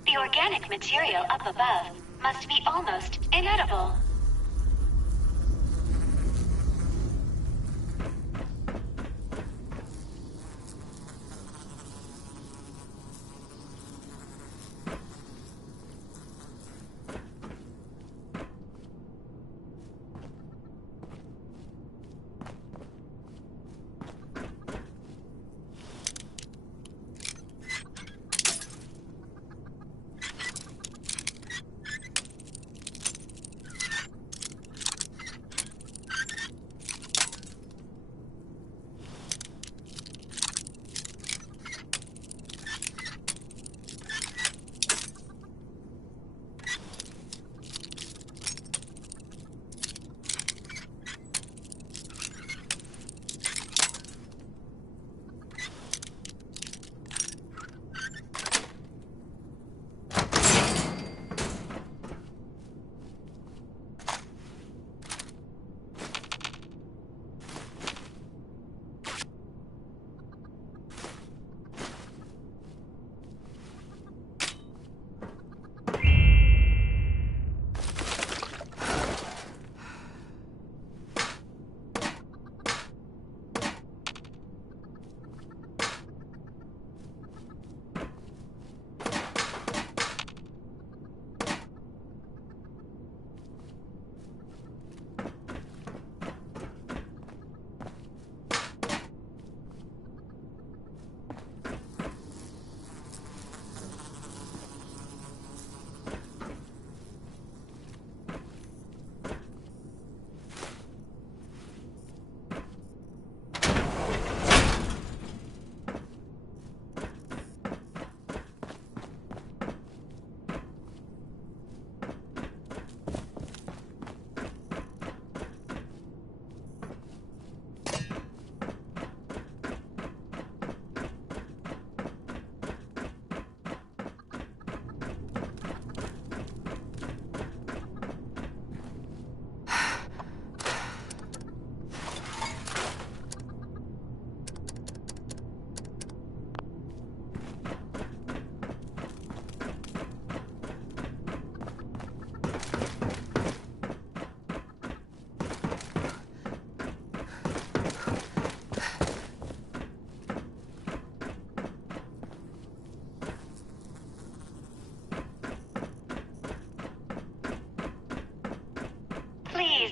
The organic material up above must be almost inedible.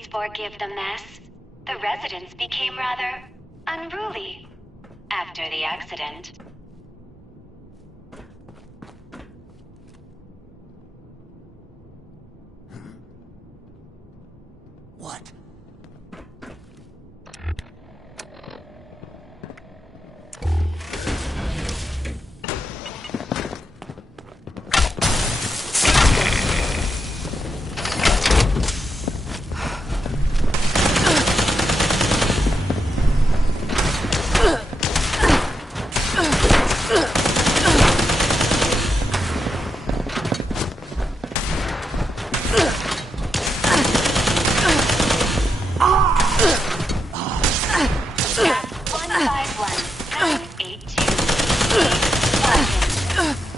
Please forgive the mess. The residents became rather unruly after the accident. What?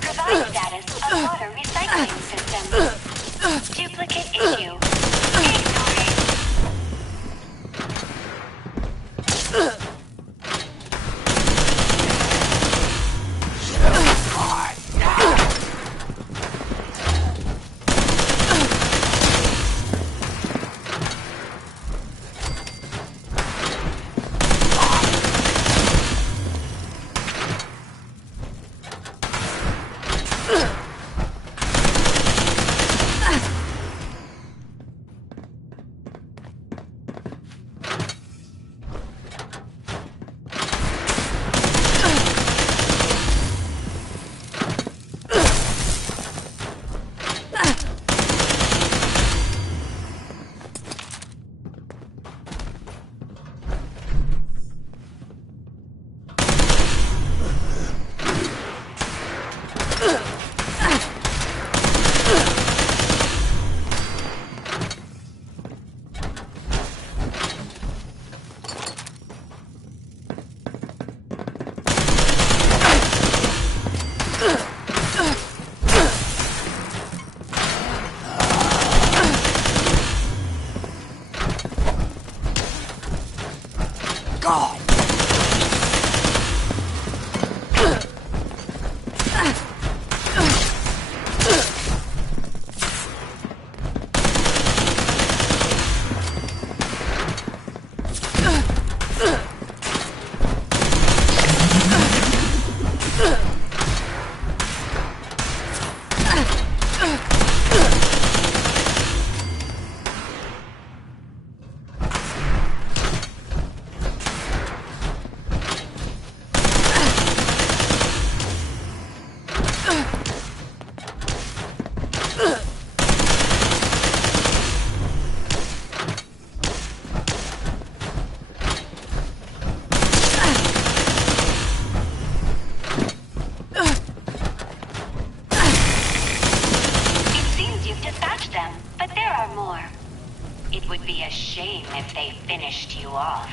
Provide status of water recycling system. Duplicate issue. God! It would be a shame if they finished you off.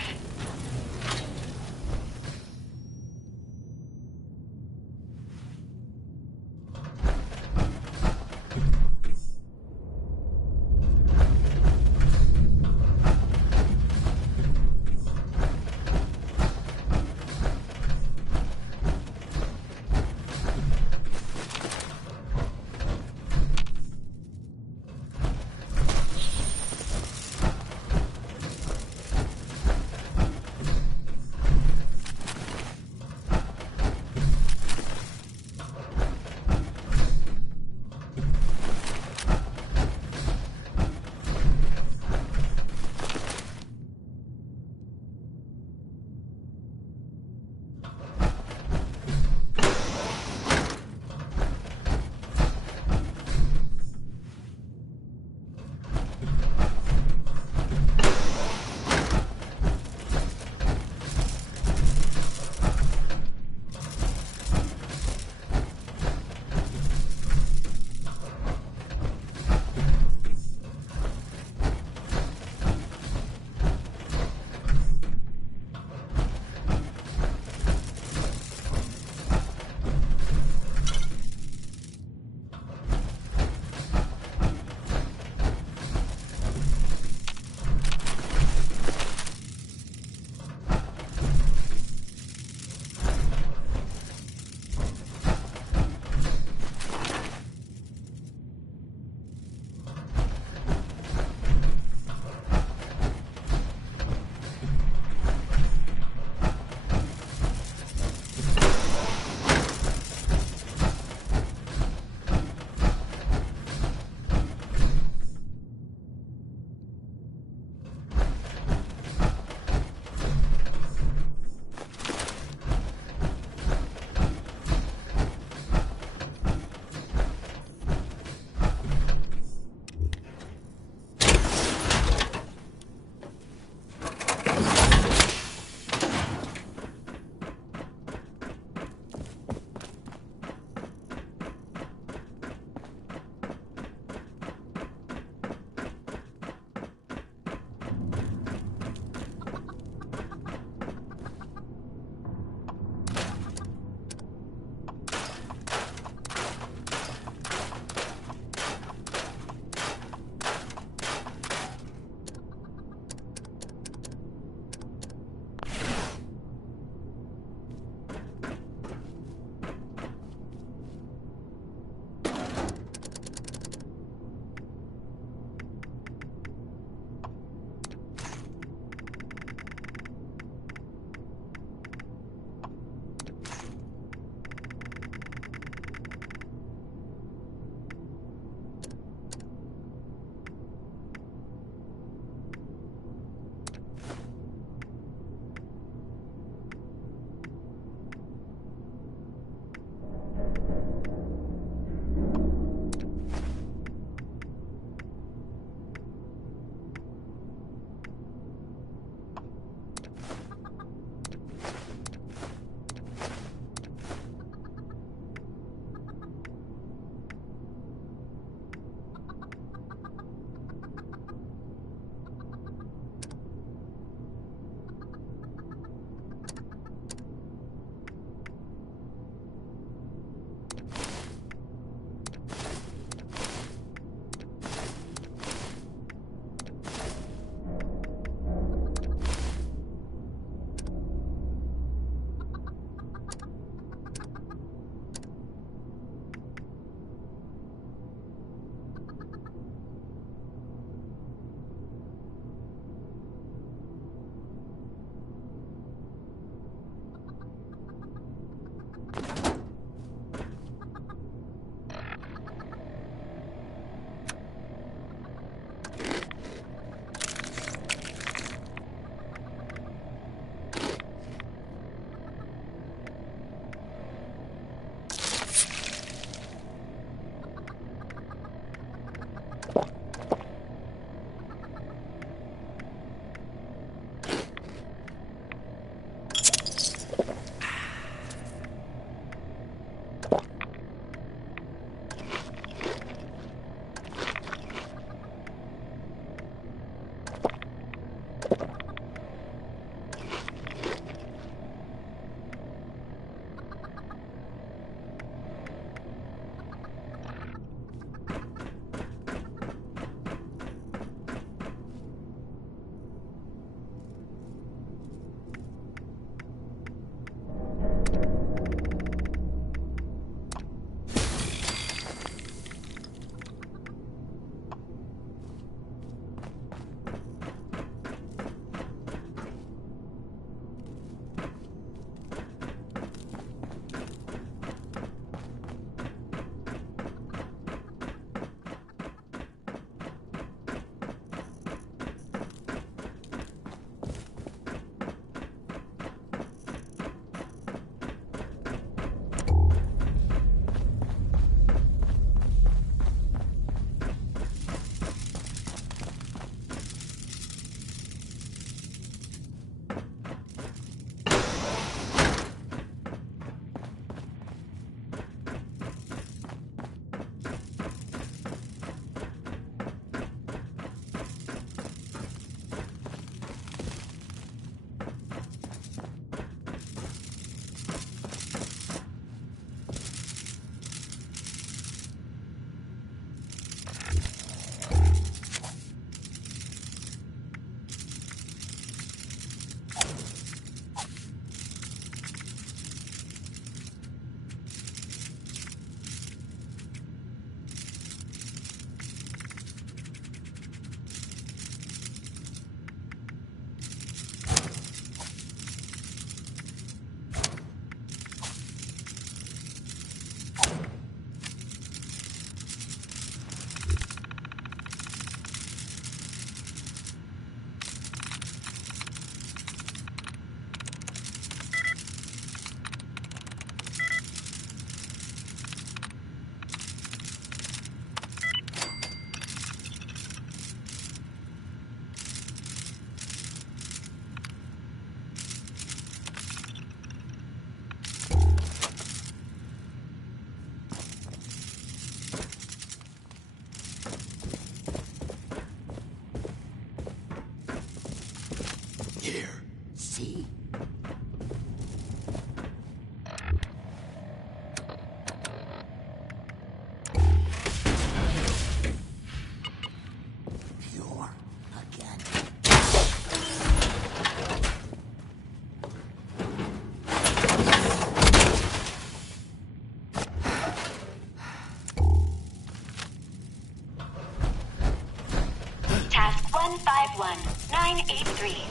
151983.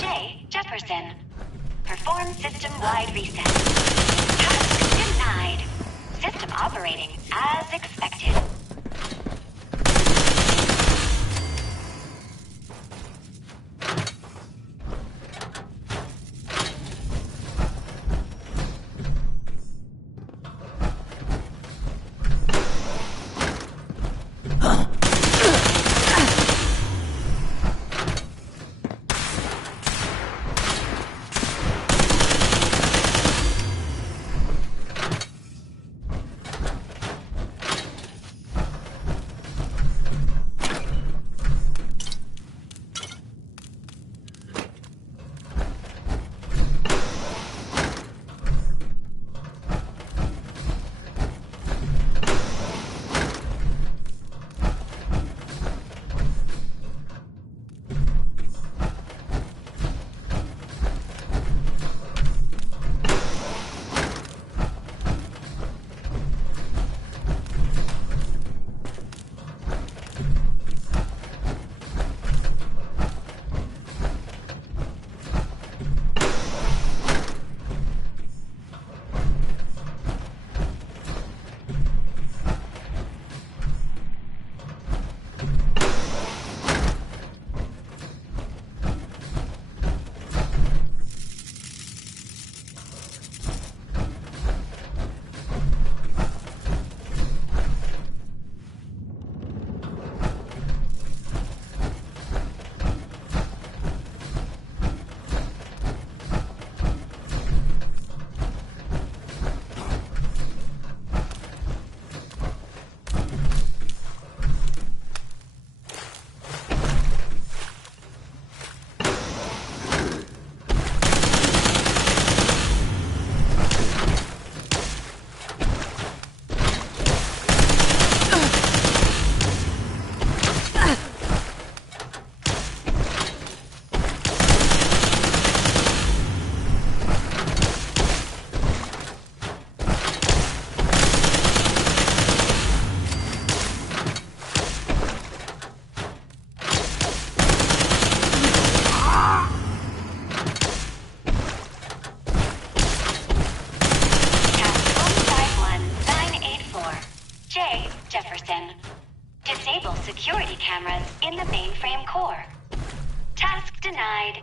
J. Jefferson. Perform system-wide reset. Task denied. System operating as expected. Disable security cameras in the mainframe core. Task denied.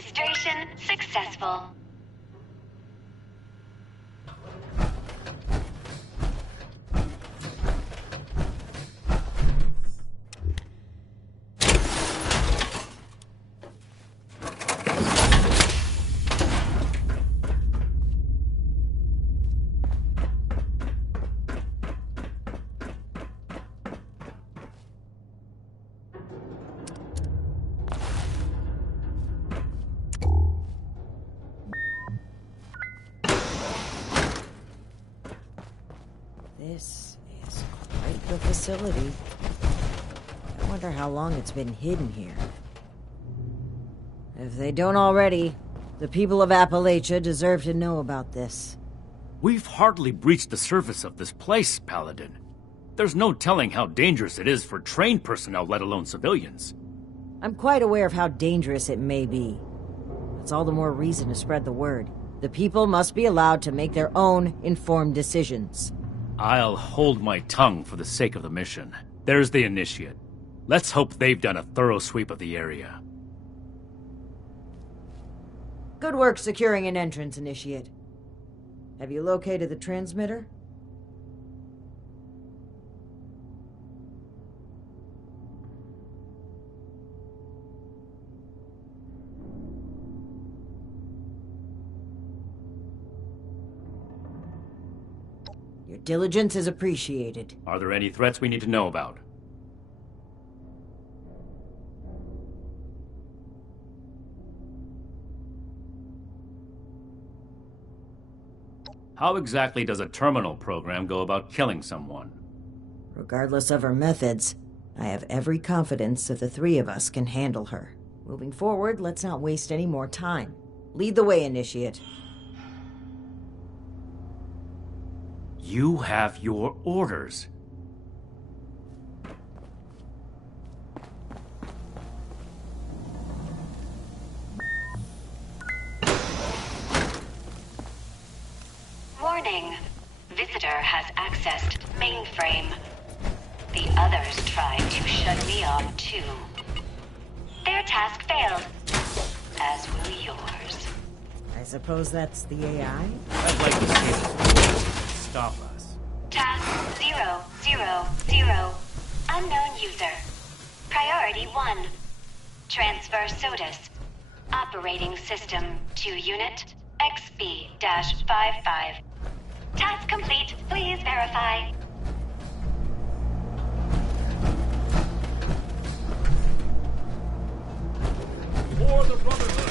Registration successful. This is quite the facility. I wonder how long it's been hidden here. If they don't already, the people of Appalachia deserve to know about this. We've hardly breached the surface of this place, Paladin. There's no telling how dangerous it is for trained personnel, let alone civilians. I'm quite aware of how dangerous it may be. That's all the more reason to spread the word. The people must be allowed to make their own informed decisions. I'll hold my tongue for the sake of the mission. There's the Initiate. Let's hope they've done a thorough sweep of the area. Good work securing an entrance, Initiate. Have you located the transmitter? Your diligence is appreciated. Are there any threats we need to know about? How exactly does a terminal program go about killing someone? Regardless of her methods, I have every confidence that the three of us can handle her. Moving forward, let's not waste any more time. Lead the way, Initiate. You have your orders. Warning. Visitor has accessed mainframe. The others tried to shut me off too. Their task failed, as will yours. I suppose that's the AI? I'd like to see this stop us. Task 000. Unknown user. Priority 1. Transfer SOTUS. Operating system to unit XB-55. Task complete. Please verify. For the Brotherhood!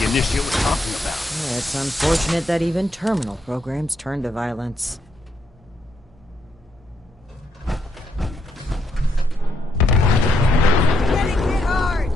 Initiate was talking about. Yeah, it's unfortunate that even terminal programs turn to violence. Getting hit hard!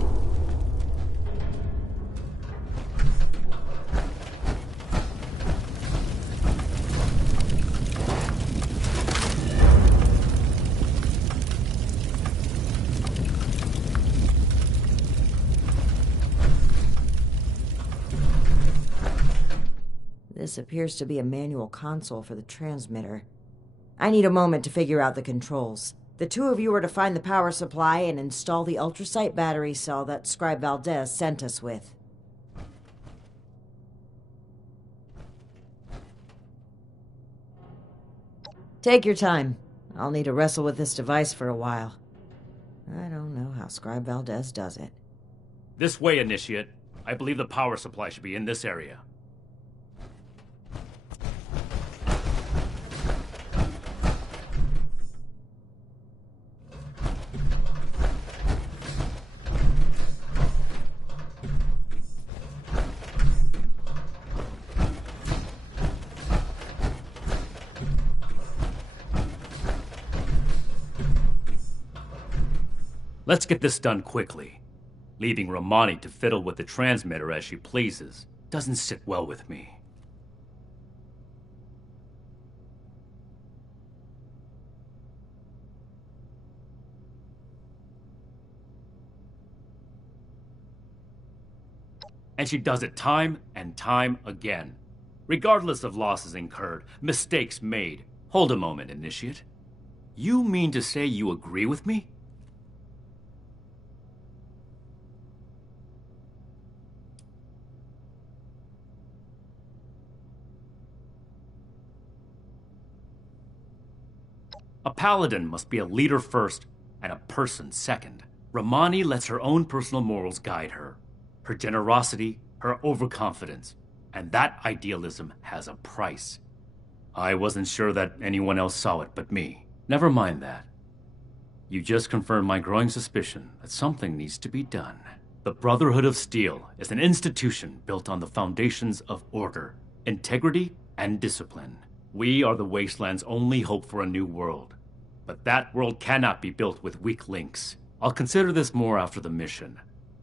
This appears to be a manual console for the transmitter. I need a moment to figure out the controls. The two of you are to find the power supply and install the ultrasight battery cell that Scribe Valdez sent us with. Take your time. I'll need to wrestle with this device for a while. I don't know how Scribe Valdez does it. This way, Initiate. I believe the power supply should be in this area. Let's get this done quickly. Leaving Romani to fiddle with the transmitter as she pleases doesn't sit well with me. And she does it time and time again. Regardless of losses incurred, mistakes made. Hold a moment, Initiate. You mean to say you agree with me? A paladin must be a leader first and a person second. Romani lets her own personal morals guide her. Her generosity, her overconfidence, and that idealism has a price. I wasn't sure that anyone else saw it but me. Never mind that. You just confirmed my growing suspicion that something needs to be done. The Brotherhood of Steel is an institution built on the foundations of order, integrity, and discipline. We are the Wasteland's only hope for a new world. But that world cannot be built with weak links. I'll consider this more after the mission.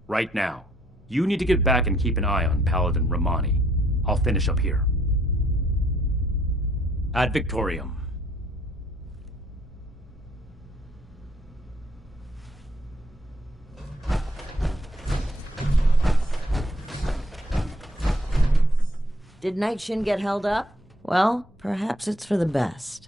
Right now, you need to get back and keep an eye on Paladin Romani. I'll finish up here. Ad Victorium. Did Night Shin get held up? Well, perhaps it's for the best.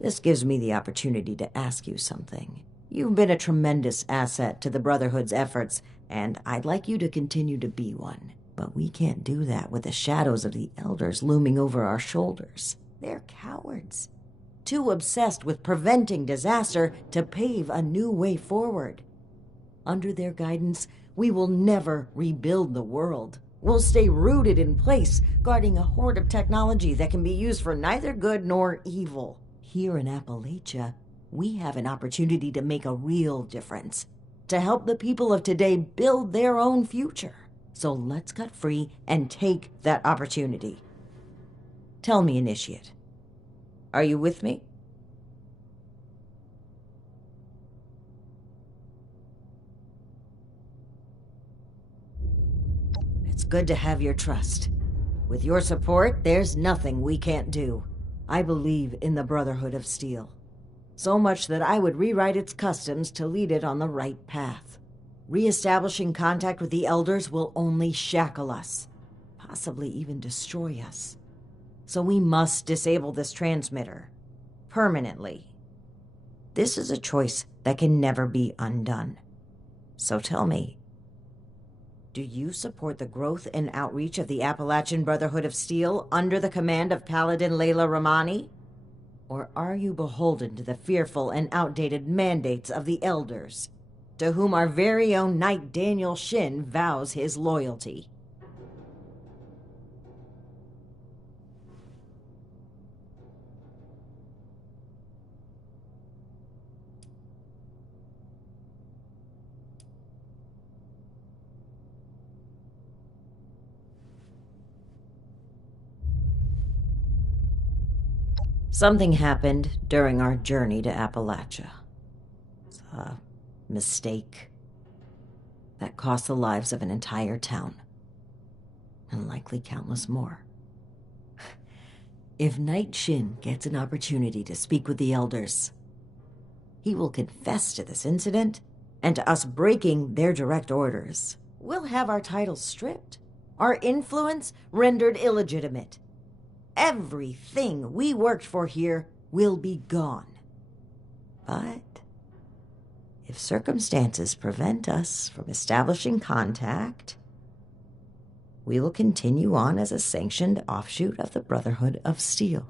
This gives me the opportunity to ask you something. You've been a tremendous asset to the Brotherhood's efforts, and I'd like you to continue to be one. But we can't do that with the shadows of the Elders looming over our shoulders. They're cowards. Too obsessed with preventing disaster to pave a new way forward. Under their guidance, we will never rebuild the world. We'll stay rooted in place, guarding a hoard of technology that can be used for neither good nor evil. Here in Appalachia, we have an opportunity to make a real difference, to help the people of today build their own future. So let's cut free and take that opportunity. Tell me, Initiate, are you with me? It's good to have your trust. With your support, there's nothing we can't do. I believe in the Brotherhood of Steel. So much that I would rewrite its customs to lead it on the right path. Re-establishing contact with the Elders will only shackle us, possibly even destroy us. So we must disable this transmitter, permanently. This is a choice that can never be undone. So tell me, do you support the growth and outreach of the Appalachian Brotherhood of Steel under the command of Paladin Layla Romani? Or are you beholden to the fearful and outdated mandates of the Elders, to whom our very own Knight Daniel Shin vows his loyalty? Something happened during our journey to Appalachia. It's a mistake that cost the lives of an entire town, and likely countless more. If Knight Shin gets an opportunity to speak with the Elders, he will confess to this incident and to us breaking their direct orders. We'll have our titles stripped, our influence rendered illegitimate. Everything we worked for here will be gone. But if circumstances prevent us from establishing contact, we will continue on as a sanctioned offshoot of the Brotherhood of Steel.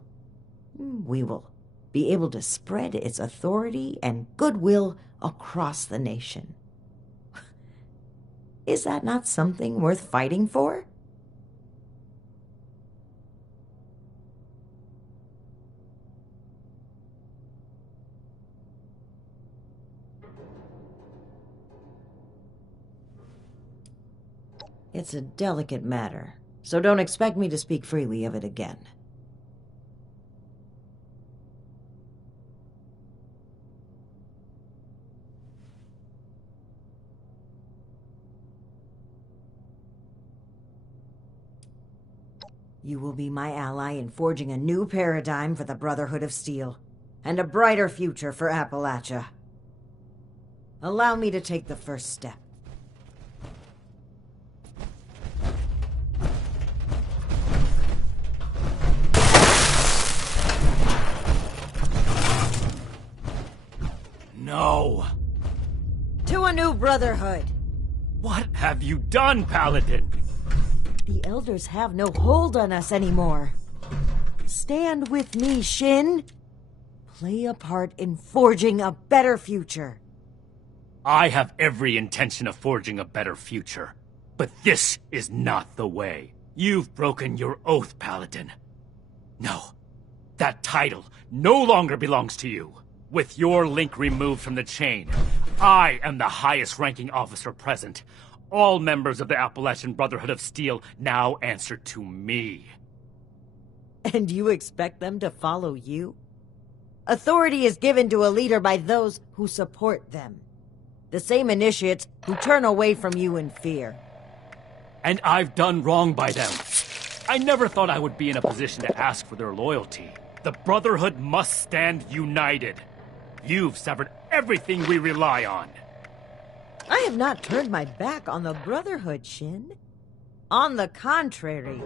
We will be able to spread its authority and goodwill across the nation. Is that not something worth fighting for? It's a delicate matter, so don't expect me to speak freely of it again. You will be my ally in forging a new paradigm for the Brotherhood of Steel, and a brighter future for Appalachia. Allow me to take the first step. No! To a new Brotherhood! What have you done, Paladin? The Elders have no hold on us anymore. Stand with me, Shin. Play a part in forging a better future. I have every intention of forging a better future. But this is not the way. You've broken your oath, Paladin. No, that title no longer belongs to you. With your link removed from the chain, I am the highest-ranking officer present. All members of the Appalachian Brotherhood of Steel now answer to me. And you expect them to follow you? Authority is given to a leader by those who support them. The same initiates who turn away from you in fear. And I've done wrong by them. I never thought I would be in a position to ask for their loyalty. The Brotherhood must stand united. You've severed everything we rely on. I have not turned my back on the Brotherhood, Shin. On the contrary,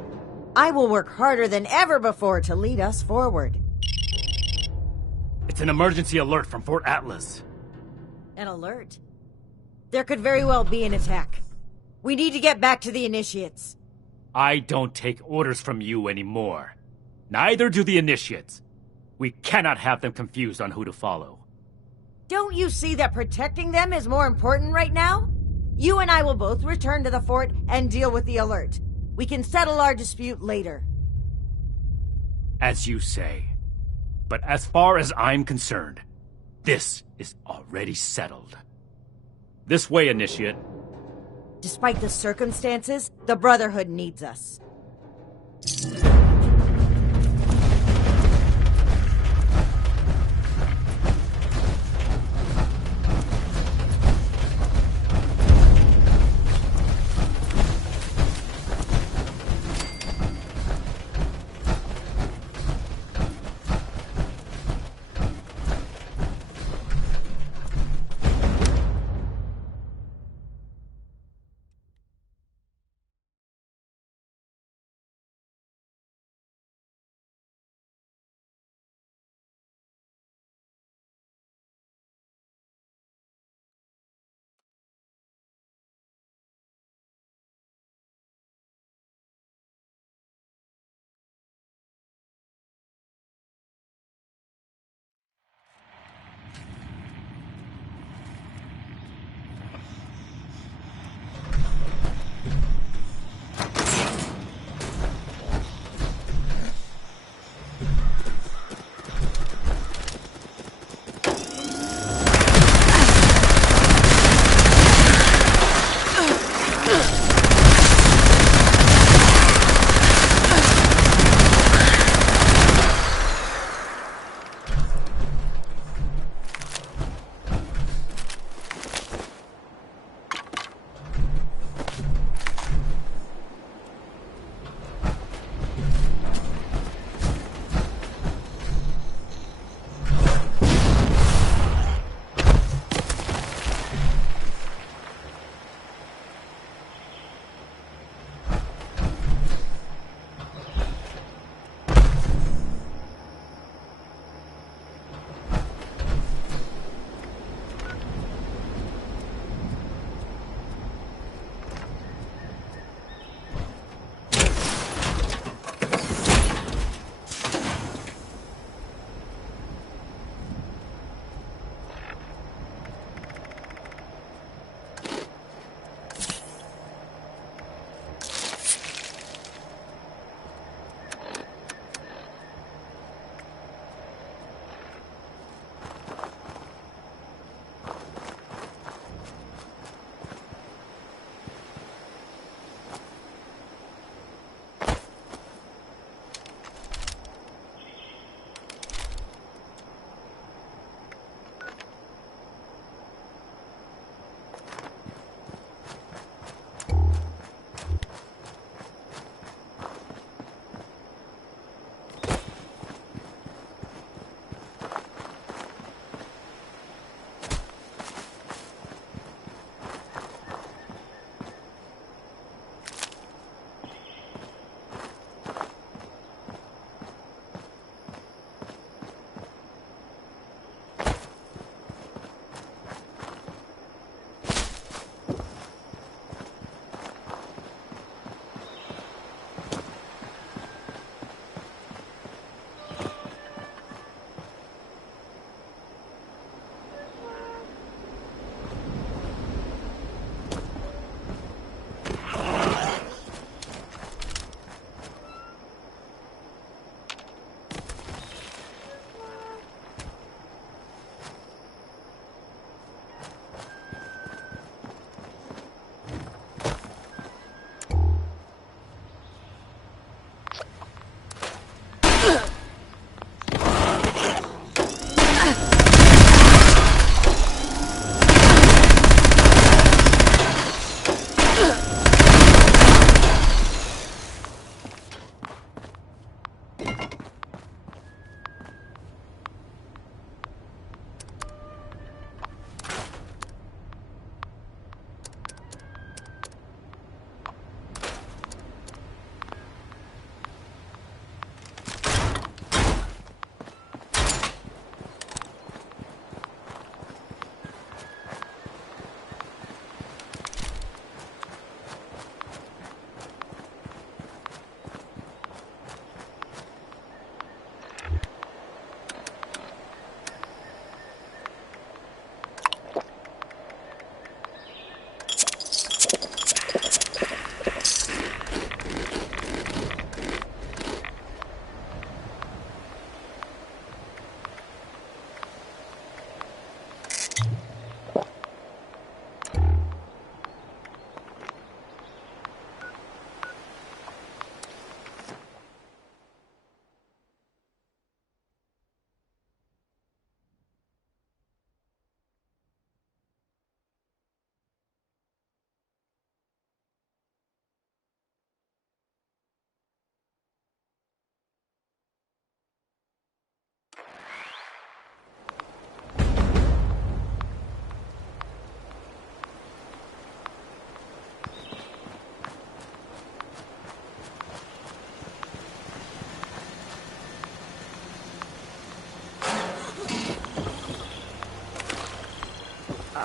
I will work harder than ever before to lead us forward. It's an emergency alert from Fort Atlas. An alert? There could very well be an attack. We need to get back to the Initiates. I don't take orders from you anymore. Neither do the Initiates. We cannot have them confused on who to follow. Don't you see that protecting them is more important right now? You and I will both return to the fort and deal with the alert. We can settle our dispute later. As you say. But as far as I'm concerned, this is already settled. This way, Initiate. Despite the circumstances, the Brotherhood needs us.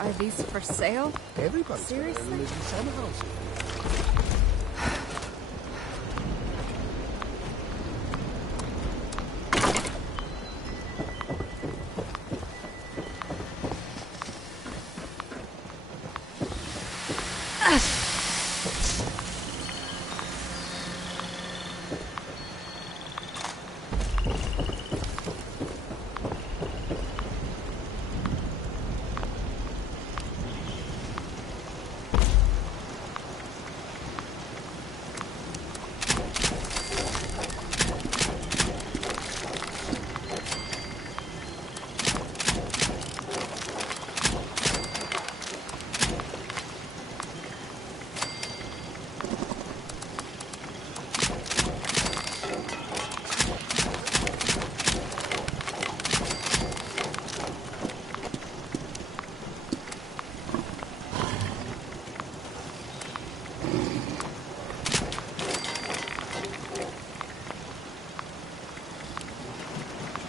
Are these for sale? Everybody's Seriously? lives in some house here.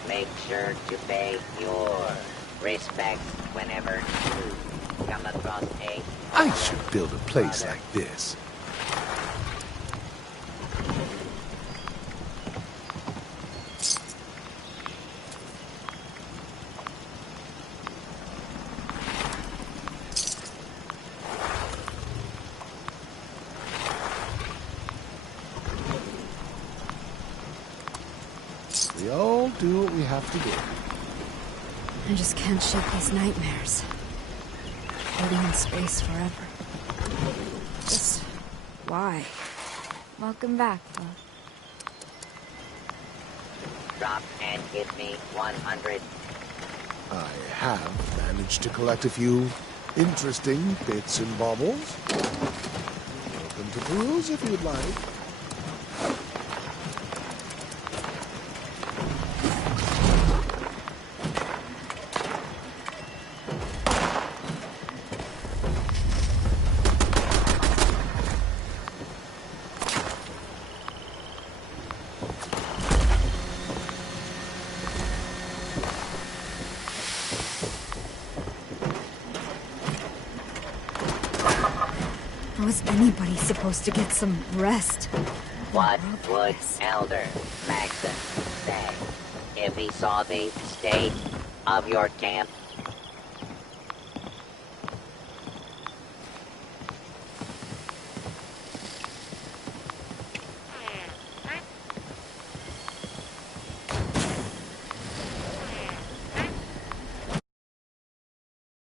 Make sure to pay your respects whenever you come across a... I should build a place like this. We all do what we have to do. I just can't shake these nightmares. Floating in space forever. Just why? Welcome back, love. Drop and give me 100. I have managed to collect a few interesting bits and baubles. Welcome to peruse if you'd like. How is anybody supposed to get some rest? What would Elder Maxon say if he saw the state of your camp?